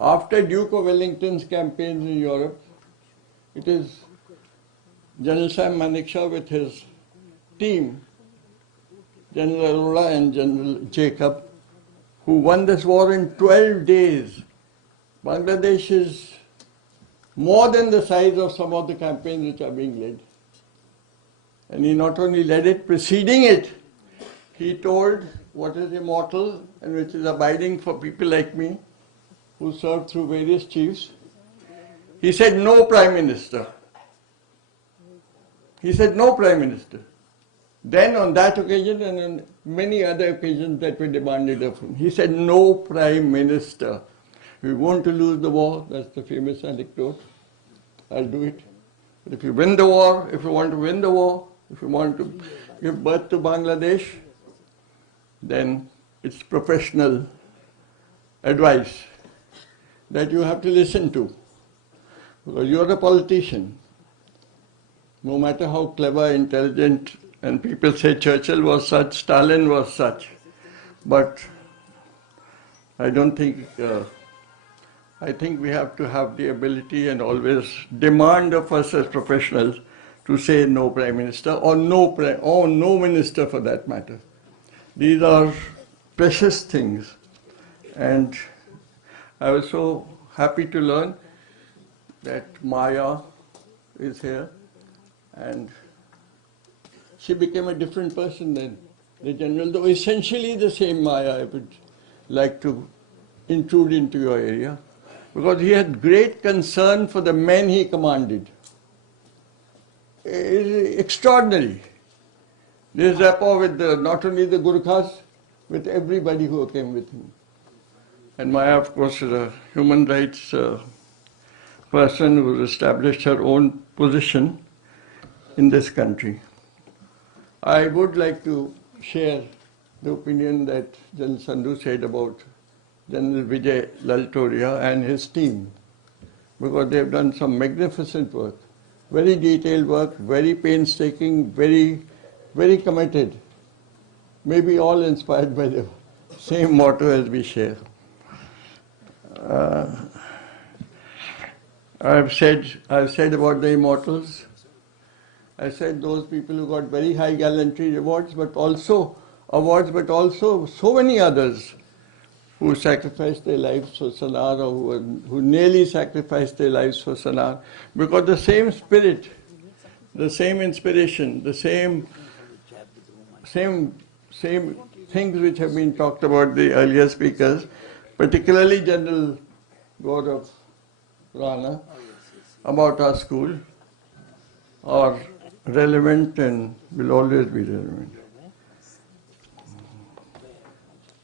After Duke of Wellington's campaigns in Europe, it is General Sam Manekshaw with his team, General Arora and General Jacob, who won this war in 12 days. Bangladesh is more than the size of some of the campaigns which are being led. And he not only led it, preceding it, he told what is immortal and which is abiding for people like me, who served through various chiefs. He said, no Prime Minister. He said, no Prime Minister. Then on that occasion and on many other occasions that were demanded of him, he said, no Prime Minister. We want to lose the war, that's the famous anecdote. I'll do it. But if you win the war, if you want to win the war, if you want to give birth to Bangladesh, then it's professional advice that you have to listen to. Because you're a politician. No matter how clever, intelligent, and people say Churchill was such, Stalin was such. But I don't think, I think we have to have the ability and always demand of us as professionals to say no Prime Minister or no minister for that matter. These are precious things. And I was so happy to learn that Maya is here, and she became a different person than the general, though essentially the same Maya. I would like to intrude into your area, because he had great concern for the men he commanded. Extraordinary. This rapport with not only the Gurkhas, with everybody who came with him. And Maya, of course, is a human rights person who established her own position in this country. I would like to share the opinion that General Sandhu said about General Vijay Laltoria and his team, because they have done some magnificent work, very detailed work, very painstaking, very, very committed, maybe all inspired by the same motto as we share. I've said about the immortals. I said those people who got very high gallantry awards, but also so many others who sacrificed their lives for Sanar, or who nearly sacrificed their lives for Sanar, because the same spirit, the same inspiration, the same same things which have been talked about the earlier speakers, particularly General Gaurav Rana, about our school, are relevant and will always be relevant.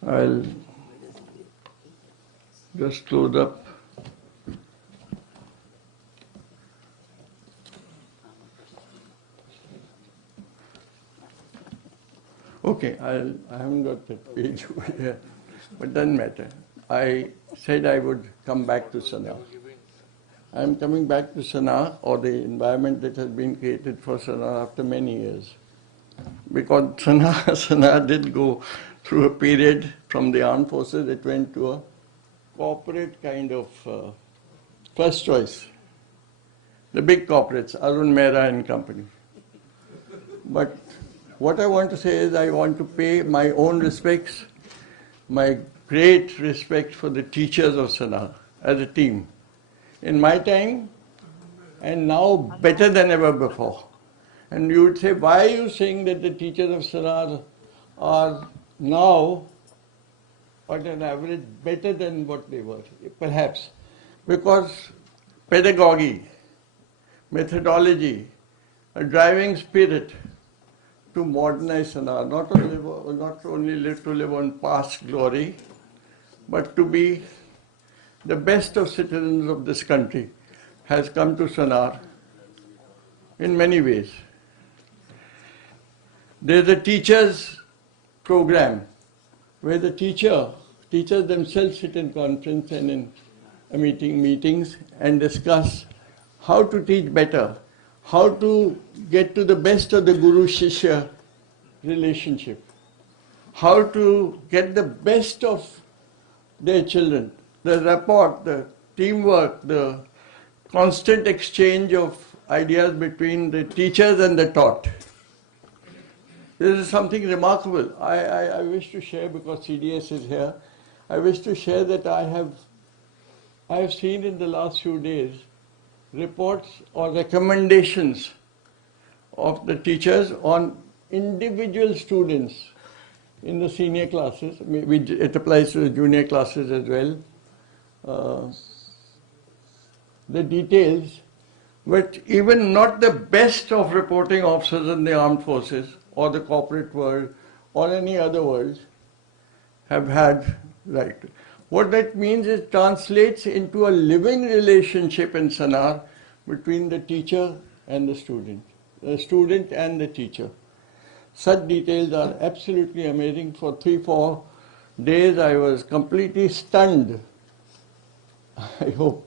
I'll just close up. Okay, I haven't got that page over here, but doesn't matter. I said I would come back to Sanawar. I am coming back to Sanawar, or the environment that has been created for Sanawar after many years. Because Sanawar did go through a period from the armed forces, it went to a corporate kind of first choice. The big corporates, Arun Mehra and company. But what I want to say is I want to pay my own respects, my great respect for the teachers of Sanawar as a team. In my time, and now better than ever before. And you would say, why are you saying that the teachers of Sanawar are now, on an average, better than what they were? Perhaps because pedagogy, methodology, a driving spirit to modernize Sanawar, not only to live on past glory, but to be the best of citizens of this country, has come to Sanawar in many ways. There's a teachers program where the teachers themselves sit in conference and in meetings and discuss how to teach better, how to get to the best of the Guru-Shishya relationship, how to get the best of their children, the rapport, the teamwork, the constant exchange of ideas between the teachers and the taught. This is something remarkable. I wish to share, because CDS is here, I wish to share that I have seen in the last few days reports or recommendations of the teachers on individual students in the senior classes. It applies to the junior classes as well. The details, but even not the best of reporting officers in the armed forces or the corporate world or any other world have had right. What that means is translates into a living relationship in Sanawar between the teacher and the student and the teacher. Such details are absolutely amazing. For 3-4 days I was completely stunned. I hope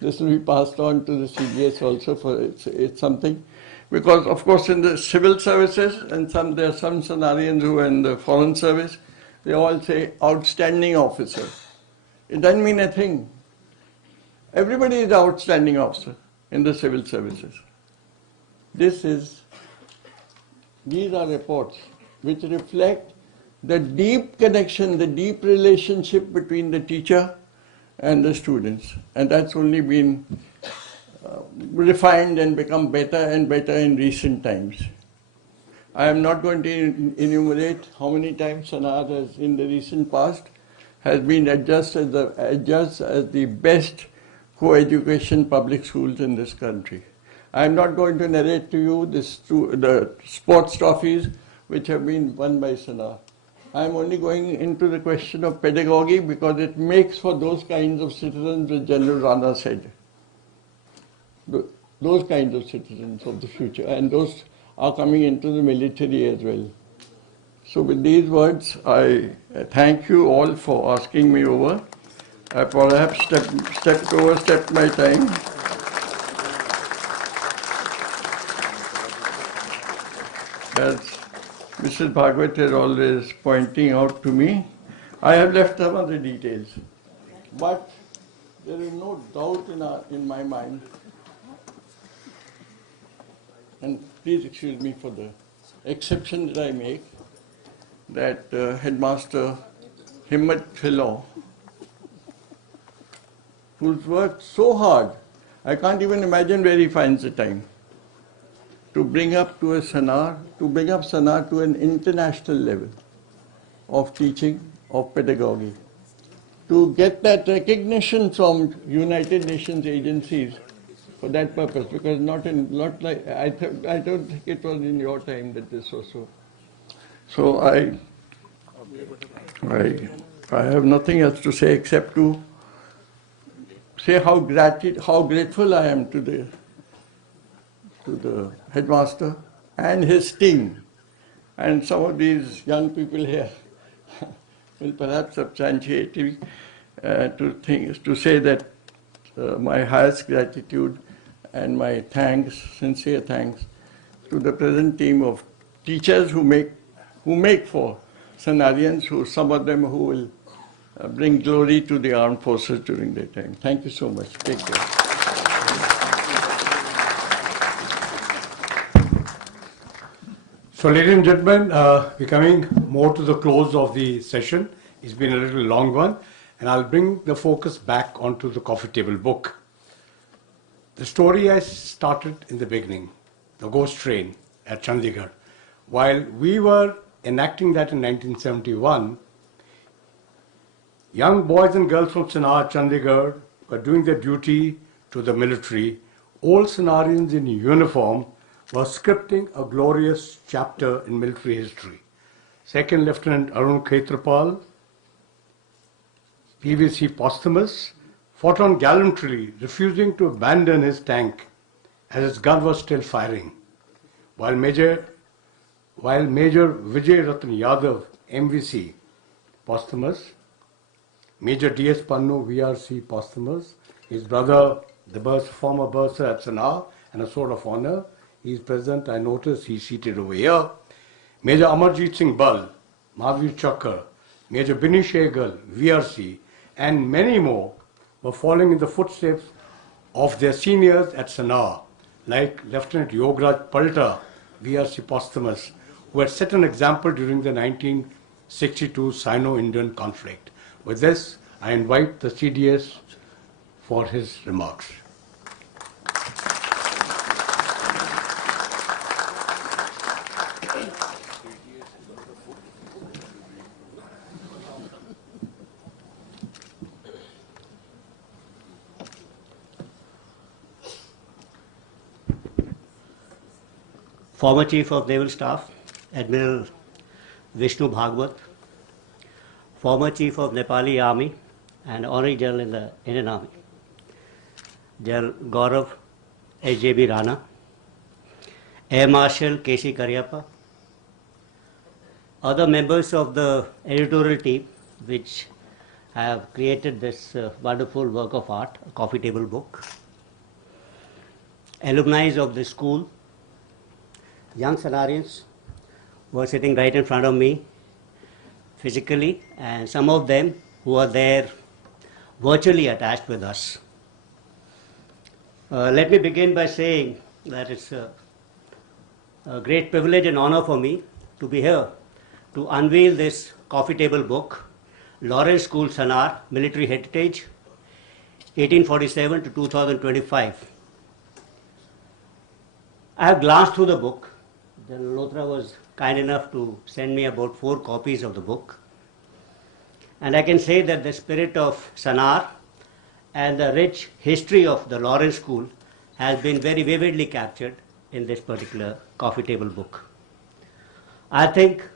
this will be passed on to the CGS also, for it's something. Because of course in the civil services, and there are some Sanawarians who are in the foreign service, they all say outstanding officer. It doesn't mean a thing. Everybody is an outstanding officer in the civil services. These are reports which reflect the deep connection, the deep relationship between the teacher and the students. And that's only been refined and become better and better in recent times. I am not going to enumerate how many times Sanawar has, in the recent past, has been adjudged as the best co-education public schools in this country. I am not going to narrate to you the sports trophies which have been won by Sanawar. I am only going into the question of pedagogy because it makes for those kinds of citizens which General Rana said. Those kinds of citizens of the future, and those are coming into the military as well. So with these words, I thank you all for asking me over. I perhaps overstepped my time. As Mrs. Bhagwat is always pointing out to me, I have left some of the details. But there is no doubt in my mind, and please excuse me for the exception that I make, that Headmaster Himmat Philo, who's worked so hard, I can't even imagine where he finds the time. to bring up Sanawar to an international level of teaching, of pedagogy, to get that recognition from United Nations agencies for that purpose, because I don't think it was in your time that this was so. So I have nothing else to say except to say how grateful I am to the headmaster and his team, and some of these young people here will perhaps substantiate to say that my highest gratitude and my thanks, sincere thanks, to the present team of teachers who make for Sanawarians, some of them who will bring glory to the armed forces during their time. Thank you so much. Take care. So, ladies and gentlemen, we're coming more to the close of the session. It's been a little long one, and I'll bring the focus back onto the coffee table book. The story I started in the beginning, the ghost train at Chandigarh. While we were enacting that in 1971, young boys and girls from Sanawar, Chandigarh were doing their duty to the military. Old Sanawarians in uniform were scripting a glorious chapter in military history. Second Lieutenant Arun Khetrapal, PVC posthumous, fought on gallantly, refusing to abandon his tank as his gun was still firing, while Major Vijay Ratan Yadav, MVC, posthumous, Major D.S. Pannu, VRC, posthumous, his brother, the former bursar at Sanawar, and a sword of honor. He is present, I notice he's seated over here. Major Amarjit Singh Bal, Mahavir Chakra, Major Bini Shegal, VRC, and many more were following in the footsteps of their seniors at Sanawar, like Lieutenant Yograj Palta, VRC posthumous, who had set an example during the 1962 Sino-Indian conflict. With this, I invite the CDS for his remarks. Former Chief of Naval Staff, Admiral Vishnu Bhagwat, former Chief of Nepali Army and Honorary General in the Indian Army, General Gaurav H.J.B. Rana, Air Marshal K.C. Karyappa, other members of the editorial team which have created this wonderful work of art, a coffee table book, alumni of the school, young Sanawarians who are sitting right in front of me physically, and some of them who are there virtually attached with us. Let me begin by saying that it's a great privilege and honor for me to be here to unveil this coffee table book, Lawrence School Sanawar, Military Heritage, 1847 to 2025. I have glanced through the book. General Lothra was kind enough to send me about 4 copies of the book. And I can say that the spirit of Sanawar and the rich history of the Lawrence School has been very vividly captured in this particular coffee table book. I think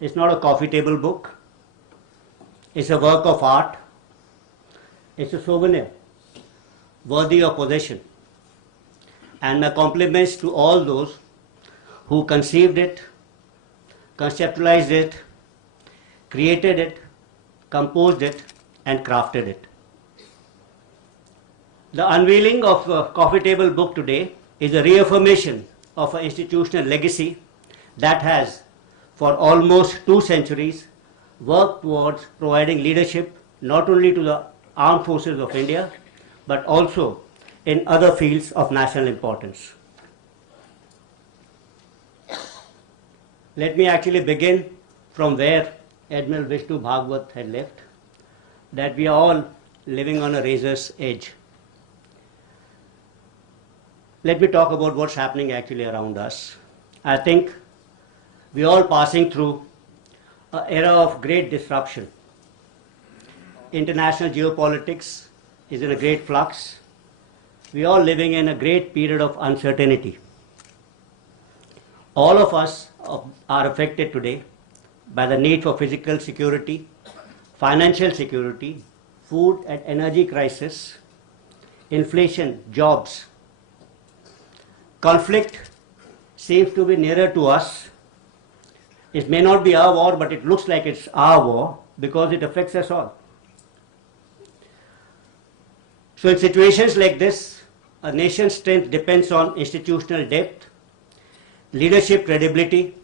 it's not a coffee table book. It's a work of art. It's a souvenir worthy of possession. And my compliments to all those who conceived it, conceptualized it, created it, composed it, and crafted it. The unveiling of the coffee table book today is a reaffirmation of an institutional legacy that has, for almost 2 centuries, worked towards providing leadership not only to the armed forces of India, but also in other fields of national importance. Let me actually begin from where Admiral Vishnu Bhagwat had left, that we are all living on a razor's edge. let me talk about what's happening actually around us. I think we're all passing through an era of great disruption. International geopolitics is in a great flux. We are all living in a great period of uncertainty. All of us are affected today by the need for physical security, financial security, food and energy crisis, inflation, jobs. Conflict seems to be nearer to us. It may not be our war, but it looks like it's our war because it affects us all. So in situations like this, a nation's strength depends on institutional depth, leadership credibility,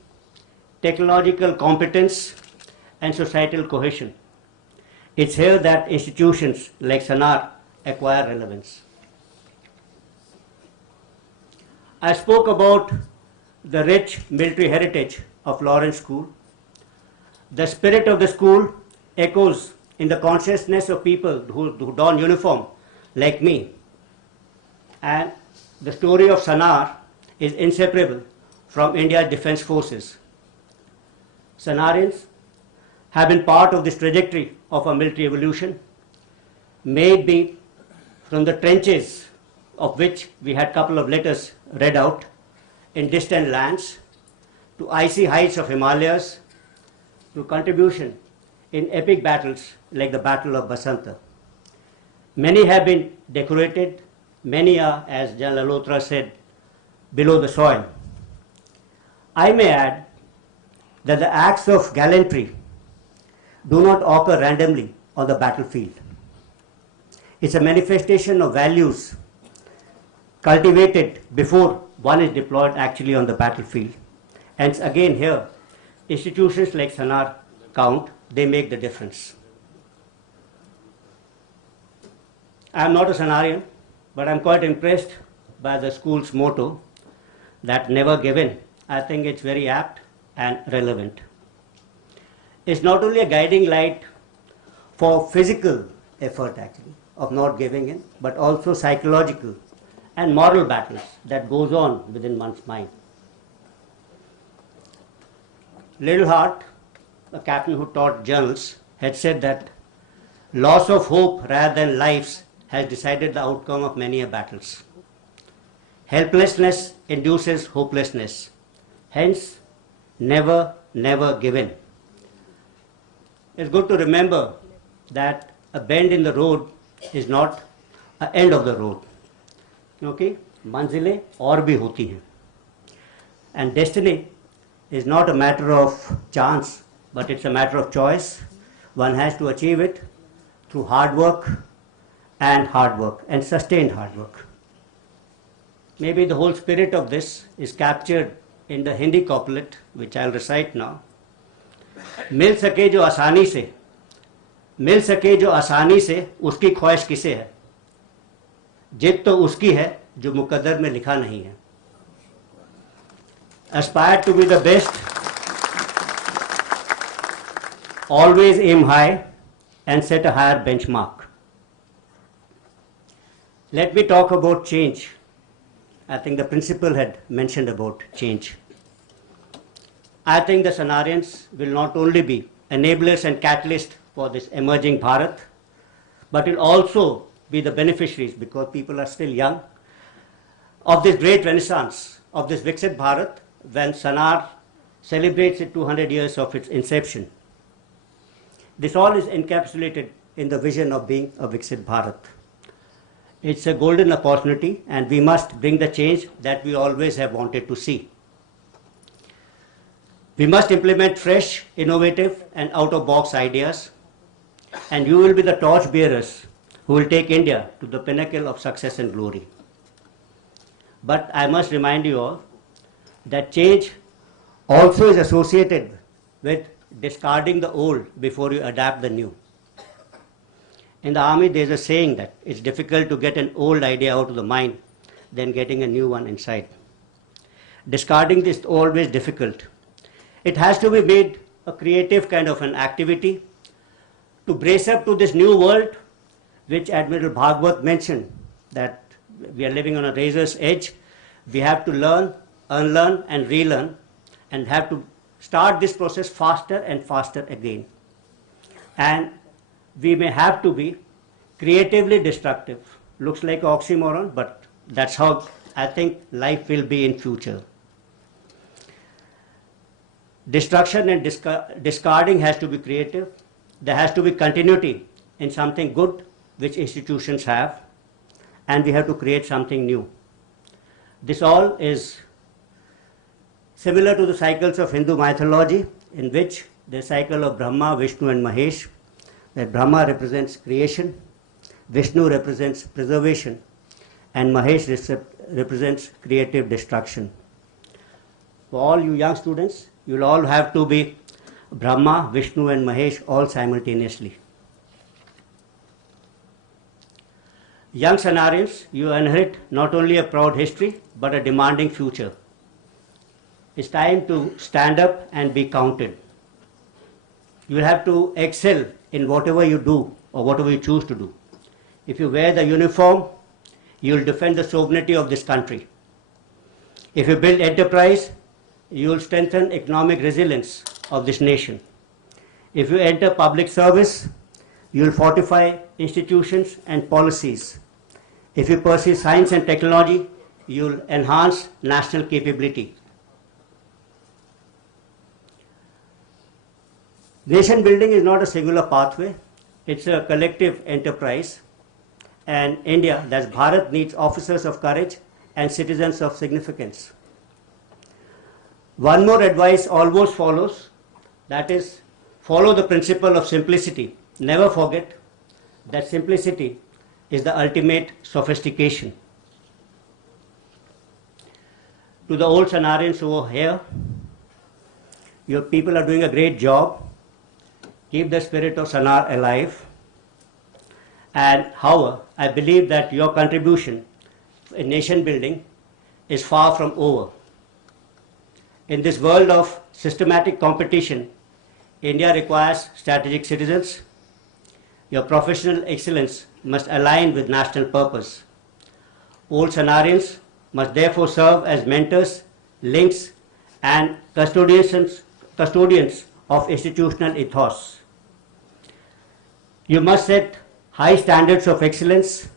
technological competence, and societal cohesion. It's here that institutions like Sanar acquire relevance. I spoke about the rich military heritage of Lawrence School. The spirit of the school echoes in the consciousness of people who don uniform like me. And the story of Sanar is inseparable from India's defense forces. Sanawarians have been part of this trajectory of our military evolution, may it be from the trenches of which we had a couple of letters read out in distant lands, to icy heights of Himalayas, to contribution in epic battles like the Battle of Basanta. Many have been decorated, many are, as General Alotra said, below the soil. I may add that the acts of gallantry do not occur randomly on the battlefield. It's a manifestation of values cultivated before one is deployed actually on the battlefield. And again here, institutions like Sanar count, they make the difference. I am not a Sanawarian, but I am quite impressed by the school's motto that never give in. I think it's very apt and relevant. It's not only a guiding light for physical effort actually of not giving in, but also psychological and moral battles that goes on within one's mind. Little Hart, a captain who taught journals, had said that loss of hope rather than lives has decided the outcome of many a battles. Helplessness induces hopelessness. Hence, never, never give in. It's good to remember that a bend in the road is not an end of the road. Okay? Manzile और भी होती हैं. And destiny is not a matter of chance, but it's a matter of choice. One has to achieve it through hard work and sustained hard work. Maybe the whole spirit of this is captured in the Hindi couplet, which I'll recite now. मिल सके जो आसानी से उसकी ख्वाहिश किसे है, जिद तो उसकी है जो मुकद्दर में लिखा नहीं है. Aspire to be the best, always aim high and set a higher benchmark. Let me talk about change. I think the principal had mentioned about change. I think the Sanawarians will not only be enablers and catalysts for this emerging Bharat, but will also be the beneficiaries, because people are still young, of this great renaissance of this Viksit Bharat when Sanar celebrates its 200 years of its inception. This all is encapsulated in the vision of being a Viksit Bharat. It's a golden opportunity, and we must bring the change that we always have wanted to see. We must implement fresh, innovative and out-of-box ideas, and you will be the torch bearers who will take India to the pinnacle of success and glory. But I must remind you all that change also is associated with discarding the old before you adapt the new. In the army, there's a saying that it's difficult to get an old idea out of the mind than getting a new one inside. Discarding is always difficult. It has to be made a creative kind of an activity to brace up to this new world, which Admiral Bhagwat mentioned, that we are living on a razor's edge, we have to learn, unlearn and relearn, and have to start this process faster and faster again. And we may have to be creatively destructive. Looks like an oxymoron, but that's how I think life will be in future. Destruction and discarding has to be creative. There has to be continuity in something good which institutions have, and we have to create something new. This all is similar to the cycles of Hindu mythology, in which the cycle of Brahma, Vishnu and Mahesh, where Brahma represents creation, Vishnu represents preservation, and Mahesh represents creative destruction. For all you young students, you will all have to be Brahma, Vishnu and Mahesh all simultaneously. Young Sanawarians, you inherit not only a proud history, but a demanding future. It's time to stand up and be counted. You will have to excel in whatever you do or whatever you choose to do. If you wear the uniform, you will defend the sovereignty of this country. If you build enterprise, you will strengthen economic resilience of this nation. If you enter public service, you will fortify institutions and policies. If you pursue science and technology, you will enhance national capability. Nation building is not a singular pathway, it's a collective enterprise. And India, that's Bharat, needs officers of courage and citizens of significance. One more advice always follows, that is, follow the principle of simplicity. Never forget that simplicity is the ultimate sophistication. To the old Sanawarians over here, your people are doing a great job. Keep the spirit of Sanar alive. And however, I believe that your contribution in nation building is far from over. In this world of systematic competition, India requires strategic citizens. Your professional excellence must align with national purpose. Old Sanawarians must therefore serve as mentors, links, and custodians of institutional ethos. You must set high standards of excellence.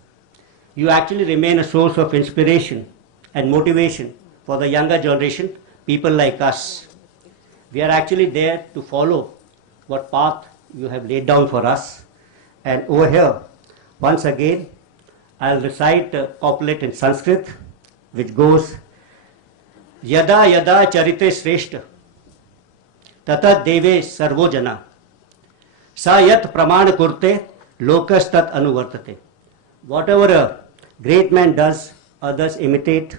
You actually remain a source of inspiration and motivation for the younger generation, people like us. We are actually there to follow what path you have laid down for us. And over here, once again, I'll recite a couplet in Sanskrit, which goes, Yada yada charite shreshta, tata deve sarvo jana, sa yat pramana kurte, lokas tat anuvartate. Whatever a great man does, others imitate.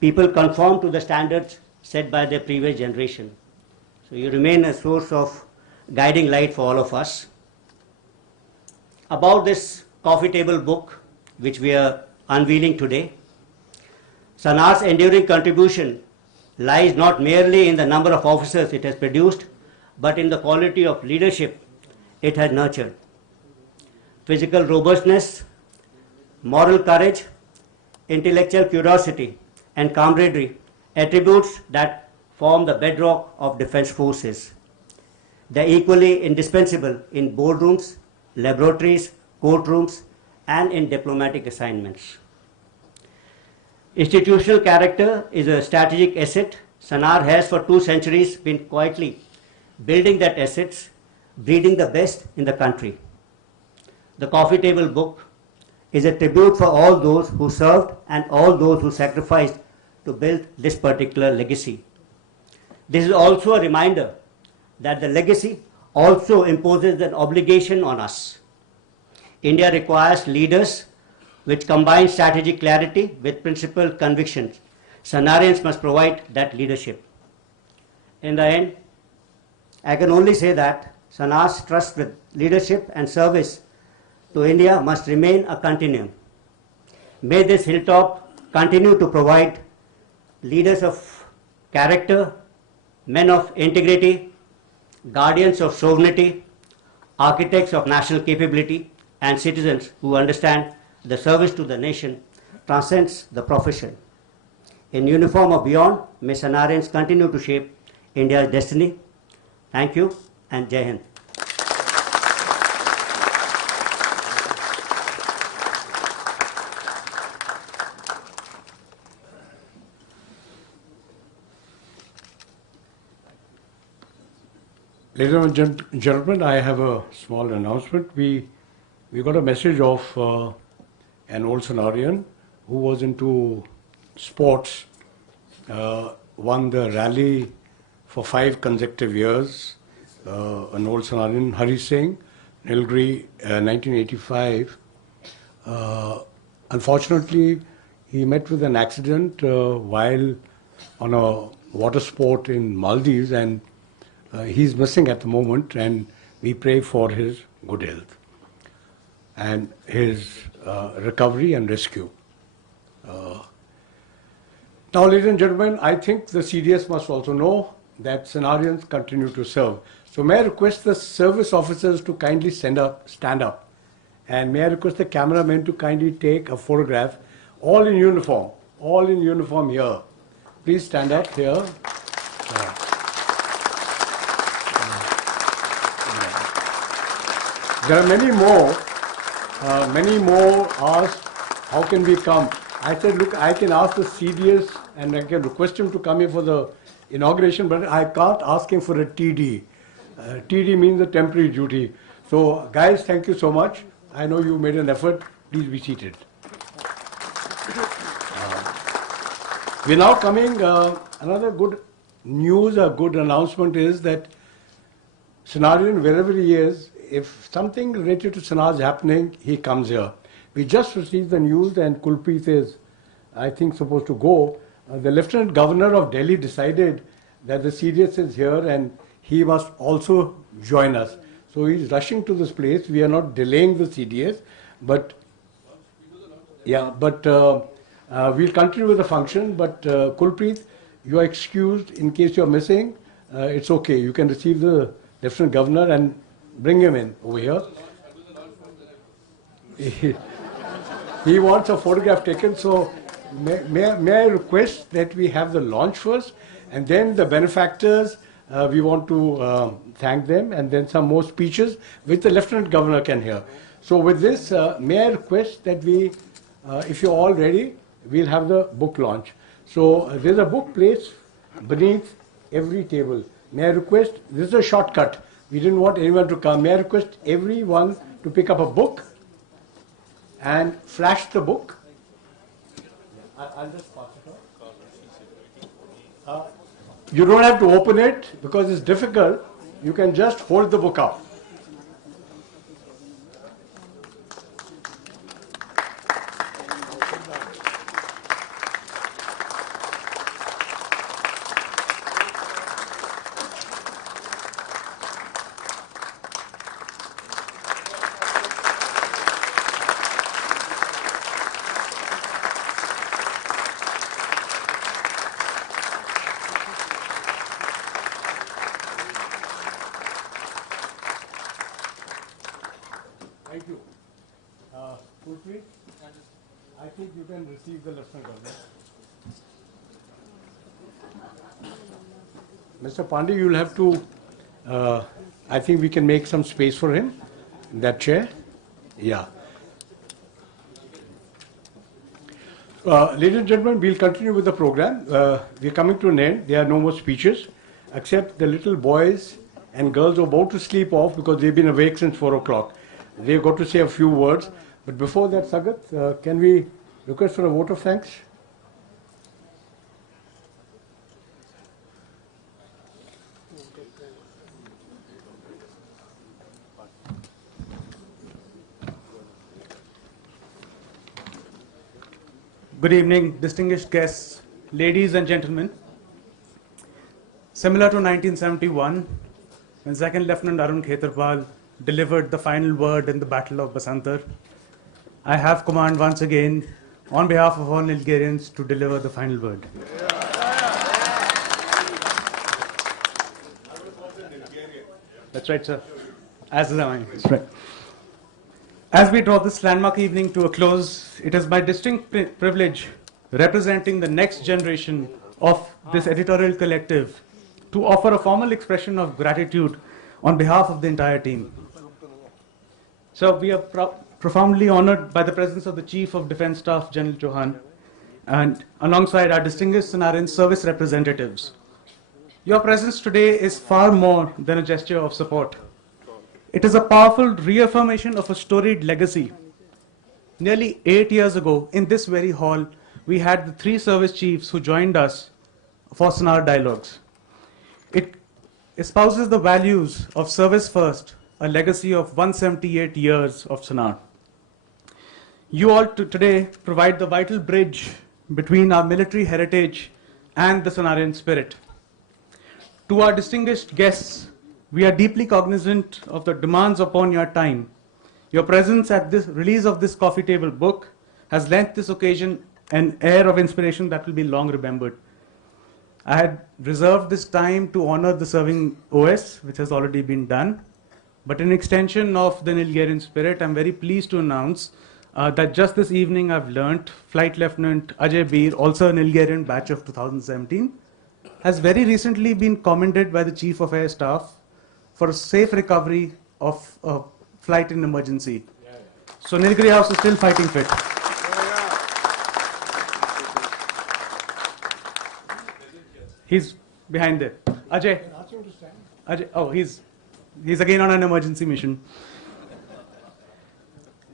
People conform to the standards set by their previous generation. So you remain a source of guiding light for all of us. About this coffee table book, which we are unveiling today, Sanar's enduring contribution lies not merely in the number of officers it has produced, but in the quality of leadership it has nurtured. Physical robustness, moral courage, intellectual curiosity, and camaraderie, attributes that form the bedrock of defense forces. They are equally indispensable in boardrooms, laboratories, courtrooms, and in diplomatic assignments. Institutional character is a strategic asset. Sanar has for 2 centuries been quietly building that assets, breeding the best in the country. The coffee table book is a tribute for all those who served and all those who sacrificed to build this particular legacy. This is also a reminder that the legacy also imposes an obligation on us. India requires leaders which combine strategic clarity with principled convictions. Sanawarians must provide that leadership. In the end, I can only say that Sanar's trust with leadership and service to India must remain a continuum. May this hilltop continue to provide leaders of character, men of integrity, guardians of sovereignty, architects of national capability, and citizens who understand the service to the nation transcends the profession. In uniform or beyond, may Sanawarians continue to shape India's destiny. Thank you and Jai Hind. Ladies and gentlemen, I have a small announcement. We got a message of an old Sanawarian who was into sports, won the rally for 5 consecutive years. An old Sanawarian, Hari Singh, Nilgiri, 1985. Unfortunately, he met with an accident while on a water sport in Maldives, and he's missing at the moment, and we pray for his good health and his recovery and rescue. Now, ladies and gentlemen, I think the CDS must also know that Sanawarians continue to serve. So may I request the service officers to kindly stand up, and may I request the cameramen to kindly take a photograph, all in uniform here. Please stand up here. There are many more asked, how can we come? I said, look, I can ask the CDS and I can request him to come here for the inauguration, but I can't ask him for a TD. TD means a temporary duty. So, guys, thank you so much. I know you made an effort. Please be seated. We're now coming, another good news, a good announcement is that Sanawarian, wherever he is, if something related to Sana is happening, he comes here. We just received the news, and Kulpreet is, I think, supposed to go. The Lieutenant Governor of Delhi decided that the CDS is here and he must also join us. So he's rushing to this place. We are not delaying the CDS, but we'll continue with the function. But Kulpreet, you are excused in case you're missing. It's okay. You can receive the Lieutenant Governor and bring him in over here. He wants a photograph taken, so may I request that we have the launch first, and then the benefactors, we want to thank them, and then some more speeches which the Lieutenant Governor can hear. So with this, may I request that we, if you're all ready, we'll have the book launch. So there's a book placed beneath every table. May I request, this is a shortcut. We didn't want anyone to come. May I request everyone to pick up a book and flash the book. I'll just pass it on. You don't have to open it because it's difficult. You can just hold the book up. Thank you. Kulpreet, I think you can receive the Lieutenant Governor. Mr. Pandey, you'll have to, I think we can make some space for him in that chair. Yeah. Ladies and gentlemen, we'll continue with the program. We're coming to an end. There are no more speeches, except the little boys and girls are about to sleep off because they've been awake since 4 o'clock. They've got to say a few words. But before that, Sagat, can we request for a vote of thanks? Good evening, distinguished guests, ladies and gentlemen. Similar to 1971, when Second Lieutenant Arun Khetarpal delivered the final word in the Battle of Basantar, I have command once again, on behalf of all Nilgirians, to deliver the final word. That's right, sir. As is I. That's right. As we draw this landmark evening to a close, it is my distinct privilege, representing the next generation of this editorial collective, to offer a formal expression of gratitude on behalf of the entire team. So we are profoundly honored by the presence of the Chief of Defence Staff, Anil Chauhan, and alongside our distinguished Sanawarian service representatives. Your presence today is far more than a gesture of support. It is a powerful reaffirmation of a storied legacy. Nearly 8 years ago, in this very hall, we had the 3 service chiefs who joined us for Sanawar Dialogues. It espouses the values of service first, a legacy of 178 years of Sanawar. You all today provide the vital bridge between our military heritage and the Sanawarian spirit. To our distinguished guests, we are deeply cognizant of the demands upon your time. Your presence at this release of this coffee table book has lent this occasion an air of inspiration that will be long remembered. I had reserved this time to honor the serving OS, which has already been done. But in extension of the Nilgirian spirit, I'm very pleased to announce that just this evening I've learnt Flight Lieutenant Ajay Beer, also a Nilgirian batch of 2017, has very recently been commended by the Chief of Air Staff for a safe recovery of a flight in emergency. So Nilgiri House is still fighting fit. He's behind there. Ajay. Ajay. Oh, he's again on an emergency mission.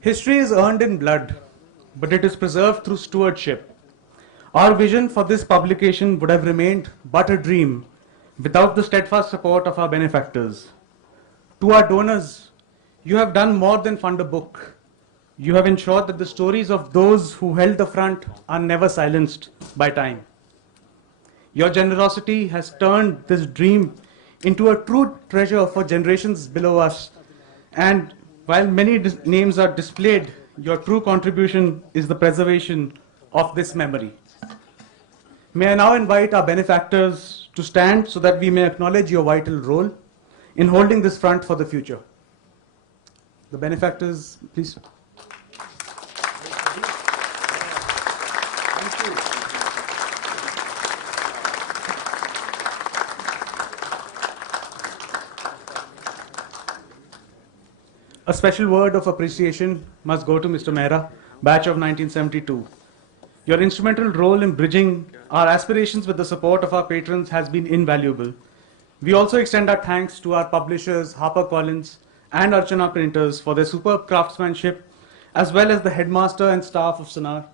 History is earned in blood, but it is preserved through stewardship. Our vision for this publication would have remained but a dream without the steadfast support of our benefactors. To our donors, you have done more than fund a book. You have ensured that the stories of those who held the front are never silenced by time. Your generosity has turned this dream into a true treasure for generations below us. And while many names are displayed, your true contribution is the preservation of this memory. May I now invite our benefactors to stand so that we may acknowledge your vital role in holding this front for the future. The benefactors, please. A special word of appreciation must go to Mr. Mehra, batch of 1972. Your instrumental role in bridging our aspirations with the support of our patrons has been invaluable. We also extend our thanks to our publishers, HarperCollins and Archana Printers for their superb craftsmanship, as well as the headmaster and staff of Sanawar,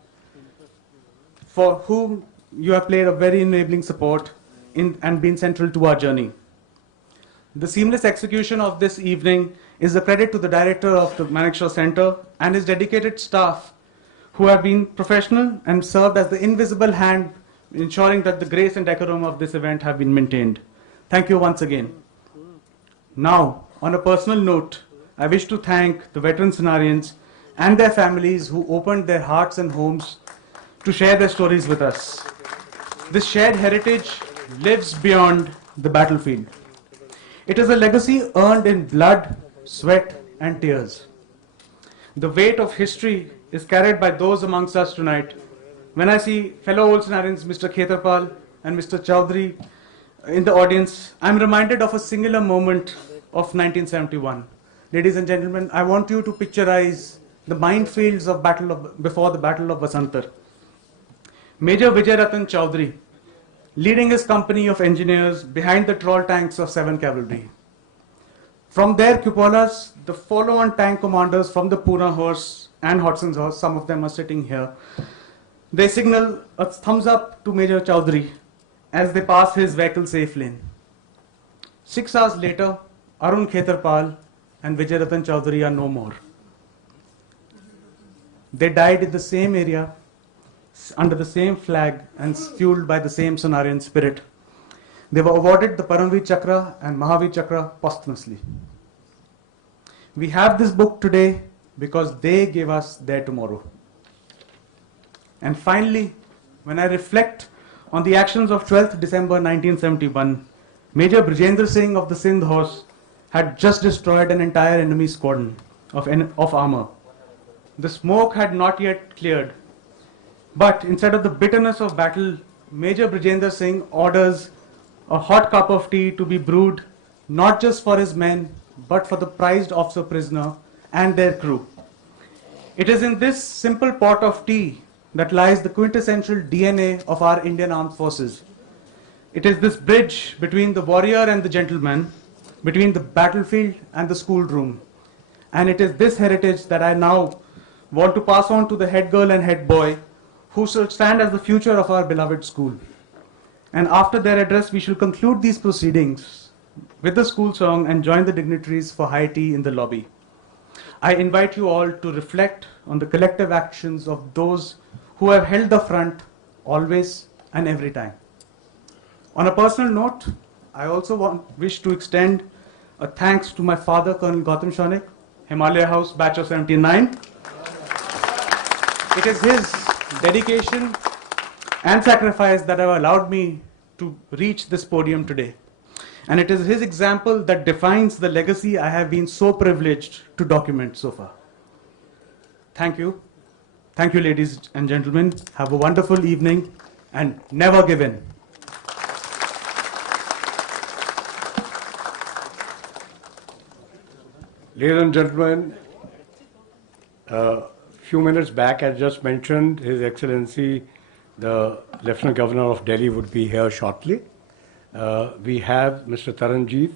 for whom you have played a very enabling support and been central to our journey. The seamless execution of this evening is a credit to the director of the Manekshaw Centre and his dedicated staff, who have been professional and served as the invisible hand, ensuring that the grace and decorum of this event have been maintained. Thank you once again. Now, on a personal note, I wish to thank the veteran Sanawarians and their families who opened their hearts and homes to share their stories with us. This shared heritage lives beyond the battlefield. It is a legacy earned in blood, sweat, and tears. The weight of history is carried by those amongst us tonight. When I see fellow old Sanawarians, Mr. Khetarpal and Mr. Chaudhary in the audience, I'm reminded of a singular moment of 1971. Ladies and gentlemen, I want you to picturize the minefields of before the Battle of Basantar. Major Vijay Ratan Chaudhary, leading his company of engineers behind the troll tanks of 7 Cavalry. From their cupolas, the follow-on tank commanders from the Pune Horse and Hodson's Horse, some of them are sitting here, they signal a thumbs up to Major Chaudhary as they pass his vehicle safe lane. 6 hours later, Arun Khetarpal and Vijay Ratan Chaudhary are no more. They died in the same area, under the same flag and fueled by the same Sanawarian spirit. They were awarded the Paramveer Chakra and Mahavir Chakra posthumously. We have this book today because they gave us their tomorrow. And finally, when I reflect on the actions of 12th December 1971, Major Brijendra Singh of the Sindh Horse had just destroyed an entire enemy squadron of armor. The smoke had not yet cleared. But instead of the bitterness of battle, Major Brigender Singh orders a hot cup of tea to be brewed not just for his men, but for the prized officer prisoner and their crew. It is in this simple pot of tea that lies the quintessential DNA of our Indian Armed Forces. It is this bridge between the warrior and the gentleman, between the battlefield and the schoolroom. And it is this heritage that I now want to pass on to the head girl and head boy, who shall stand as the future of our beloved school. And after their address, we shall conclude these proceedings with the school song and join the dignitaries for high tea in the lobby. I invite you all to reflect on the collective actions of those who have held the front always and every time. On a personal note, I also wish to extend a thanks to my father, Colonel Gautam Shaunik, Himalaya House, batch of 79. It is his dedication and sacrifice that have allowed me to reach this podium today. And it is his example that defines the legacy I have been so privileged to document so far. Thank you. Thank you, ladies and gentlemen. Have a wonderful evening and never give in. Ladies and gentlemen, a few minutes back I just mentioned His Excellency, the Lieutenant Governor of Delhi would be here shortly. We have Mr. Taranjeet.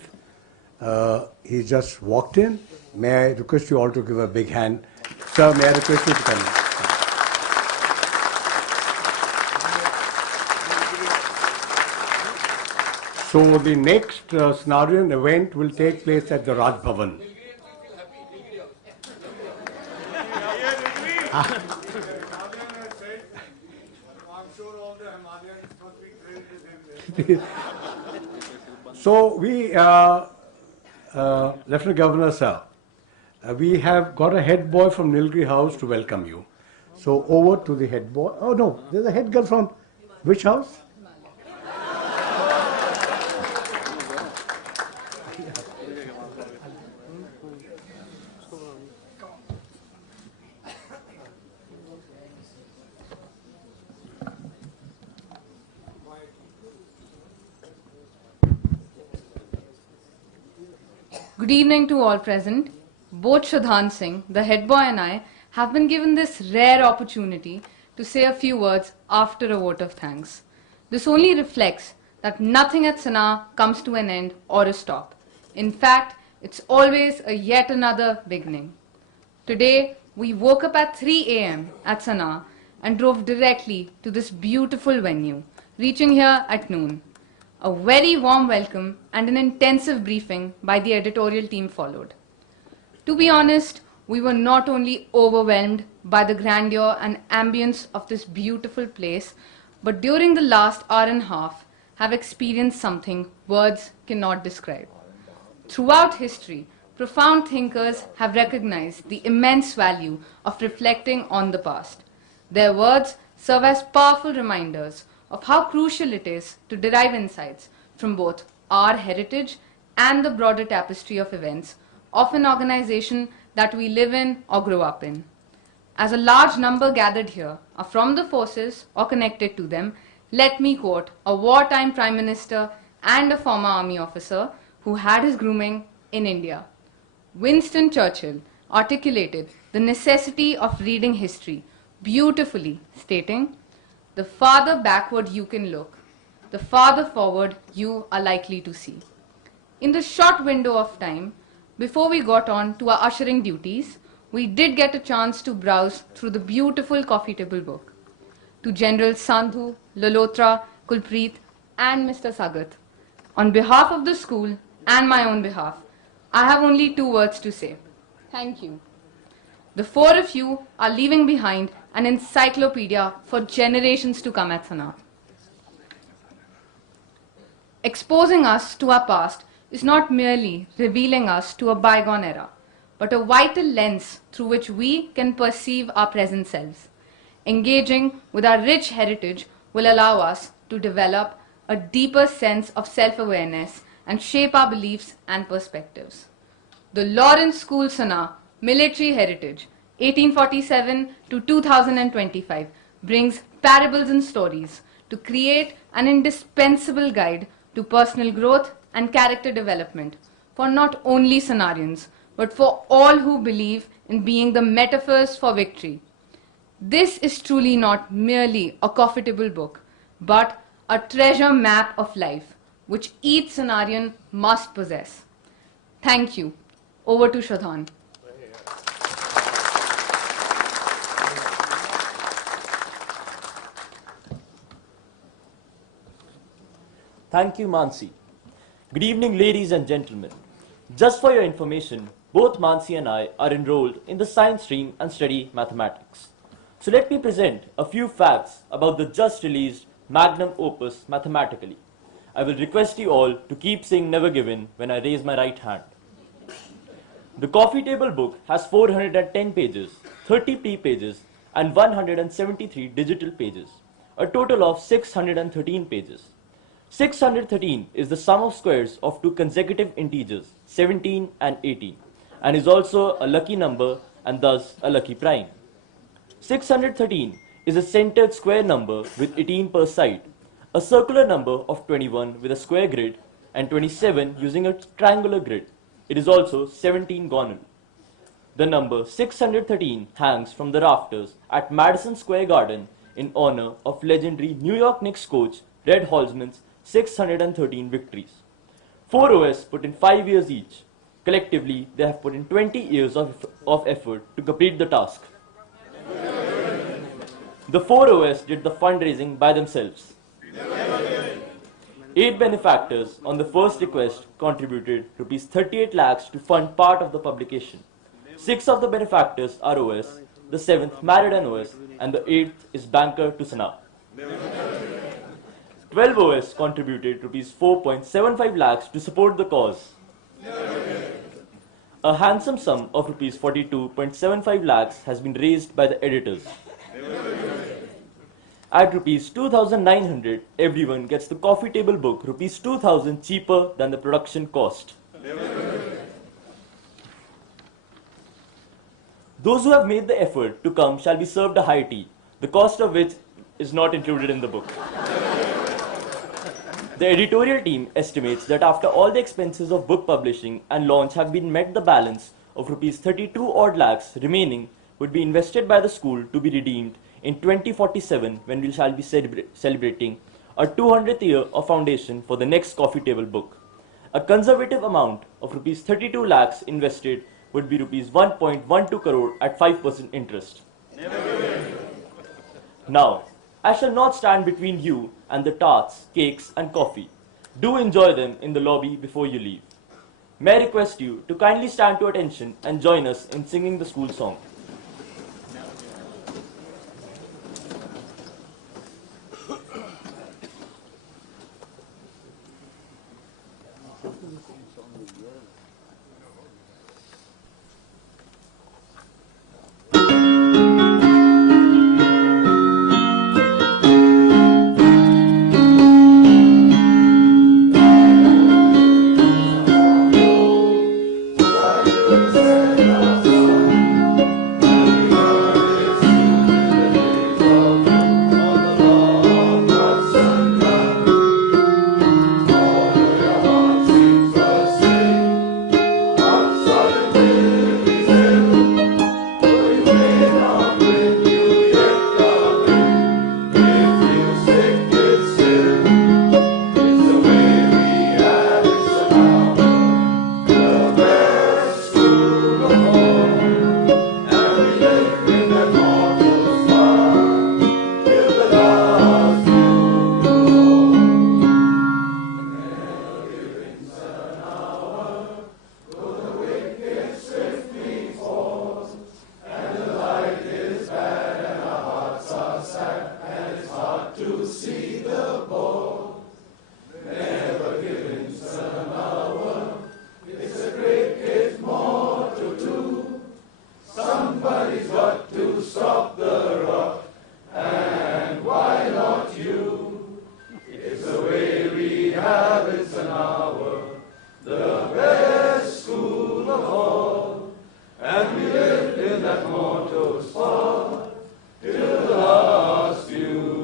He just walked in. May I request you all to give a big hand. Sir, may I request you to come in? So the next Sanawarian event will take place at the Raj Bhavan. So we, Lieutenant Governor sir, we have got a head boy from Nilgiri House to welcome you. So over to the head boy. Oh no, there's a head girl from which house? Good evening to all present. Both Shradhan Singh, the head boy, and I have been given this rare opportunity to say a few words after a vote of thanks. This only reflects that nothing at Sana comes to an end or a stop. In fact, it's always a yet another beginning. Today, we woke up at 3 a.m. at Sana and drove directly to this beautiful venue, reaching here at noon. A very warm welcome and an intensive briefing by the editorial team followed. To be honest, we were not only overwhelmed by the grandeur and ambience of this beautiful place, but during the last hour and a half have experienced something words cannot describe. Throughout history, profound thinkers have recognized the immense value of reflecting on the past. Their words serve as powerful reminders of how crucial it is to derive insights from both our heritage and the broader tapestry of events of an organization that we live in or grow up in. As a large number gathered here are from the forces or connected to them, let me quote a wartime Prime Minister and a former army officer who had his grooming in India. Winston Churchill articulated the necessity of reading history beautifully, stating, "The farther backward you can look, the farther forward you are likely to see." In the short window of time, before we got on to our ushering duties, we did get a chance to browse through the beautiful coffee table book. To General Sandhu, Lalotra, Kulpreet, and Mr. Sagat, on behalf of the school and my own behalf, I have only 2 words to say. Thank you. The 4 of you are leaving behind an encyclopedia for generations to come at Sana. Exposing us to our past is not merely revealing us to a bygone era, but a vital lens through which we can perceive our present selves. Engaging with our rich heritage will allow us to develop a deeper sense of self-awareness and shape our beliefs and perspectives. The Lawrence School Sanawar Military Heritage 1847 to 2025 brings parables and stories to create an indispensable guide to personal growth and character development for not only Sanawarians, but for all who believe in being the metaphors for victory. This is truly not merely a coffee table book, but a treasure map of life, which each Sanawarian must possess. Thank you. Over to Shraddhan. Thank you, Mansi. Good evening, ladies and gentlemen. Just for your information, both Mansi and I are enrolled in the science stream and study mathematics. So let me present a few facts about the just released magnum opus Mathematically. I will request you all to keep saying never given when I raise my right hand. The coffee table book has 410 pages, 30 pre-pages and 173 digital pages, a total of 613 pages. 613 is the sum of squares of two consecutive integers, 17 and 18, and is also a lucky number and thus a lucky prime. 613 is a centered square number with 18 per side, a circular number of 21 with a square grid, and 27 using a triangular grid. It is also 17 gonal. The number 613 hangs from the rafters at Madison Square Garden in honor of legendary New York Knicks coach Red Holzman's 613 victories. 4 OS put in 5 years each. Collectively, they have put in 20 years of effort to complete the task. The 4 OS did the fundraising by themselves. 8 benefactors on the first request contributed Rs 38 lakhs to fund part of the publication. 6 of the benefactors are OS, the 7th married an OS, and the 8th is banker to Sana. 12 OS contributed Rs 4.75 lakhs to support the cause. A handsome sum of Rs 42.75 lakhs has been raised by the editors. At Rs 2,900, everyone gets the coffee table book Rs 2,000 cheaper than the production cost. Those who have made the effort to come shall be served a high tea, the cost of which is not included in the book. The editorial team estimates that after all the expenses of book publishing and launch have been met, the balance of Rs 32 odd lakhs remaining would be invested by the school to be redeemed in 2047 when we shall be celebrating our 200th year of foundation for the next coffee table book. A conservative amount of Rs 32 lakhs invested would be Rs 1.12 crore at 5% interest. Now, I shall not stand between you and the tarts, cakes and coffee. Do enjoy them in the lobby before you leave. May I request you to kindly stand to attention and join us in singing the school song. And we lived in that mortal spot till the last few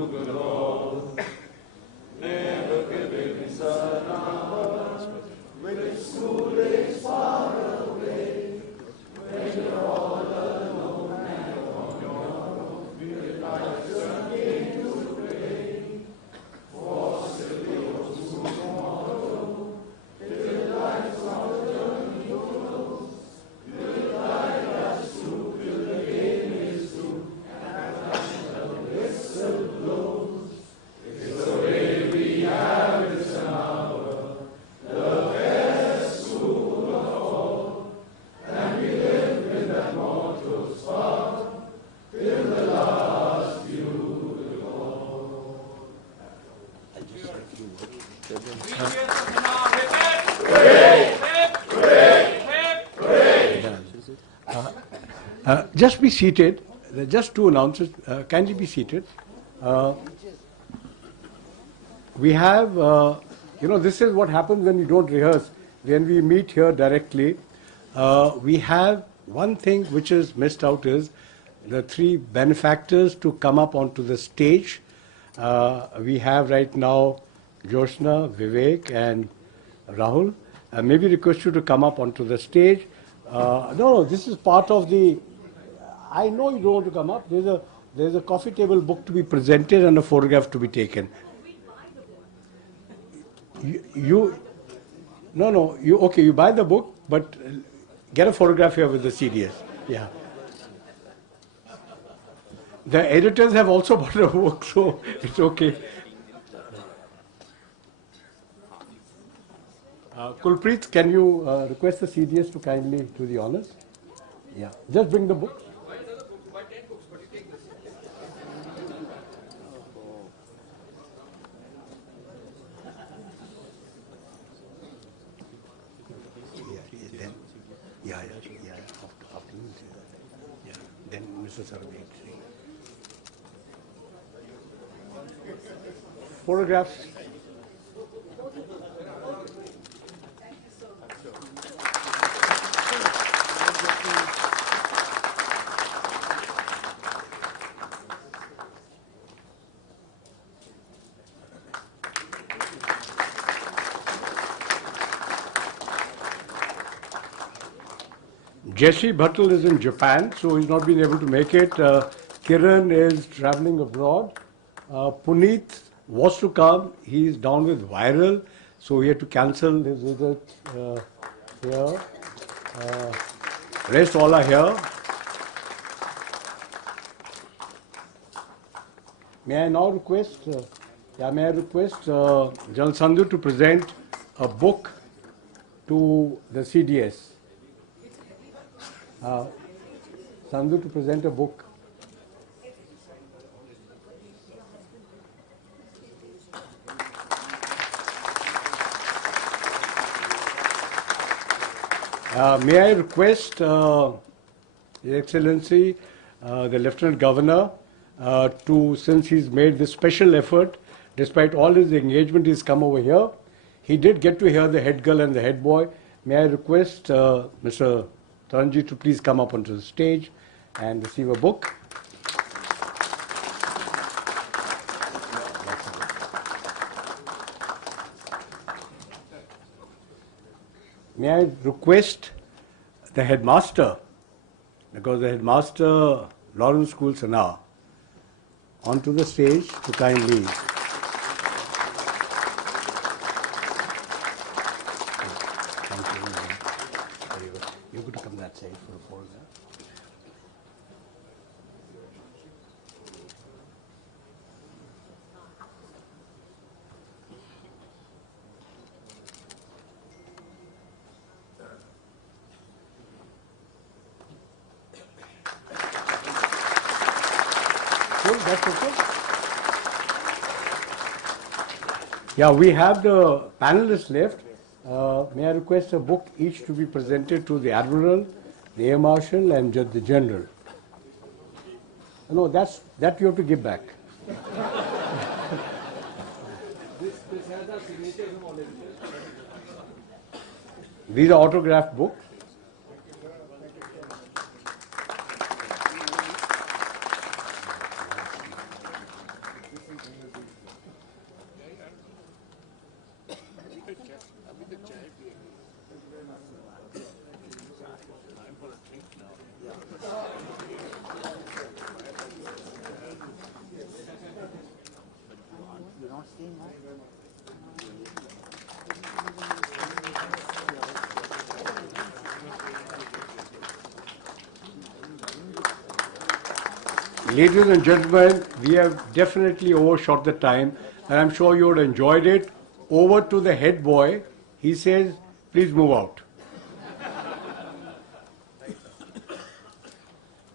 Just be seated. There are just two announcements. Kindly be seated. We have, this is what happens when we don't rehearse. When we meet here directly, we have one thing which is missed out is the three benefactors to come up onto the stage. We have right now Joshna, Vivek, and Rahul. Maybe request you to come up onto the stage. No, this is part of the. I know you don't want to come up. There's a coffee table book to be presented and a photograph to be taken. You buy the book, but get a photograph here with the CDS. Yeah. The editors have also bought a book, so it's okay. Kulpreet, can you request the CDS to kindly do the honors? Yeah. Just bring the book. Then Mr. Sarvate. Photographs. Jesse Bhattal is in Japan, so he's not been able to make it. Kiran is traveling abroad. Puneet was to come. He's down with viral, so he had to cancel his visit here. Rest all are here. May I now request, General Sandhu to present a book to the CDS. Sandhu to present a book. May I request His Excellency, the Lieutenant Governor, since he's made this special effort, despite all his engagement, he's come over here. He did get to hear the head girl and the head boy. May I request Mr. Taranji to please come up onto the stage and receive a book. May I request the headmaster, because the headmaster, Lawrence School Sanawar, onto the stage to kindly. You're going to come that side for a photograph. Cool, that's okay. Yeah, we have the panelists left. May I request a book each to be presented to the Admiral, the Air Marshal, and the General? No, that you have to give back. This has our signatures of all editors. These are autographed books. Ladies and gentlemen, we have definitely overshot the time, and I'm sure you would have enjoyed it. Over to the head boy. He says, please move out.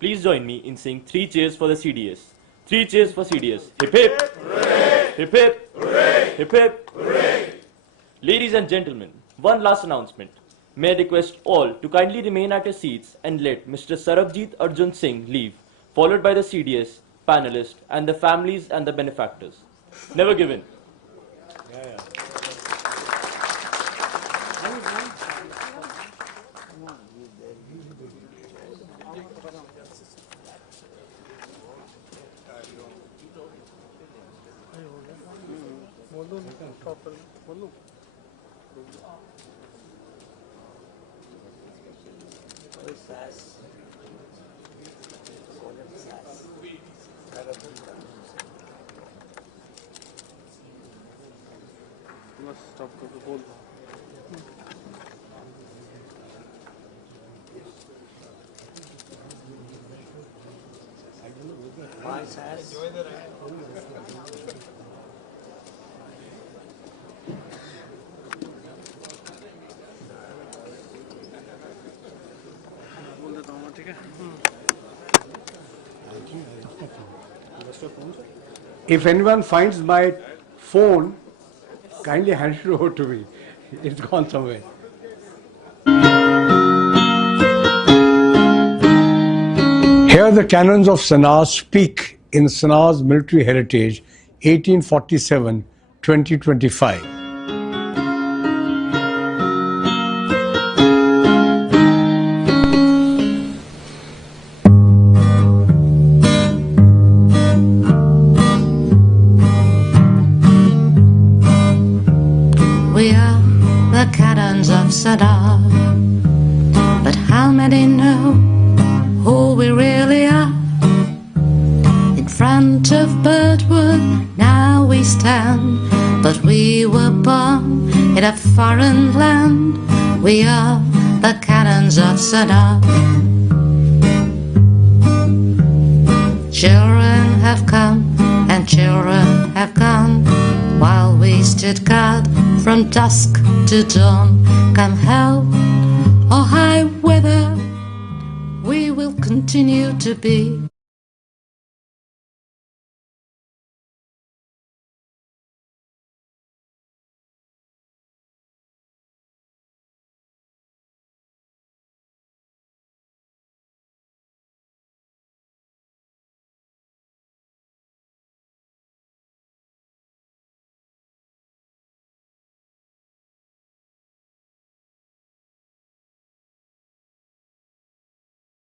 Please join me in saying 3 cheers for the CDS. 3 cheers for CDS. Hip hip! Hooray! Hip hip! Hooray! Hip hip! Hooray! Ladies and gentlemen, one last announcement. May I request all to kindly remain at your seats and let Mr. Sarabjit Arjun Singh leave, followed by the CDS, panelists, and the families and the benefactors. Never give in. If anyone finds my phone, kindly hand it over to me. It's gone somewhere. Here the Canons of Sanawar speak in Sanawar's military heritage, 1847-2025. We are the Canons of Sanawar, but how many know who we really are? In front of Birdwood now we stand, but we were born in a foreign land. We are the Canons of Sanawar. Children have come and children have gone, while we stood guard from dusk to dawn. Come hell or high weather, we will continue to be